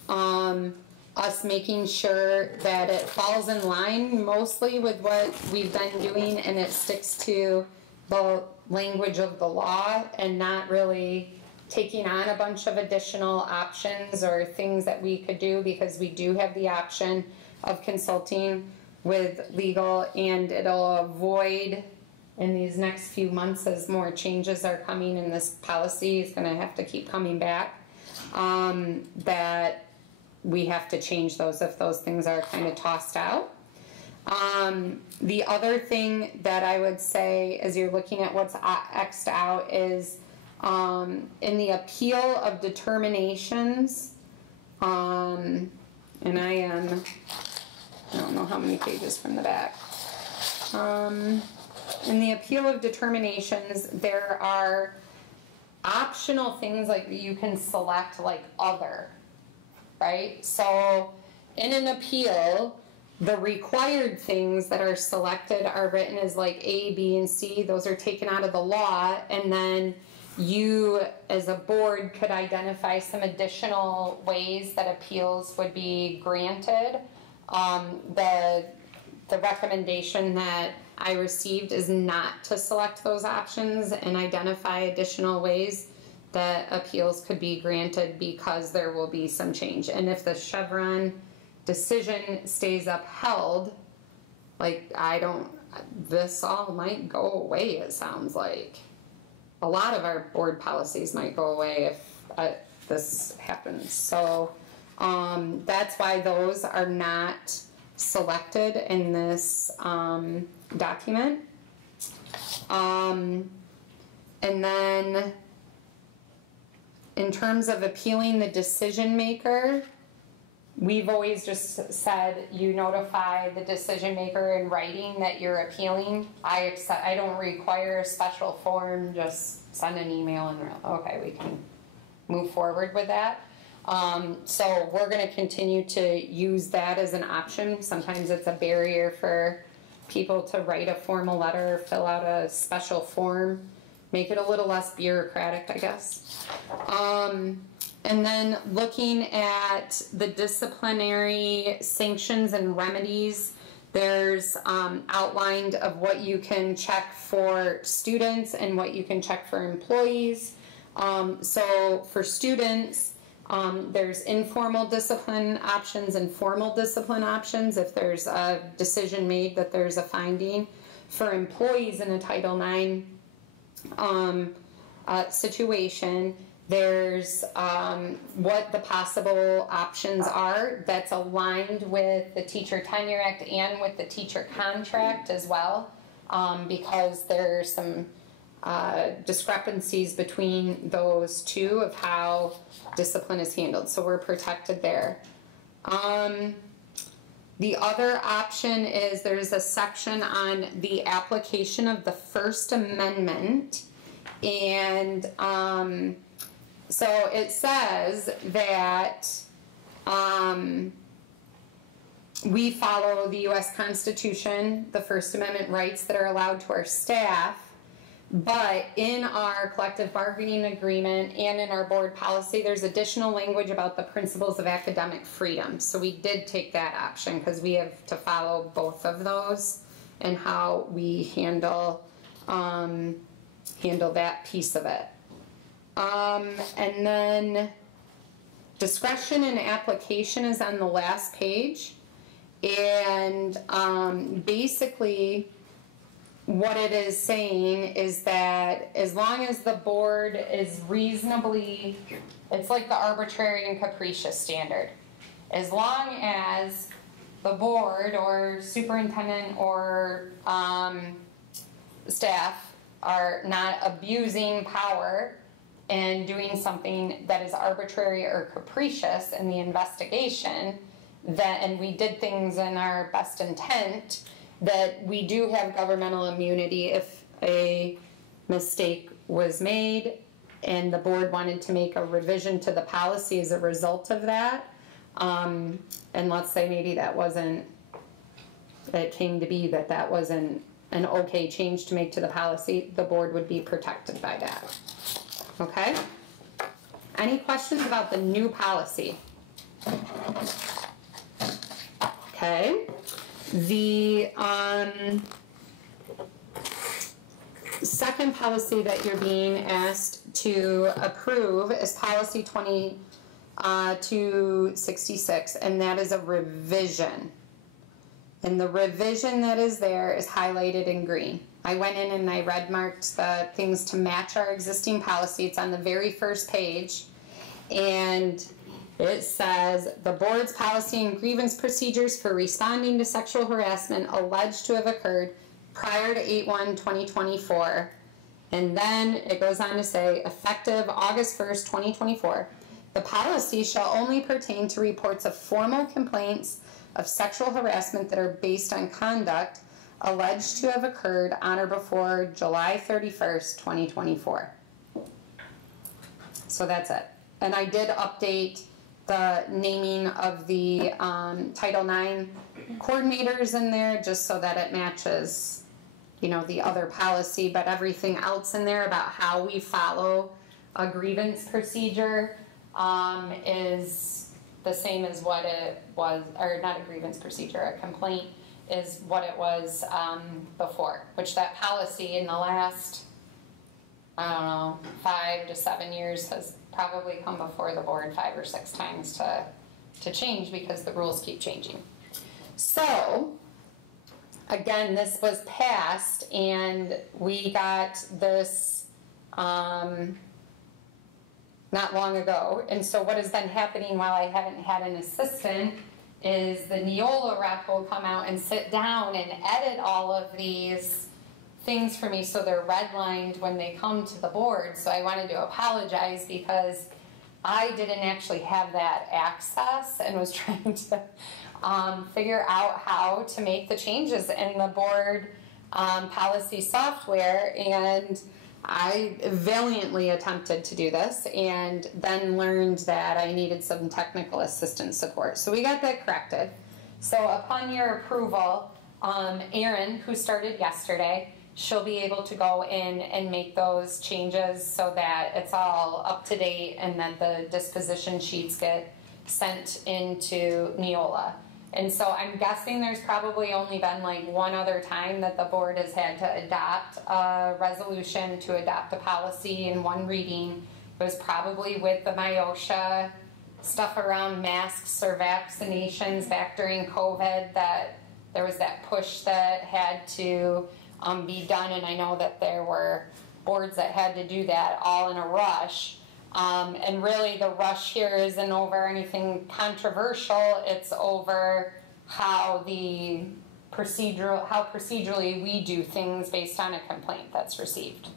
us making sure that it falls in line mostly with what we've been doing, and it sticks to the language of the law and not really taking on a bunch of additional options or things that we could do, because we do have the option of consulting with legal, and it'll avoid in these next few months, as more changes are coming in this policy, it's going to have to keep coming back, that we have to change those if those things are kind of tossed out. The other thing that I would say as you're looking at what's X'd out is in the appeal of determinations, and I don't know how many pages from the back. In the appeal of determinations, there are optional things like you can select, like other, right? So in an appeal, the required things that are selected are written as like A, B, and C. Those are taken out of the law, and then you as a board could identify some additional ways that appeals would be granted. The recommendation that I received is not to select those options and identify additional ways that appeals could be granted, because there will be some change. And if the Chevron decision stays upheld, like this all might go away, it sounds like. A lot of our board policies might go away if this happens. So that's why those are not selected in this document. And then in terms of appealing the decision maker, we've always just said you notify the decision maker in writing that you're appealing. I don't require a special form, just send an email and okay, we can move forward with that. So we're going to continue to use that as an option. Sometimes it's a barrier for people to write a formal letter, fill out a special form, make it a little less bureaucratic, I guess. And then looking at the disciplinary sanctions and remedies, there's outlined of what you can check for students and what you can check for employees. So for students, there's informal discipline options and formal discipline options if there's a decision made that there's a finding. For employees in a Title IX situation, There's what the possible options are that's aligned with the Teacher Tenure Act and with the teacher contract as well, because there's some discrepancies between those two of how discipline is handled. So we're protected there. The other option is there's a section on the application of the First Amendment, and so it says that we follow the U.S. Constitution, the First Amendment rights that are allowed to our staff, but in our collective bargaining agreement and in our board policy, there's additional language about the principles of academic freedom. So we did take that option because we have to follow both of those and how we handle that piece of it. And then discretion and application is on the last page. And basically what it is saying is that as long as the board is reasonably, it's like the arbitrary and capricious standard. As long as the board or superintendent or staff are not abusing power and doing something that is arbitrary or capricious in the investigation, that, and we did things in our best intent, that we do have governmental immunity if a mistake was made and the board wanted to make a revision to the policy as a result of that. And let's say maybe that wasn't, it came to be that that wasn't an okay change to make to the policy, the board would be protected by that. Okay? Any questions about the new policy? Okay. The second policy that you're being asked to approve is policy 2266, and that is a revision. And the revision that is there is highlighted in green. I went in and I red marked the things to match our existing policy. It's on the very first page. And it says, the board's policy and grievance procedures for responding to sexual harassment alleged to have occurred prior to 8/1/2024. And then it goes on to say, effective August 1st, 2024, the policy shall only pertain to reports of formal complaints of sexual harassment that are based on conduct alleged to have occurred on or before July 31st, 2024. So that's it. And I did update the naming of the Title IX coordinators in there just so that it matches, you know, the other policy, but everything else in there about how we follow a grievance procedure is the same as what it was, or not a grievance procedure, a complaint is what it was before, which that policy in the last, I don't know, 5 to 7 years has probably come before the board 5 or 6 times to change because the rules keep changing. So, again, this was passed and we got this not long ago. And so what has been happening while I haven't had an assistant is the Neola rep will come out and sit down and edit all of these things for me so they're redlined when they come to the board. So I wanted to apologize because I didn't actually have that access and was trying to figure out how to make the changes in the board policy software, and I valiantly attempted to do this and then learned that I needed some technical assistance support. So we got that corrected. So upon your approval, Erin, who started yesterday, she'll be able to go in and make those changes so that it's all up to date and that the disposition sheets get sent into Neola. And so I'm guessing there's probably only been like one other time that the board has had to adopt a resolution to adopt a policy in one reading. It was probably with the MIOSHA stuff around masks or vaccinations back during COVID, that there was that push that had to be done, and I know that there were boards that had to do that all in a rush. And really the rush here isn't over anything controversial, it's over how procedurally we do things based on a complaint that's received.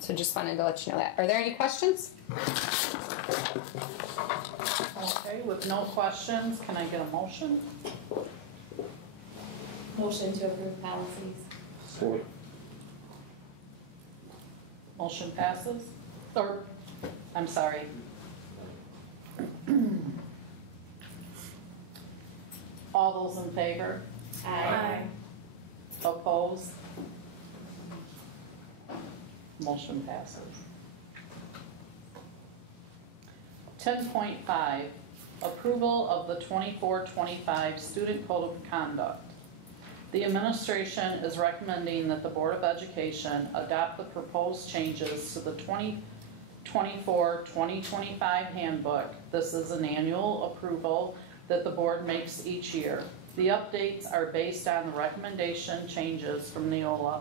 So just wanted to let you know that. Are there any questions? Okay, with no questions, can I get a motion? Motion to approve policies. Support. Motion passes? Or, I'm sorry. All those in favor? Aye. Opposed? Motion passes. 10.5, approval of the 24-25 Student Code of Conduct. The administration is recommending that the Board of Education adopt the proposed changes to the 2024-2025 handbook. This is an annual approval that the board makes each year. The updates are based on the recommendation changes from Neola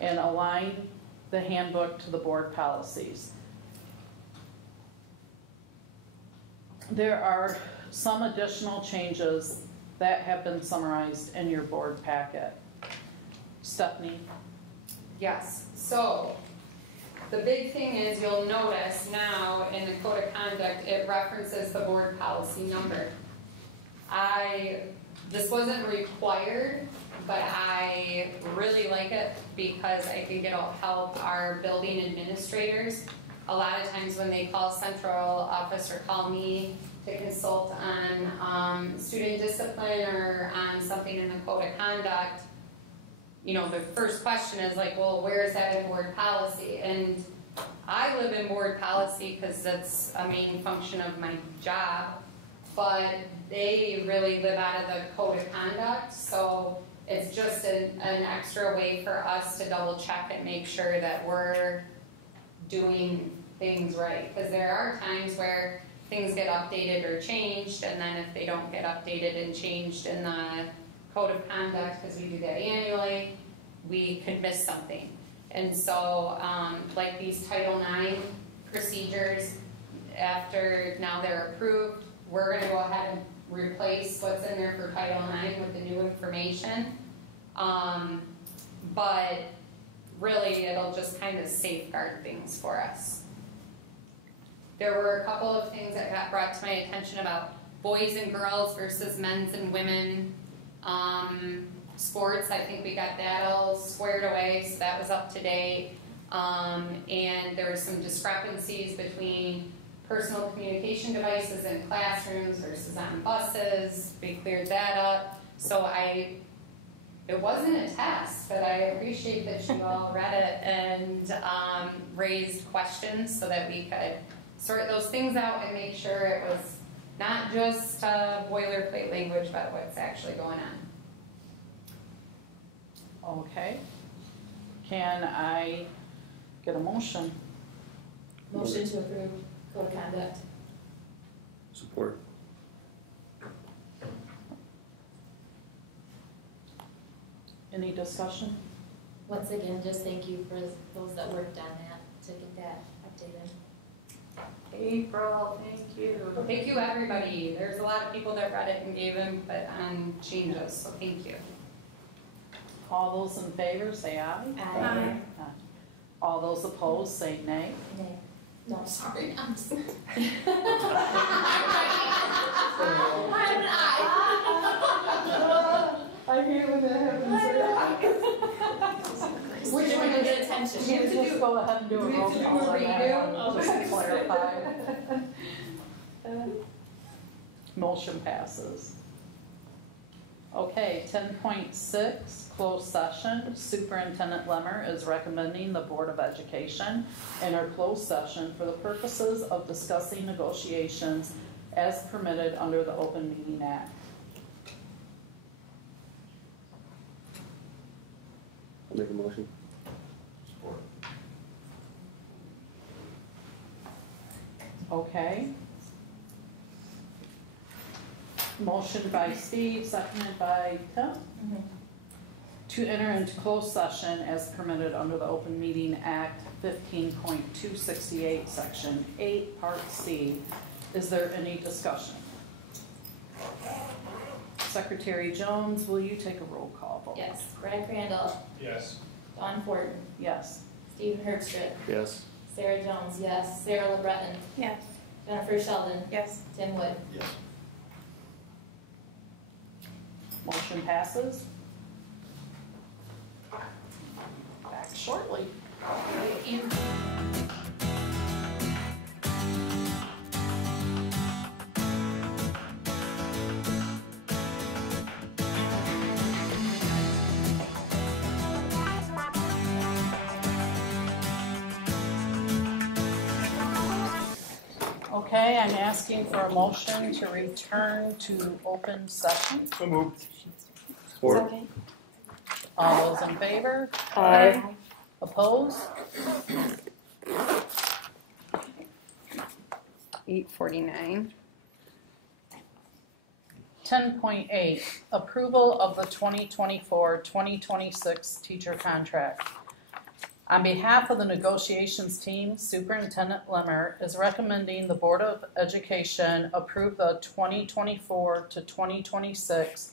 and align the handbook to the board policies. There are some additional changes that have been summarized in your board packet. Stephanie? Yes, so the big thing is you'll notice now in the Code of Conduct, it references the board policy number. This wasn't required, but I really like it because I think it'll help our building administrators. A lot of times when they call central office or call me to consult on student discipline or on something in the Code of Conduct, you know, the first question is like, well, where is that in board policy? And I live in board policy because that's a main function of my job, but they really live out of the Code of Conduct, so it's just an extra way for us to double check and make sure that we're doing things right. Because there are times where things get updated or changed, and then if they don't get updated and changed in the Code of Conduct, because we do that annually, we could miss something. And so, like these Title IX procedures, after now they're approved, we're going to go ahead and replace what's in there for Title IX with the new information. But really, it'll just kind of safeguard things for us. There were a couple of things that got brought to my attention about boys and girls versus men's and women sports. I think we got that all squared away, so that was up to date. And there were some discrepancies between personal communication devices in classrooms versus on buses. We cleared that up. So it wasn't a test, but I appreciate that you all read it and raised questions so that we could sort those things out and make sure it was not just boilerplate language, but what's actually going on. Okay. Can I get a motion? Motion to approve Code of Conduct. Support. Any discussion? Once again, just thank you for those that worked on that to get that updated. April, thank you. Thank you, everybody. There's a lot of people that read it and gave input on changes, so thank you. All those in favor say aye. Aye. Aye. All those opposed say nay. Nay. No, sorry, I'm just. I'm an aye. I hate when that happens. Which one is it? Attention. You have to just go ahead and do a roll call on that one, just to clarify. Motion passes. Okay, 10.6, closed session. Superintendent Lemmer is recommending the Board of Education enter closed session for the purposes of discussing negotiations as permitted under the Open Meeting Act. I'll make a motion. Support. Okay. Motion by Steve, seconded by Tim. to enter into closed session as permitted under the Open Meeting Act 15.268, Section 8, Part C. Is there any discussion? Secretary Jones, will you take a roll call vote? Yes. Brad Crandall. Yes. Dawn Fortin. Yes. Stephen Herbstreit. Yes. Sarah Jones, yes. Sarah LeBreton. Yes. Jennifer Sheldon. Yes. Tim Wood. Yes. Motion passes. Back shortly. Okay, I'm asking for a motion to return to open session. So moved. Support. All those in favor? Aye. Opposed? 8:49. 10.8, approval of the 2024-2026 teacher contract. On behalf of the negotiations team, Superintendent Limmer is recommending the Board of Education approve the 2024 to 2026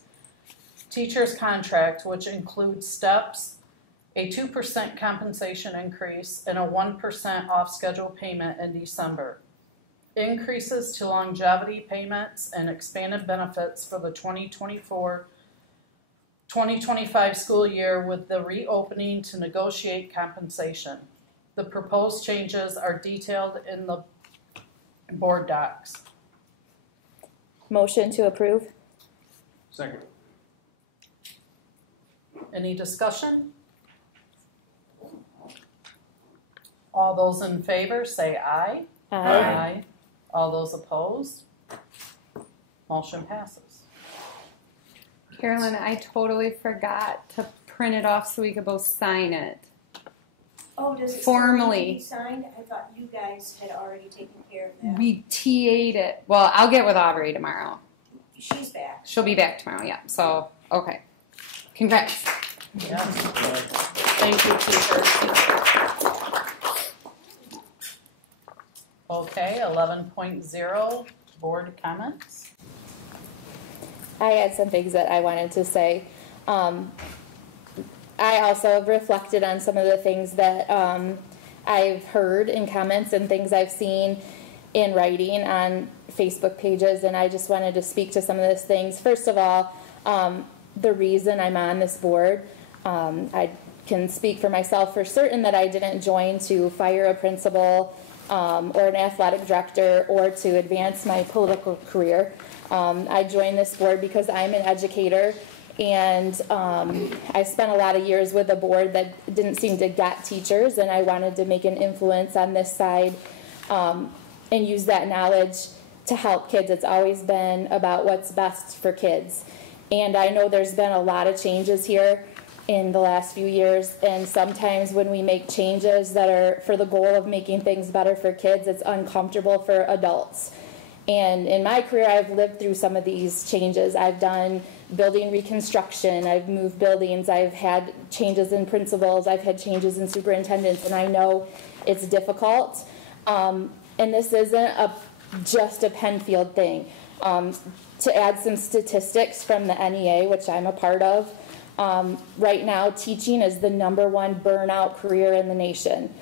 teacher's contract, which includes steps, a 2% compensation increase, and a 1% off-schedule payment in December. Increases to longevity payments and expanded benefits for the 2024-2025 school year with the reopening to negotiate compensation. The proposed changes are detailed in the board docs. Motion to approve? Second. Any discussion? All those in favor say aye. Aye. All those opposed? Motion passes. Carolyn, I totally forgot to print it off so we could both sign it. Oh, does it Formally. still need to be signed? I thought you guys had already taken care of that. We TA'd it. Well, I'll get with Aubrey tomorrow. She's back. She'll be back tomorrow, yeah. So, okay. Congrats. Yes. Thank you, teachers. Okay, 11.0, board comments. I had some things that I wanted to say. I also have reflected on some of the things that I've heard in comments and things I've seen in writing on Facebook pages, and I just wanted to speak to some of those things. First of all, the reason I'm on this board, I can speak for myself for certain that I didn't join to fire a principal or an athletic director or to advance my political career. I joined this board because I'm an educator, and I spent a lot of years with a board that didn't seem to get teachers, and I wanted to make an influence on this side and use that knowledge to help kids. It's always been about what's best for kids. And I know there's been a lot of changes here in the last few years, and sometimes when we make changes that are for the goal of making things better for kids, it's uncomfortable for adults. And in my career, I've lived through some of these changes. I've done building reconstruction, I've moved buildings, I've had changes in principals, I've had changes in superintendents, and I know it's difficult. And this isn't just a Pennfield thing. To add some statistics from the NEA, which I'm a part of, right now teaching is the #1 burnout career in the nation.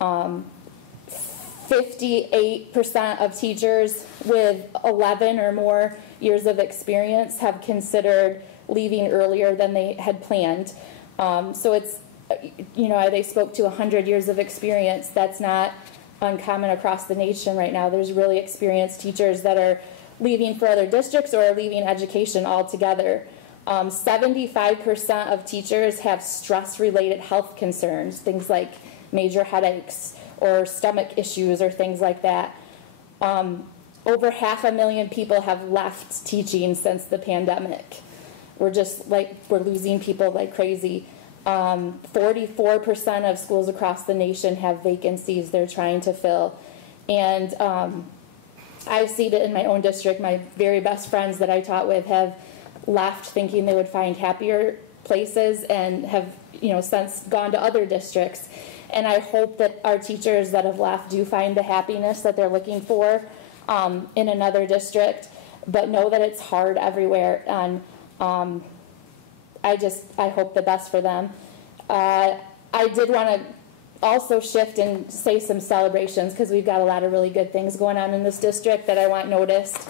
58% of teachers with 11 or more years of experience have considered leaving earlier than they had planned. So it's, they spoke to 100 years of experience. That's not uncommon across the nation right now. There's really experienced teachers that are leaving for other districts or are leaving education altogether. 75% of teachers have stress-related health concerns, things like major headaches or stomach issues or things like that. Over 500,000 people have left teaching since the pandemic. We're losing people like crazy. 44% of schools across the nation have vacancies they're trying to fill. And I've seen it in my own district. My very best friends that I taught with have left thinking they would find happier places and have, since gone to other districts. And I hope that our teachers that have left do find the happiness that they're looking for in another district, but know that it's hard everywhere. And I hope the best for them. I did want to also shift and say some celebrations, because we've got a lot of really good things going on in this district that I want noticed.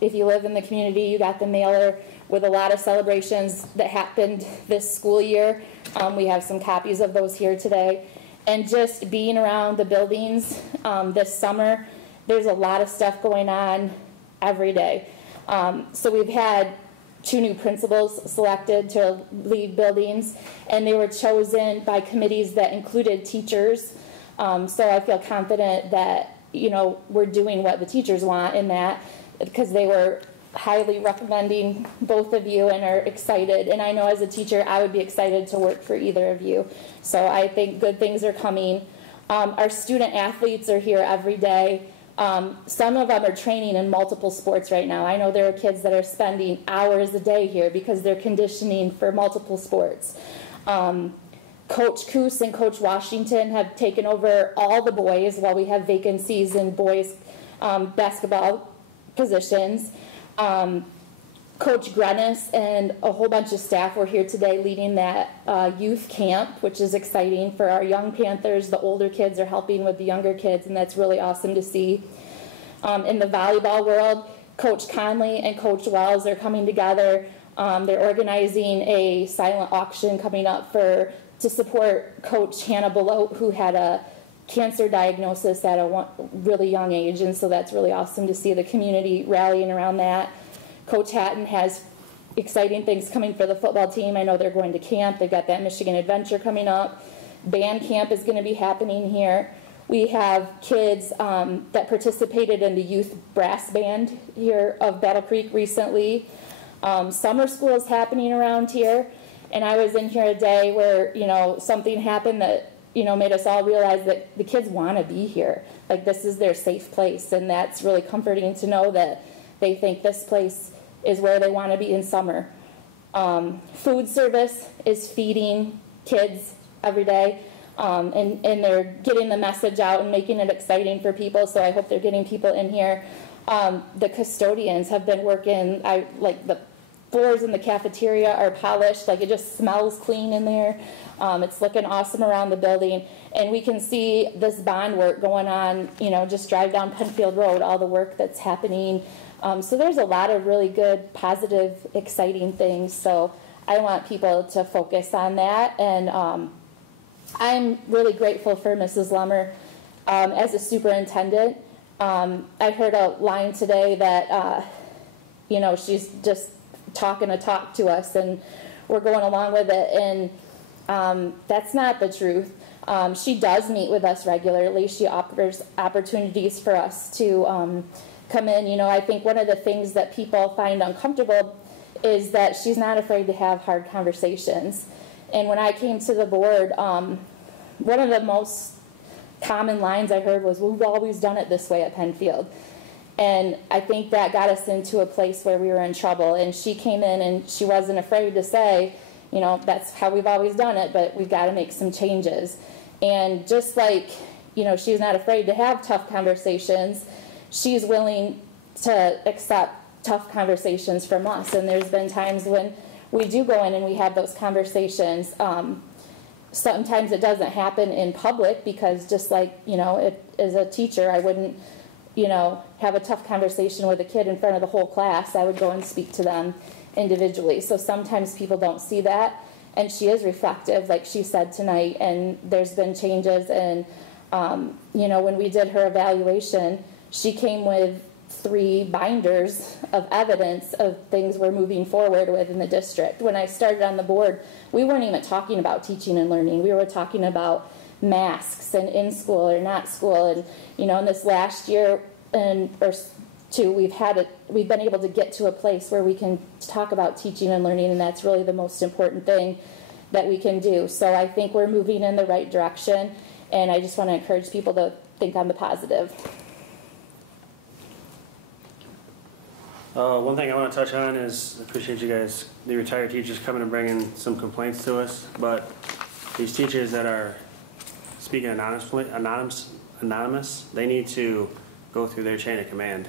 If you live in the community, you got the mailer with a lot of celebrations that happened this school year. We have some copies of those here today. And just being around the buildings this summer, there's a lot of stuff going on every day. So we've had 2 new principals selected to lead buildings, and they were chosen by committees that included teachers. So I feel confident that, we're doing what the teachers want in that, because they were highly recommending both of you and are excited. And I know as a teacher, I would be excited to work for either of you. So I think good things are coming. Our student athletes are here every day. Some of them are training in multiple sports right now. I know there are kids that are spending hours a day here because they're conditioning for multiple sports. Coach Coos and Coach Washington have taken over all the boys while we have vacancies in boys basketball positions. Coach Grennis and a whole bunch of staff were here today leading that youth camp, which is exciting for our young Panthers. The older kids are helping with the younger kids, and that's really awesome to see. In the volleyball world, Coach Conley and Coach Wells are coming together. They're organizing a silent auction coming up to support Coach Hannah Belote, who had a cancer diagnosis at a really young age, and so that's really awesome to see the community rallying around that. Coach Hatton has exciting things coming for the football team. I know they're going to camp. They've got that Michigan Adventure coming up. Band camp is going to be happening here. We have kids that participated in the youth brass band here of Battle Creek recently. Summer school is happening around here, and I was in here a day where something happened that made us all realize that the kids want to be here. Like, this is their safe place, and that's really comforting to know that they think this place is where they want to be in summer. Food service is feeding kids every day, and they're getting the message out and making it exciting for people, so I hope they're getting people in here. The custodians have been working, the floors in the cafeteria are polished, it just smells clean in there. It's looking awesome around the building, and we can see this bond work going on, just drive down Pennfield Road, all the work that's happening. So there's a lot of really good, positive, exciting things. So I want people to focus on that. And I'm really grateful for Mrs. Lummer as a superintendent. I heard a line today that, she's just talking a talk to us and we're going along with it. And that's not the truth. She does meet with us regularly. She offers opportunities for us to come in. I think one of the things that people find uncomfortable is that she's not afraid to have hard conversations. And when I came to the board, one of the most common lines I heard was, we've always done it this way at Pennfield. And I think that got us into a place where we were in trouble. And she came in and she wasn't afraid to say, that's how we've always done it, but we've got to make some changes. And just like, she's not afraid to have tough conversations, she's willing to accept tough conversations from us. And there's been times when we do go in and we have those conversations. Sometimes it doesn't happen in public because just like, as a teacher, I wouldn't, have a tough conversation with a kid in front of the whole class. I would go and speak to them individually. So sometimes people don't see that. And she is reflective, like she said tonight, and there's been changes. And, when we did her evaluation, she came with 3 binders of evidence of things we're moving forward with in the district. When I started on the board, we weren't even talking about teaching and learning. We were talking about masks and in school or not school. And, in this last year or 2, we've been able to get to a place where we can talk about teaching and learning, and that's really the most important thing that we can do. So I think we're moving in the right direction, and I just want to encourage people to think on the positive. One thing I want to touch on is I appreciate you guys, the retired teachers, coming and bringing some complaints to us. But these teachers that are speaking anonymous, they need to go through their chain of command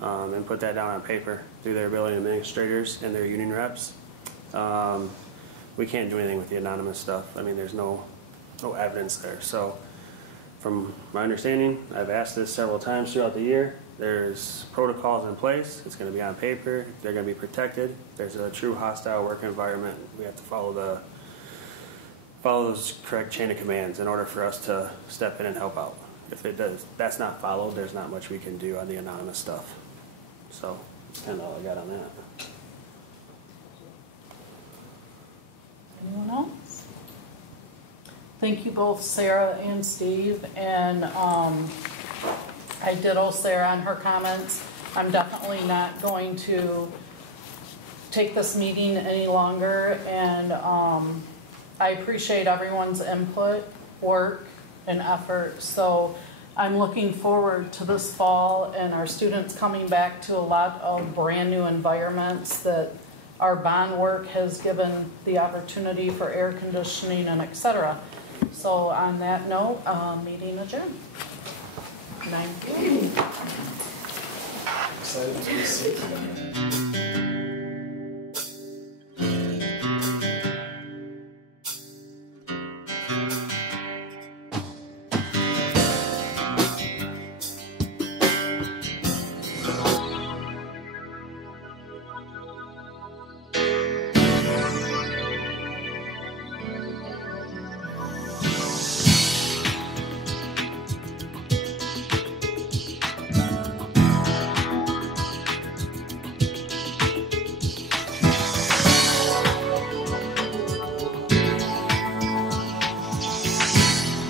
and put that down on paper through their building administrators and their union reps. We can't do anything with the anonymous stuff. I mean, there's no evidence there. So from my understanding, I've asked this several times throughout the year. There's protocols in place. It's going to be on paper. They're going to be protected. There's a true hostile work environment. We have to follow those correct chain of commands in order for us to step in and help out. If that's not followed, there's not much we can do on the anonymous stuff. So that's kind of all I got on that. Anyone else? Thank you both, Sarah and Steve, and I ditto Sarah on her comments. I'm definitely not going to take this meeting any longer, and I appreciate everyone's input, work, and effort. So I'm looking forward to this fall and our students coming back to a lot of brand new environments that our bond work has given the opportunity for air conditioning and et cetera. So on that note, meeting adjourned. 9 p.m. Excited to be safe.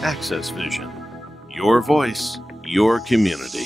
Access Vision. Your voice, your community.